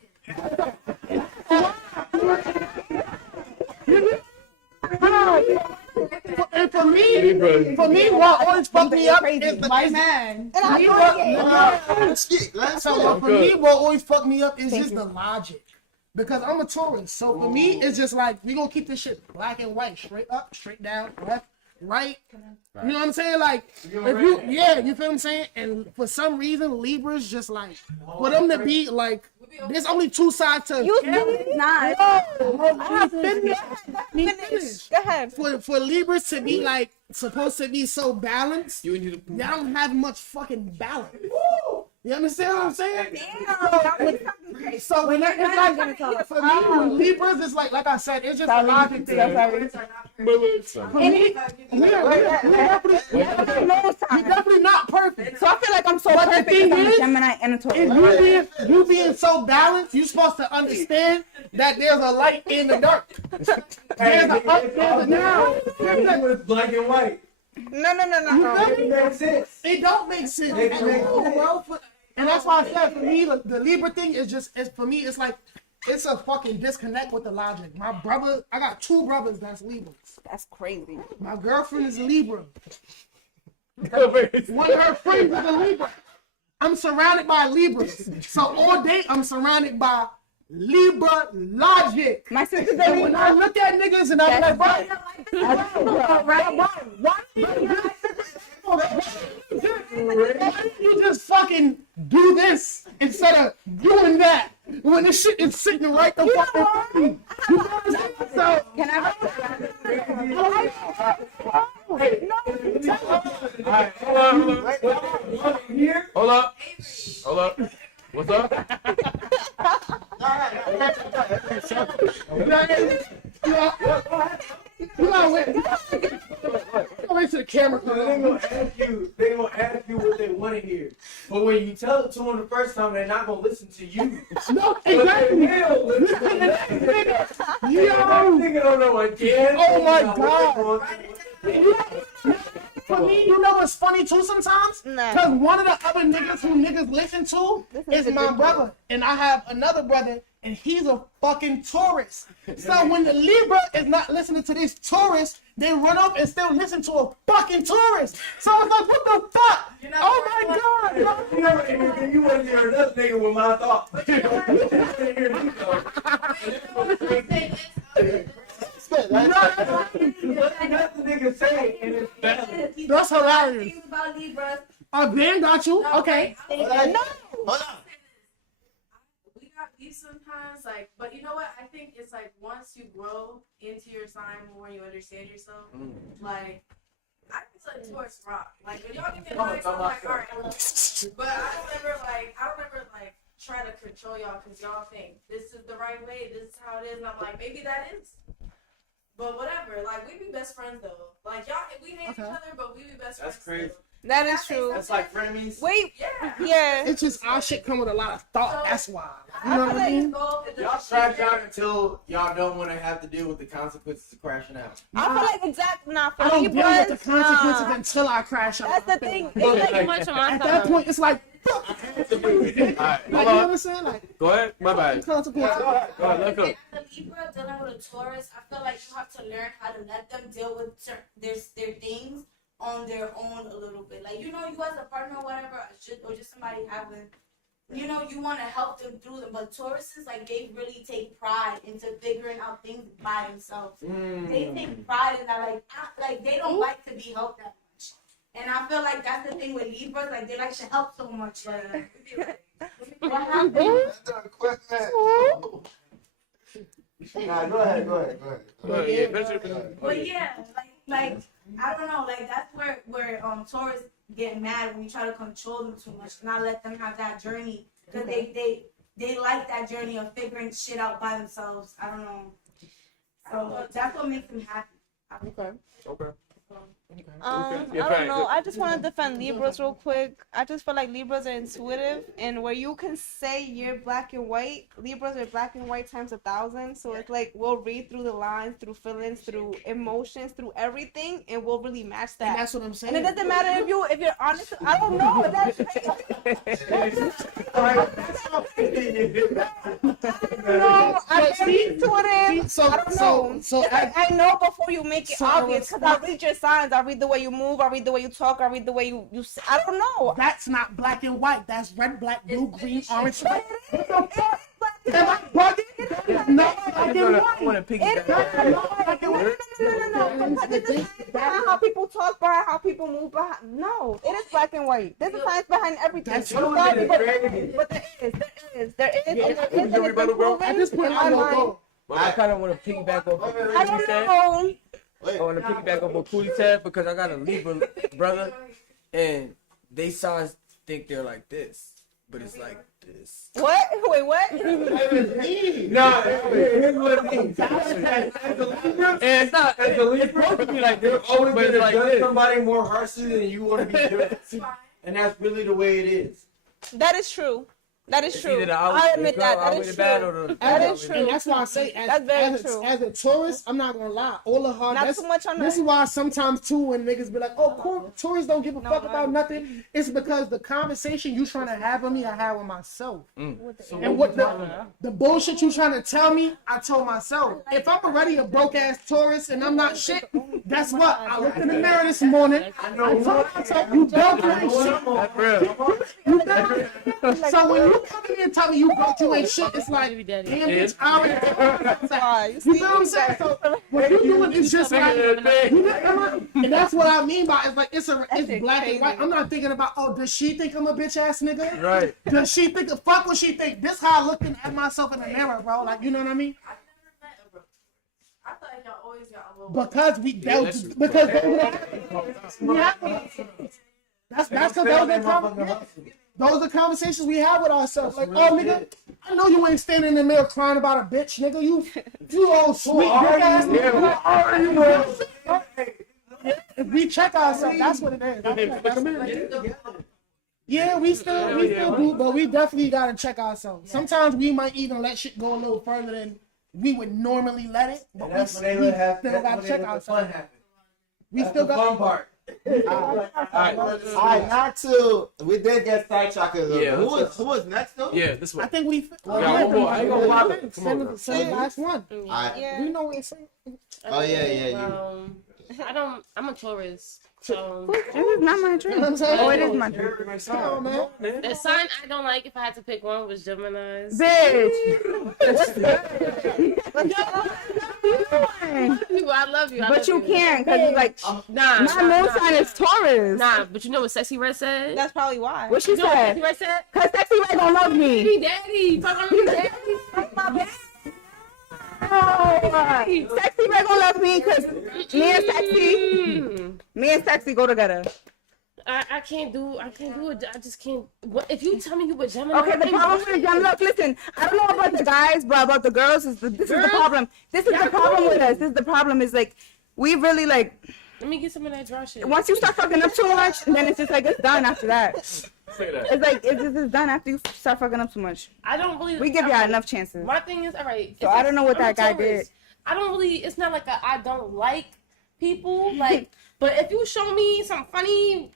and for me, what always fucked me up is the white man. for me, what always fucked me up is just the logic. Because I'm a Taurus, so for me, it's just like we gonna keep this shit black and white, straight up, straight down, left, right. You know what I'm saying? Like, if you, you feel what I'm saying? And for some reason, Libras just like for them to be like, there's only two sides to. You not. Finish. Go ahead. For Libras to be like supposed to be so balanced, y'all don't have much fucking balance. You understand what I'm saying? So when it's like for me, when Libras, it's like I said, it's just a logic thing. We're definitely not perfect. So I feel like I'm so perfect. The thing is, Gemini and a Taurus. you being so balanced, you're supposed to understand that there's a light in the dark. There's a up, there's a down. It's black and white. No. It makes sense. It don't make sense. And that's why I said for me, the Libra thing is just, for me, it's like, it's a fucking disconnect with the logic. My brother, I got two brothers that's Libras. That's crazy. My girlfriend is a Libra. One of her friends is a Libra. I'm surrounded by Libras. So all day, I'm surrounded by Libra logic. My sister's And when I look at niggas and I'm like, bro, why you just fucking do this instead of doing that when this shit is sitting right the fuck in front of you? So Can I Hold up. What's up? wait to the camera. They gonna ask you what they want to hear. But when you tell it to them the first time, they're not gonna listen to you. No, exactly. Nigga don't know again. Oh my god. For me, you know what's funny too sometimes? Because one of the other niggas who niggas listen to is my brother. And I have another brother, and he's a fucking Taurus. So when the Libra is not listening to this Taurus, they run up and still listen to a fucking Taurus. So I was like, what the fuck? Oh my god. You want to hear another nigga with my thoughts. That's the nigga saying, and it's bad. That's hilarious. Things about Libras. Ben got you. Okay. No. Hold on. We got beef sometimes, like, but you know what? I think it's like once you grow into your sign more and you understand yourself, like, I was like towards rock. Like, when y'all give me advice, I'm like, all right. But I don't ever try to control y'all because y'all think this is the right way, this is how it is, and I'm like, maybe that is. But whatever, like, we be best friends though. Like, y'all, we hate each other, but we be best friends. That's crazy. Still. That is true. That's like frenemies. Wait, yeah. It's just our shit come with a lot of thought. That's why. You know what I mean? Y'all crash out until y'all don't want to have to deal with the consequences of crashing out. I feel like exactly not for I don't deal with Libras. the consequences until I crash out. That's the thing. It's It's like much on my At that side. point, it's like, fuck. Alright, Like, hold you know what on. I'm saying? Like, Go ahead. My bad. consequences. Go ahead. Let's go. As a Libra dealing with a Taurus, I feel like you have to learn how to let them deal with their things on their own a little bit. Like, you know, you as a partner or whatever, or just somebody having, you know, you want to help them through them. But Tauruses, like, they really take pride into figuring out things by themselves. They take pride in that, like they don't like to be helped that much. And I feel like that's the thing with Libras, like, they like to help so much. Like, what happened? Nah, go ahead. But yeah, like I don't know, like that's where Taurus get mad when you try to control them too much, not let them have that journey, because they like that journey of figuring shit out by themselves. I don't know. So that's what makes them happy. Okay. I Yeah, don't know. I just want to defend Libras real quick. I just feel like Libras are intuitive, and where you can say you're black and white, Libras are black and white times 1,000. So it's like we'll read through the lines, through feelings, through emotions, through everything, and we'll really match that. And that's what I'm saying. And it doesn't matter if you're honest. I don't know. That's no, I'm very intuitive. So, I don't know. so I know before you make it So obvious, it's because I read your signs. I read the way you move. I read the way you talk. I read the way you I don't know. that's not black and white. That's red, black, blue, green, orange. But it is. Am I bugging? No, black and I white. want to It piggyback. is. No. Because there's a science behind how people talk, behind how people move. No, it is black and white. There's a science behind everything. That's But there is, and there is, and it's been proven At this point, in I my will mind. go. I kind of want to piggyback off what I you don't said. know. I want to piggyback off what Cooley said because I got a Libra brother, and they signs think they're like this, but it's like this. What? Wait, what? No, here's what it means. And it's not. As a It's supposed to be like this, You've always but been it's like judge this. somebody more harshly than you want to be judged. And that's really the way it is. That is true. That is It's true. either the I admit that. That is bad true. or the That is And true. that's why I say, That's very true. as a tourist, I'm not gonna lie. All the hard. Not That's, too much on this that. is why sometimes too, when niggas be like, "Oh, tourists don't give a fuck about nothing," it's because the conversation you trying to have with me, I had with myself. And what the bullshit you trying to tell me, I told myself. If I'm already a broke ass tourist and I'm not shit, guess what? I looked in the mirror this morning. I told myself, you broke, you ain't shit. That's real. You broke. So when you come in and tell me you broke, you ain't shit, it's like, damn bitch, I already. You know what I'm saying? So what you doing is just like, and that's what I mean by it's like it's black and white. I'm not thinking about, oh, does she think I'm a bitch ass nigga? Right. Does she think fuck what she think? This how I looking at myself in the mirror, bro. Like, you know what I mean? I thought y'all always got a little. Because that's because those are conversations we have with ourselves. Like, oh nigga, I know you ain't standing in the mirror crying about a bitch, nigga. You old sweet ass nigga. If we check ourselves, that's what it is. Yeah, we still do, but we definitely gotta check ourselves. Sometimes we might even let shit go a little further than we would normally let it, but we still gotta check ourselves. We still got fun part. Alright, not to. We did get sidetracked a little Yeah, bit. Who was next though? Yeah, this I way. think we. got one more. I ain't gonna lie to you. Come on, bro. Send the last one. Alright. We know what it's saying. Oh yeah, you. I'm a Taurus. So This is not my dream. You know what I'm saying? Oh, it is my dream. Come on, man. the sign I don't like, if I had to pick one, was Gemini's. Bitch. I love you. I But love you can't, because it's like, Nah, my moon sign is Taurus. Nah, but you know what Sexy Red said? That's probably why. What you she know what said? Sexy Red said? Because Sexy Red don't love me. Daddy, fuck on me, daddy. Sexy Red gonna love me because me and Sexy go together. I can't do it. I just can't. What if you tell me you were Gemini? Okay, the problem with Gemini, look, listen, I don't know about the guys, but about the girls, this is the problem. This is the problem with us. This is the problem is like, we really like, Let me get some of that dry shit. Once you start fucking up too much, then it's just like it's done after that. Say that. It's like it's done after you start fucking up too much. I don't really. We give y'all enough chances. My thing is, all right. So I don't know what that guy did. I don't really. It's not like I don't like people, like. But if you show me some funny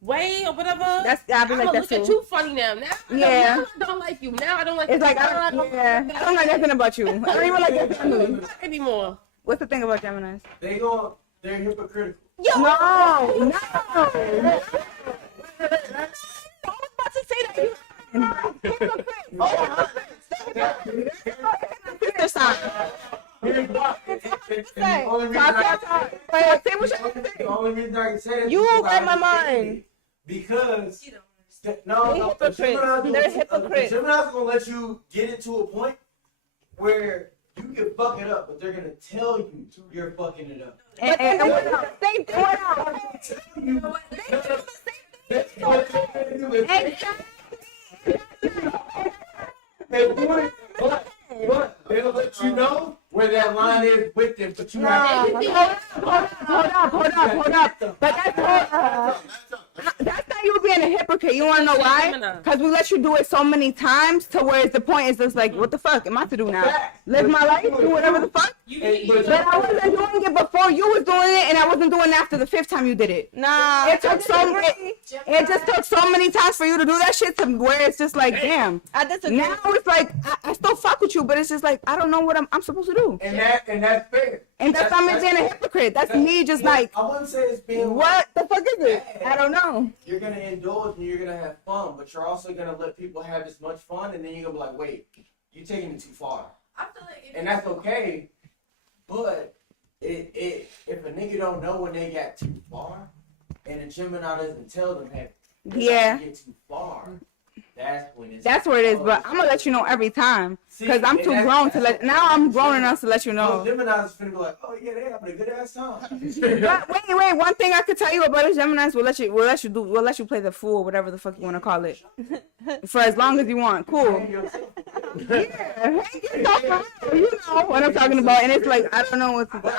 way or whatever, I'll be like that look too. at you funny now. Now I don't like you. Now I don't like. It's like I don't like nothing about you. I don't even like your family anymore. What's the thing about Geminis? They're hypocritical. Yo, no. I was about to say that. The only reason I can say that you read my mind. Because they're hypocrites. They're hypocrites. The Gemini's gonna let you get it to a point where you can fuck it up, but they're gonna tell you you're fucking it up. They But they'll let you know where that line is with them, but you have to hold up. But that's not you being a hypocrite. You want to know why? Because we let you do it so many times to where the point is just like, what the fuck am I to do now? Live my life, do whatever the fuck? But I wasn't doing it before you was doing it, and I wasn't doing it after the 5th time you did it. Nah. It just took so many times for you to do that shit to where it's just like, damn. I disagree. Now it's like, I still fuck with you, but it's just like, I don't know what I'm supposed to do. And that's fair. And that's not me being a hypocrite. That's me just like, I wouldn't say it's being what the fuck is it? I don't know. You're gonna indulge and you're gonna have fun, but you're also gonna let people have as much fun, and then you're gonna be like, wait, you're taking it too far. I feel like and that's okay, but if a nigga don't know when they got too far, and the Gemini doesn't tell them, hey, yeah, get too far. That's where it is, but I'm gonna let you know every time because I'm too grown to let. Now I'm grown enough to let you know. Gemini's finna be like, oh yeah, they having a good ass time. But wait. One thing I could tell you about the Gemini's, we'll let you play the fool, whatever the fuck you want to call it, for as long as you want. Cool. Yeah, you know what I'm talking about, and it's like I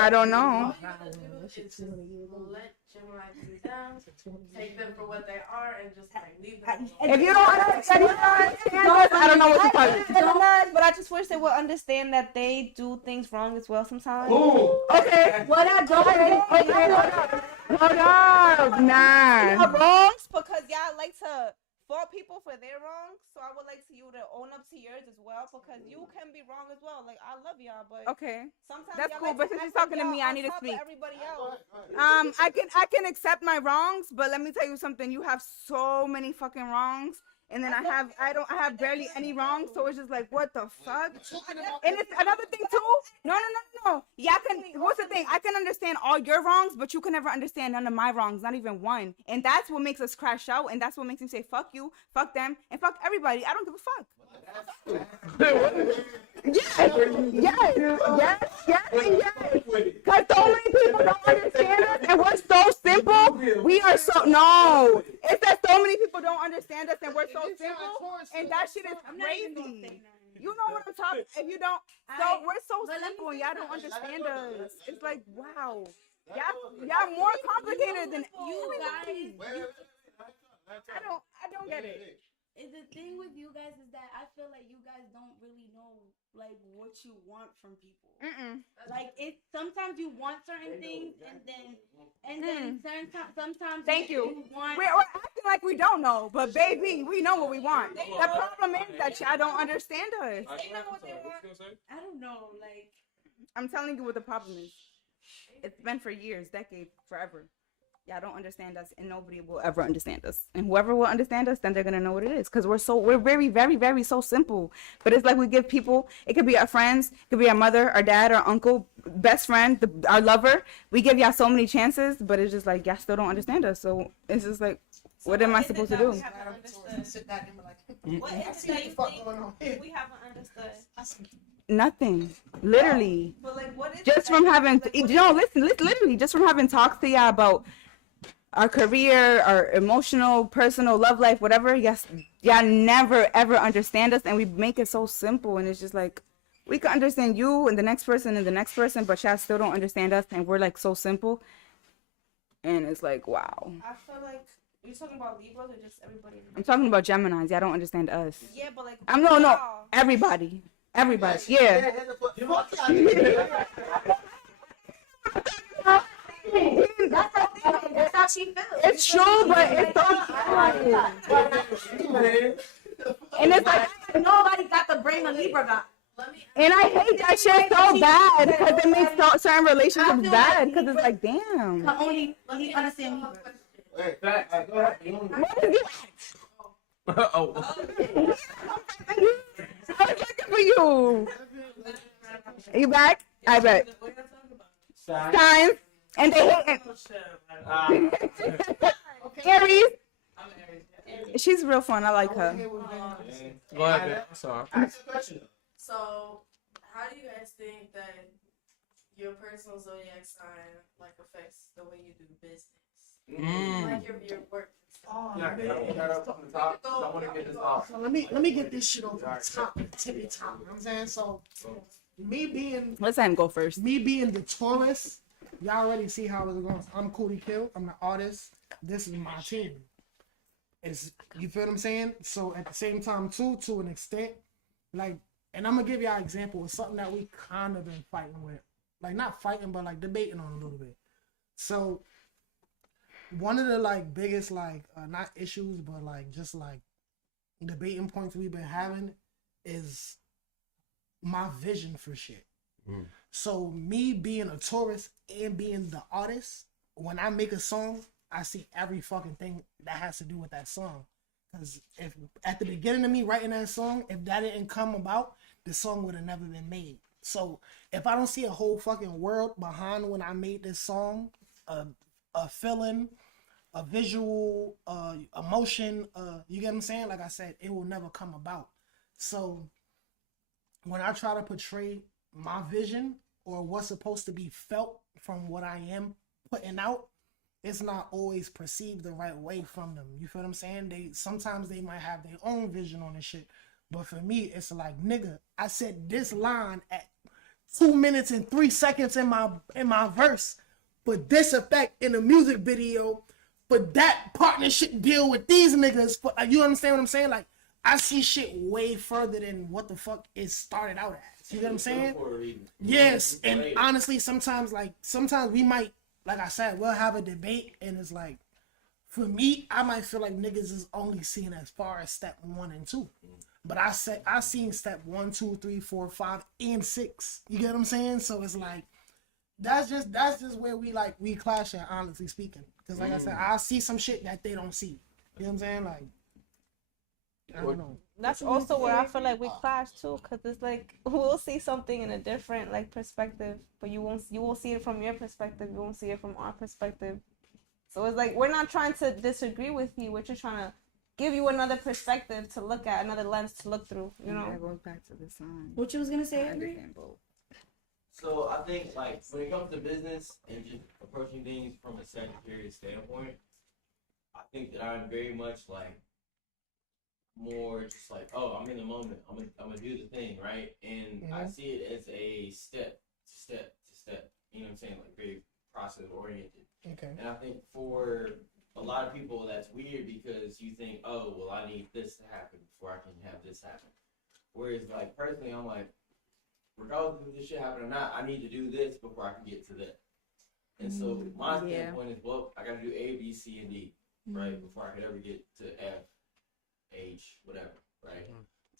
don't know. Take them for what they are and just like leave them. If you don't understand us, I don't know what to tell you. But I just wish they would understand that they do things wrong as well sometimes. Ooh. Okay. What I don't. Hold up. Nah. Wrongs because y'all like to fault people for their wrongs. So I would like you to own up to yours as well because you can be wrong as well. Like I love y'all, but okay. Sometimes that's cool. But since you're talking to me, I need to speak. Everybody else. I can accept my wrongs, but let me tell you something. You have so many fucking wrongs, and then I have barely any wrongs. So it's just like, what the fuck? And it's another thing too. No. Yeah, what's the thing? I can understand all your wrongs, but you can never understand none of my wrongs, not even one. And that's what makes us crash out, and that's what makes me say fuck you, fuck them, and fuck everybody. I don't give a fuck. Yes. Because so many people don't understand us, and we're so simple. We are so It's that so many people don't understand us, and we're so simple, and that shit is crazy. You know what I'm talking? If you don't, we're so simple, and y'all don't understand us. It's like wow, y'all more complicated than you guys. I don't get it. The thing with you guys is that I feel like you guys don't really know like what you want from people. Like sometimes you want certain things and then sometimes Thank you. Want. We're acting like we don't know, but baby, we know what we want. The problem is that y'all don't understand us. They know what they want. I don't know. Like I'm telling you what the problem is. It's been for years, decades, forever. Y'all don't understand us, and nobody will ever understand us. And whoever will understand us, then they're gonna know what it is, because we're very, very, very so simple. But it's like we give people. It could be our friends, it could be our mother, our dad, our uncle, best friend, our lover. We give y'all so many chances, but it's just like y'all still don't understand us. So it's just like, what am I supposed to do? What is it that you think we haven't understood? Nothing, literally. But like, what is just from having, literally, just from having talks to y'all about our career, our emotional, personal, love life, whatever. Yes, y'all never ever understand us, and we make it so simple. And it's just like we can understand you and the next person, but y'all still don't understand us, and we're like so simple. and it's like, wow. I feel like you're talking about Libras or just everybody? I'm talking about Geminis. Y'all don't understand us. Yeah, but like I'm no, everybody. Yeah. That's how she feels. It's true, but it's so and it's like Nobody got the brain a Libra got. and I hate that shit so bad because it makes certain relationships bad because it's like, damn. Only understand Libra. Wait, go ahead. Oh. I was looking for you. Are you back? I bet. Signs. And they hate it. Aries. She's real fun. I like her. Go ahead, Ben. I'm sorry. Ask a question. So, how do you guys think that your personal zodiac sign like affects the way you do business? Like your work. Oh, Yeah, man. from the top. I want to get this off. So let me get this shit off the top, the tippy top. You know what I'm saying? So me being Let's have him go first. me being the Taurus, y'all already see how it's going. I'm Cootie Kill. I'm the artist. This is my team. It's, you feel what I'm saying? So at the same time too, to an extent, like, and I'm gonna give y'all an example. It's something that we kind of been fighting with, like not fighting, but like debating on a little bit. So one of the like biggest like not issues, but like just like debating points we've been having is my vision for shit. So me being a Taurus and being the artist, when I make a song, I see every fucking thing that has to do with that song. Because if at the beginning of me writing that song, if that didn't come about, the song would have never been made. So if I don't see a whole fucking world behind when I made this song, a feeling, a visual, emotion, you get what I'm saying? Like I said, it will never come about. So when I try to portray my vision or what's supposed to be felt from what I am putting out, it's not always perceived the right way from them. You feel what I'm saying? Sometimes they might have their own vision on this shit. But for me, it's like, nigga, I said this line at 2 minutes and 3 seconds in my verse, but this effect in the music video, but that partnership deal with these niggas, for, you understand what I'm saying? Like, I see shit way further than what the fuck it started out as. You get what I'm saying? Yes, and honestly, sometimes we might, like I said, we'll have a debate, and it's like, for me, I might feel like niggas is only seeing as far as step 1 and 2. But I seen step 1, 2, 3, 4, 5, and 6. You get what I'm saying? So it's like, that's just where we clash at, honestly speaking. Because like I said, I see some shit that they don't see. You know what I'm saying? Like, I don't know. That's also where I feel like we clash too, because it's like we'll see something in a different like perspective, but you won't see it from your perspective. You won't see it from our perspective. So it's like we're not trying to disagree with you. We're just trying to give you another perspective to look at, another lens to look through. You know. That goes back to the sign. What you was gonna say, I Henry? understand both. So I think like when it comes to business and just approaching things from a Sagittarius standpoint, I think that I'm very much like more just like, oh, I'm in the moment. I'm gonna do the thing, right? And I see it as a step to step to step. You know what I'm saying? Like very process oriented. Okay. And I think for a lot of people that's weird because you think, oh, well, I need this to happen before I can have this happen. Whereas like personally, I'm like, regardless if this shit happen or not, I need to do this before I can get to that. And so my standpoint is, well, I got to do A, B, C, and D, right, before I could ever get to F, H, whatever, right?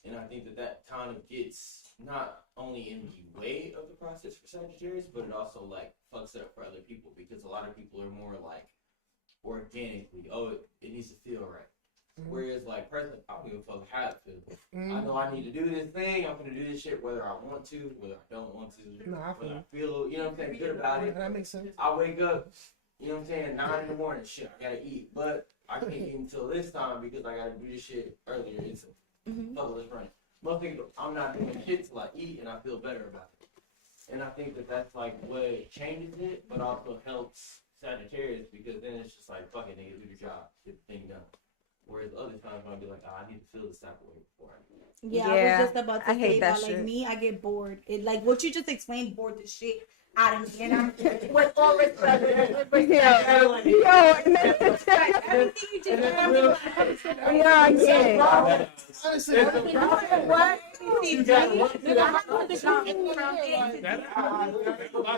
And I think that kind of gets not only in the way of the process for Sagittarius, but it also like fucks it up for other people because a lot of people are more like organically, oh, it needs to feel right. Whereas, like, personally, I don't give a fuck how it feels. I know I need to do this thing. I'm going to do this shit whether I want to, whether I don't want to. No, I whether I feel, you know what I'm saying, good about it. That makes sense. I wake up, you know what I'm saying, 9 in the morning, shit, I got to eat. But I can't eat until this time because I got to do this shit earlier. It's a fuck, let's run. Most people, I'm not doing shit till I eat and I feel better about it. And I think that that's, like, what changes it, but also helps Sagittarius because then it's just like, fuck it, nigga, do your job, get the thing done. Whereas other times I'll be like, oh, I need to feel this type of way before I do it. Yeah, I was just about to say that. Like me, I get bored. It like what you just explained, bored the shit out of me. And I'm with all respect. Yo, and then Everything you just said, I'm like, yeah, I can't. Honestly, what? You got to work it I out. have to understand it from A to D. No, because I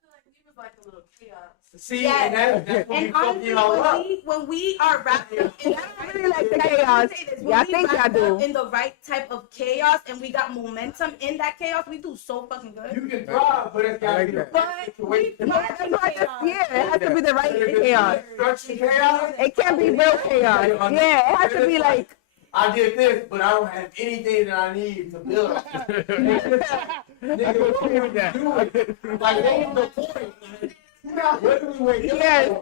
feel like we was like a little chaos. See, Yes. and that's what we And fucking honestly, y'all up. when we are wrapped up in I really like the chaos. when Yeah, I we think wrapped I up do. in the right type of chaos and we got momentum in that chaos, we do so fucking good. You can drive, but it's gotta be the But situation. Yeah, it has to be the right chaos. Structured chaos. It can't be real chaos. Yeah, it has to be like. I did this, but I don't have anything that I need to build. Nigga, what are we doing? Like, what was the point? What do we wait? Yes.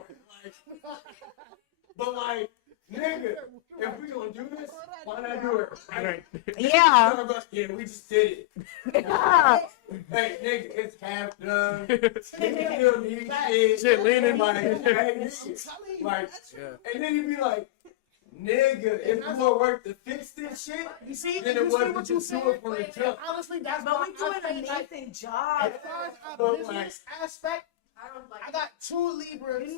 But like, nigga, if we gonna do this, why not do it right? Yeah. Yeah, we just did it. Yeah. Hey, nigga, it's half done. Nigga still need shit. Shit leaning. Like, hey, like, and then you be like, nigga, it's more work to fix this shit you see, than you it see was what to you just do said? it from the jump. Honestly, that's But why we do I an feel like, amazing job. as far as But, our like, business aspect, I don't like I got 2 Libras.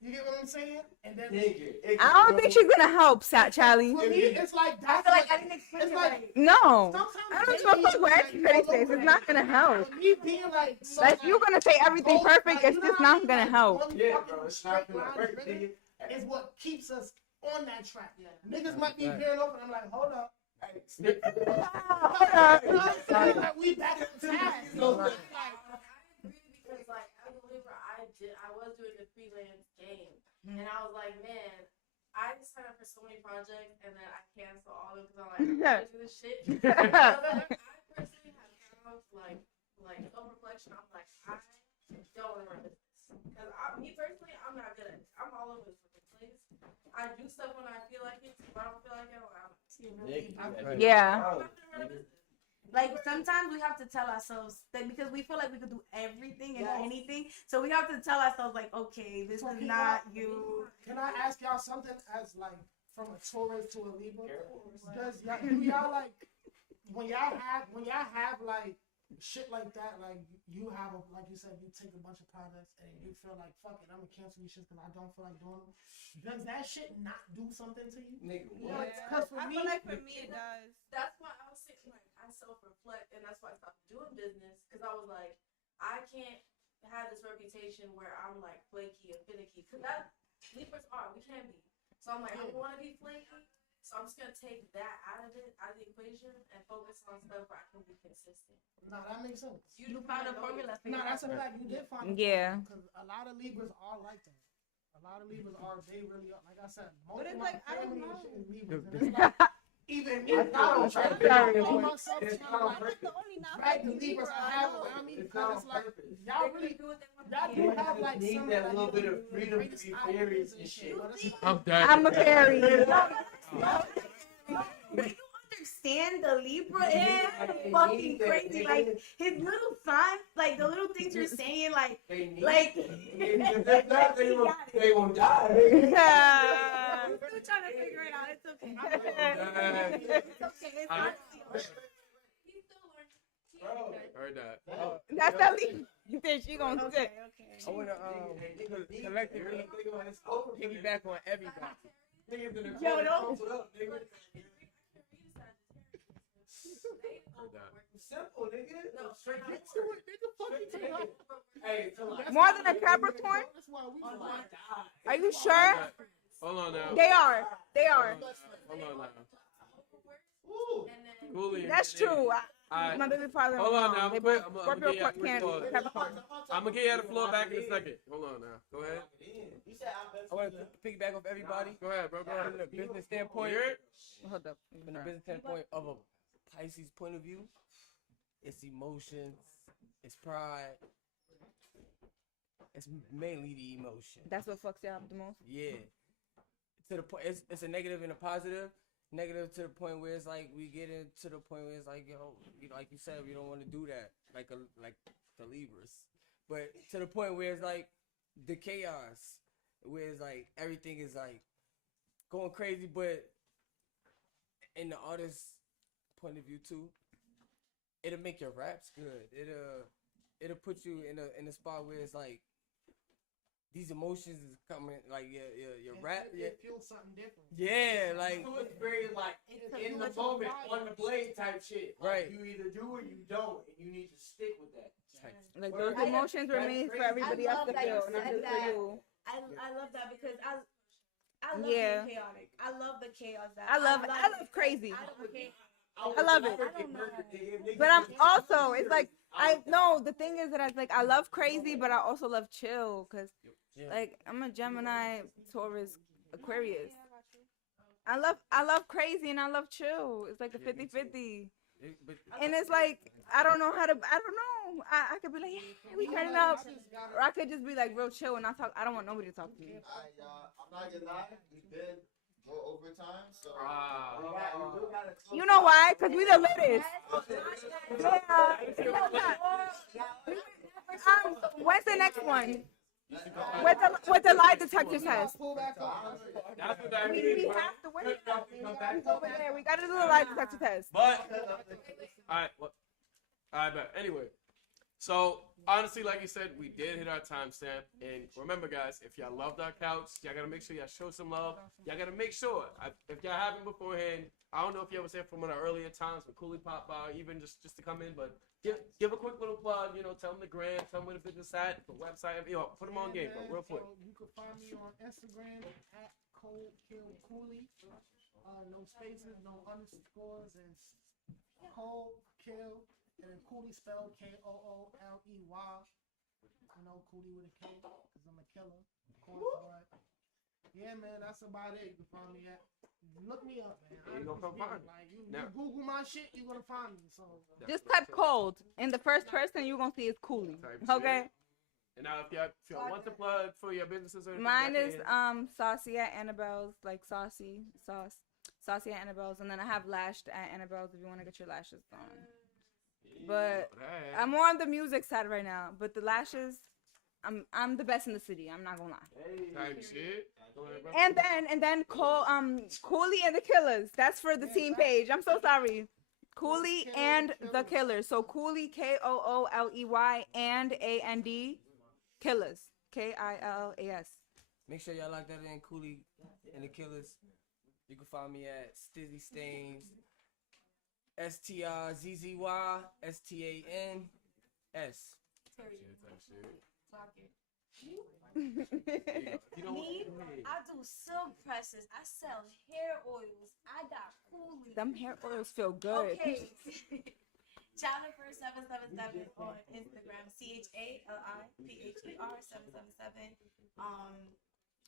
You get what I'm saying? And then Nigga, it I don't think she's gonna help, Charlie. for me, it's like I that's feel like I what- didn't explain it's it like right. No. sometimes I don't give a they fuck be, what like, everybody all says. over It's the not gonna help. For me being like, so, Like, you're gonna say everything go- perfect, like, it's you know just what I not mean? gonna Like, help. one Yeah, fucking bro, it's straight not gonna line work, rhythm nigga. is what keeps us on that track. Yeah. Niggas might be veering off, and I'm like, hold up. Hey, stick to it. You know what I'm saying? Like, we back on task. You know, Like, I agree because like as a Libra, I was doing the freelance game, and I was like, man, I just signed up for so many projects, and then I cancel all of them because I'm like, I can't do this shit. I personally have found like self reflection. I'm like, I don't want to run this because me personally, I'm not good at it. I'm all over the fucking place. I do stuff when I feel like it. If I don't feel like it, Yeah. I'm not gonna run a business. Like sometimes we have to tell ourselves that because we feel like we could do everything and anything, so we have to tell ourselves like, okay, this is not you. Can I ask y'all something as like from a Taurus to a Libra? Do y'all like when y'all have like shit like that, like you have a, like you said, you take a bunch of projects and you feel like fuck it, I'm gonna cancel these shit because I don't feel like doing them. Does that shit not do something to you? Nigga, You know, what? because for I me, feel like for me it does. That's why I was saying like I self-reflect, and that's why I stopped doing business because I was like, I can't have this reputation where I'm like flaky and finicky because that Libras are, we can be. So I'm like, I don't want to be flaky, so I'm just gonna take that out of the equation and focus on stuff where I can be consistent. no, that makes sense. You found a formula for No, that's a yourself. fact. You did find it. Yeah. Because a lot of Libras are like that. A lot of Libras are, they really are. Like I said, most But of it's my like, I don't family know. and shit is Libras. And it's like, even me, I don't try to call myself It's trying not to on like purpose. drag the Libras I have around me. It's Because not it's on like, purpose. y'all really, y'all do have like Need some that like, little bit of the freedom to greatest be ideas fairies and shit. But it's like, I'm done. I'm a fairy. But you understand the Libra is fucking crazy. Like his little signs, like the little things you're saying, like They need like. If that's not, they won't die. I'm still trying to figure it out. It's okay. It's okay. It's honestly He's still learning. Heard that. That's that leave. You think she gonna okay. sit? Okay. I want to collectively piggyback on everybody. Yo, don't. Heard that. Simple, nigga. No, straight up. Hey, come on. More than a Capricorn? that's why we Are you sure? Hold on now. They are. They are. Hold on now. Ooh. And then Coolly. That's true. Alright. My baby father. Hold on now. They I'm quick. both I'm gonna Scorpio get you a can't quick Capricorn. I'm gonna get you the floor back in a second. Hold on now. Go ahead. I want to piggyback off everybody. Go ahead, bro. Go From ahead. the business standpoint, Hold up. from the business standpoint of a Pisces point of view, it's emotions, it's pride, it's mainly the emotion. That's what fucks you up the most. Yeah. To the point, it's a negative and a positive. Negative to the point where it's like we get into the point where it's like, yo, you know, like you said, we don't want to do that, like the Libras. But to the point where it's like the chaos, where it's like everything is like going crazy, but in the artist's point of view too, it'll make your raps good. It'll put you in a spot where it's like these emotions is coming, like your rap. It feels something different. Yeah, like So it's very like in the moment, on the blade type shit. Right. Like, you either do or you don't, and you need to stick with that. Like those emotions were made for everybody else to feel, not just for you. I love that because I love Yeah. being chaotic. I love the chaos that I love crazy. I don't care. I love it. But I'm also, it's like, I know the thing is that I love crazy, but I also love chill, because like I'm a Gemini, Taurus, Aquarius. I love crazy and I love chill. It's like a 50-50. And it's like, I don't know. I could be like, yeah, we turn it up. Or I could just be like real chill and not talk. I don't want nobody to talk to me. I'm not gonna lie, we did go overtime, so You know why? Because we the littest. When's the next one? With the lie detector test. We have to wait. Over there. We gotta do the lie detector test. But all right, but anyway, so honestly, like you said, we did hit our timestamp, and remember, guys, if y'all loved our couch, y'all gotta make sure y'all show some love. Y'all gotta make sure if y'all haven't beforehand. I don't know if you was here from one of the earlier times when Cooley pop by, even just to come in, but give a quick little plug. You know, tell them the gram, tell them where the business at, the website. Put them on game, bro, real quick. So you can find me on Instagram at Cooley. No spaces, no underscores, and Cole Kill, and then Cooley spelled Kooley. You know, Cooley with a K, because I'm a killer, of course. But yeah, man, that's about it. You can find me at. Look me up, man. You gonna come find me. Like, you Google my shit, you're gonna find me. So Just type cold, and the first person you're gonna see is Cooley. Okay. And now, if y'all want to plug for your businesses, or anything, Mine is Saucy at Annabelle's, like saucy at Annabelle's, and then I have Lashed at Annabelle's if you want to get your lashes done. But I'm more on the music side right now. But the lashes, I'm the best in the city. I'm not gonna lie. Type shit. And then Cooley and the Killers. That's for the team page. I'm so sorry. Cooley and the Killers. So Cooley Kooley and AND Killers KILLAS. make sure y'all lock that in. Cooley and the Killers. You can find me at Stizzy Stains. STRZZY STANS. Me, I do silk presses. I sell hair oils. I got Cooley. Them hair oils feel good. Okay. Jennifer777 on Instagram. CHALIPHER777.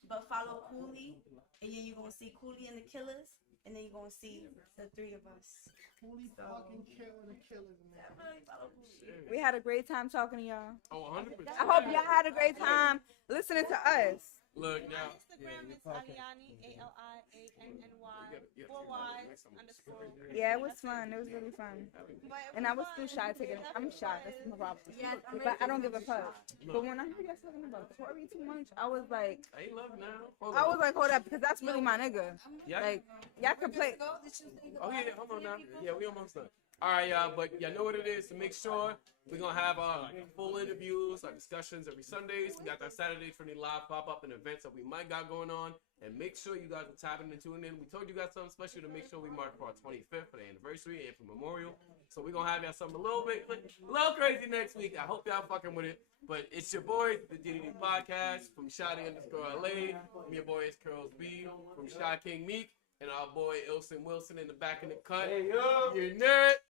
But follow Cooley, and then you're gonna see Cooley and the Killers, and then you're gonna see the three of us. Cooley fucking killing the Killers, man. Definitely follow Cooley. We had a great time talking to y'all. Oh, 100%. I hope y'all had a great time listening to us. Look now. Instagram is Aliani ALIANNY 4 Y's underscore. Yeah, it was fun. It was really fun. And I was still shy taking it. I'm shy. That's my problem. But I don't give a fuck. But when I heard y'all talking about Tori too much, I was like, Hey, love now. hold up, because that's really my nigga. Yeah. Like, y'all can play. Oh yeah, hold on now. Yeah, we almost done. All right, y'all, but y'all know what it is. To make sure we're gonna have full interviews, discussions every Sundays. We got that Saturday Trinity Live pop up and events that we might got going on. And make sure you guys are tapping and tuning in. We told you guys something special to make sure we mark for our 25th for the anniversary and for Memorial. So we're gonna have y'all something a little crazy next week. I hope y'all fucking with it. But it's your boys, the D.D.D podcast from Shotty_LA. From your boy is Curls B from Shy King Meek. And our boy Ilson Wilson in the back of the cut. Hey, yo. You're nerd.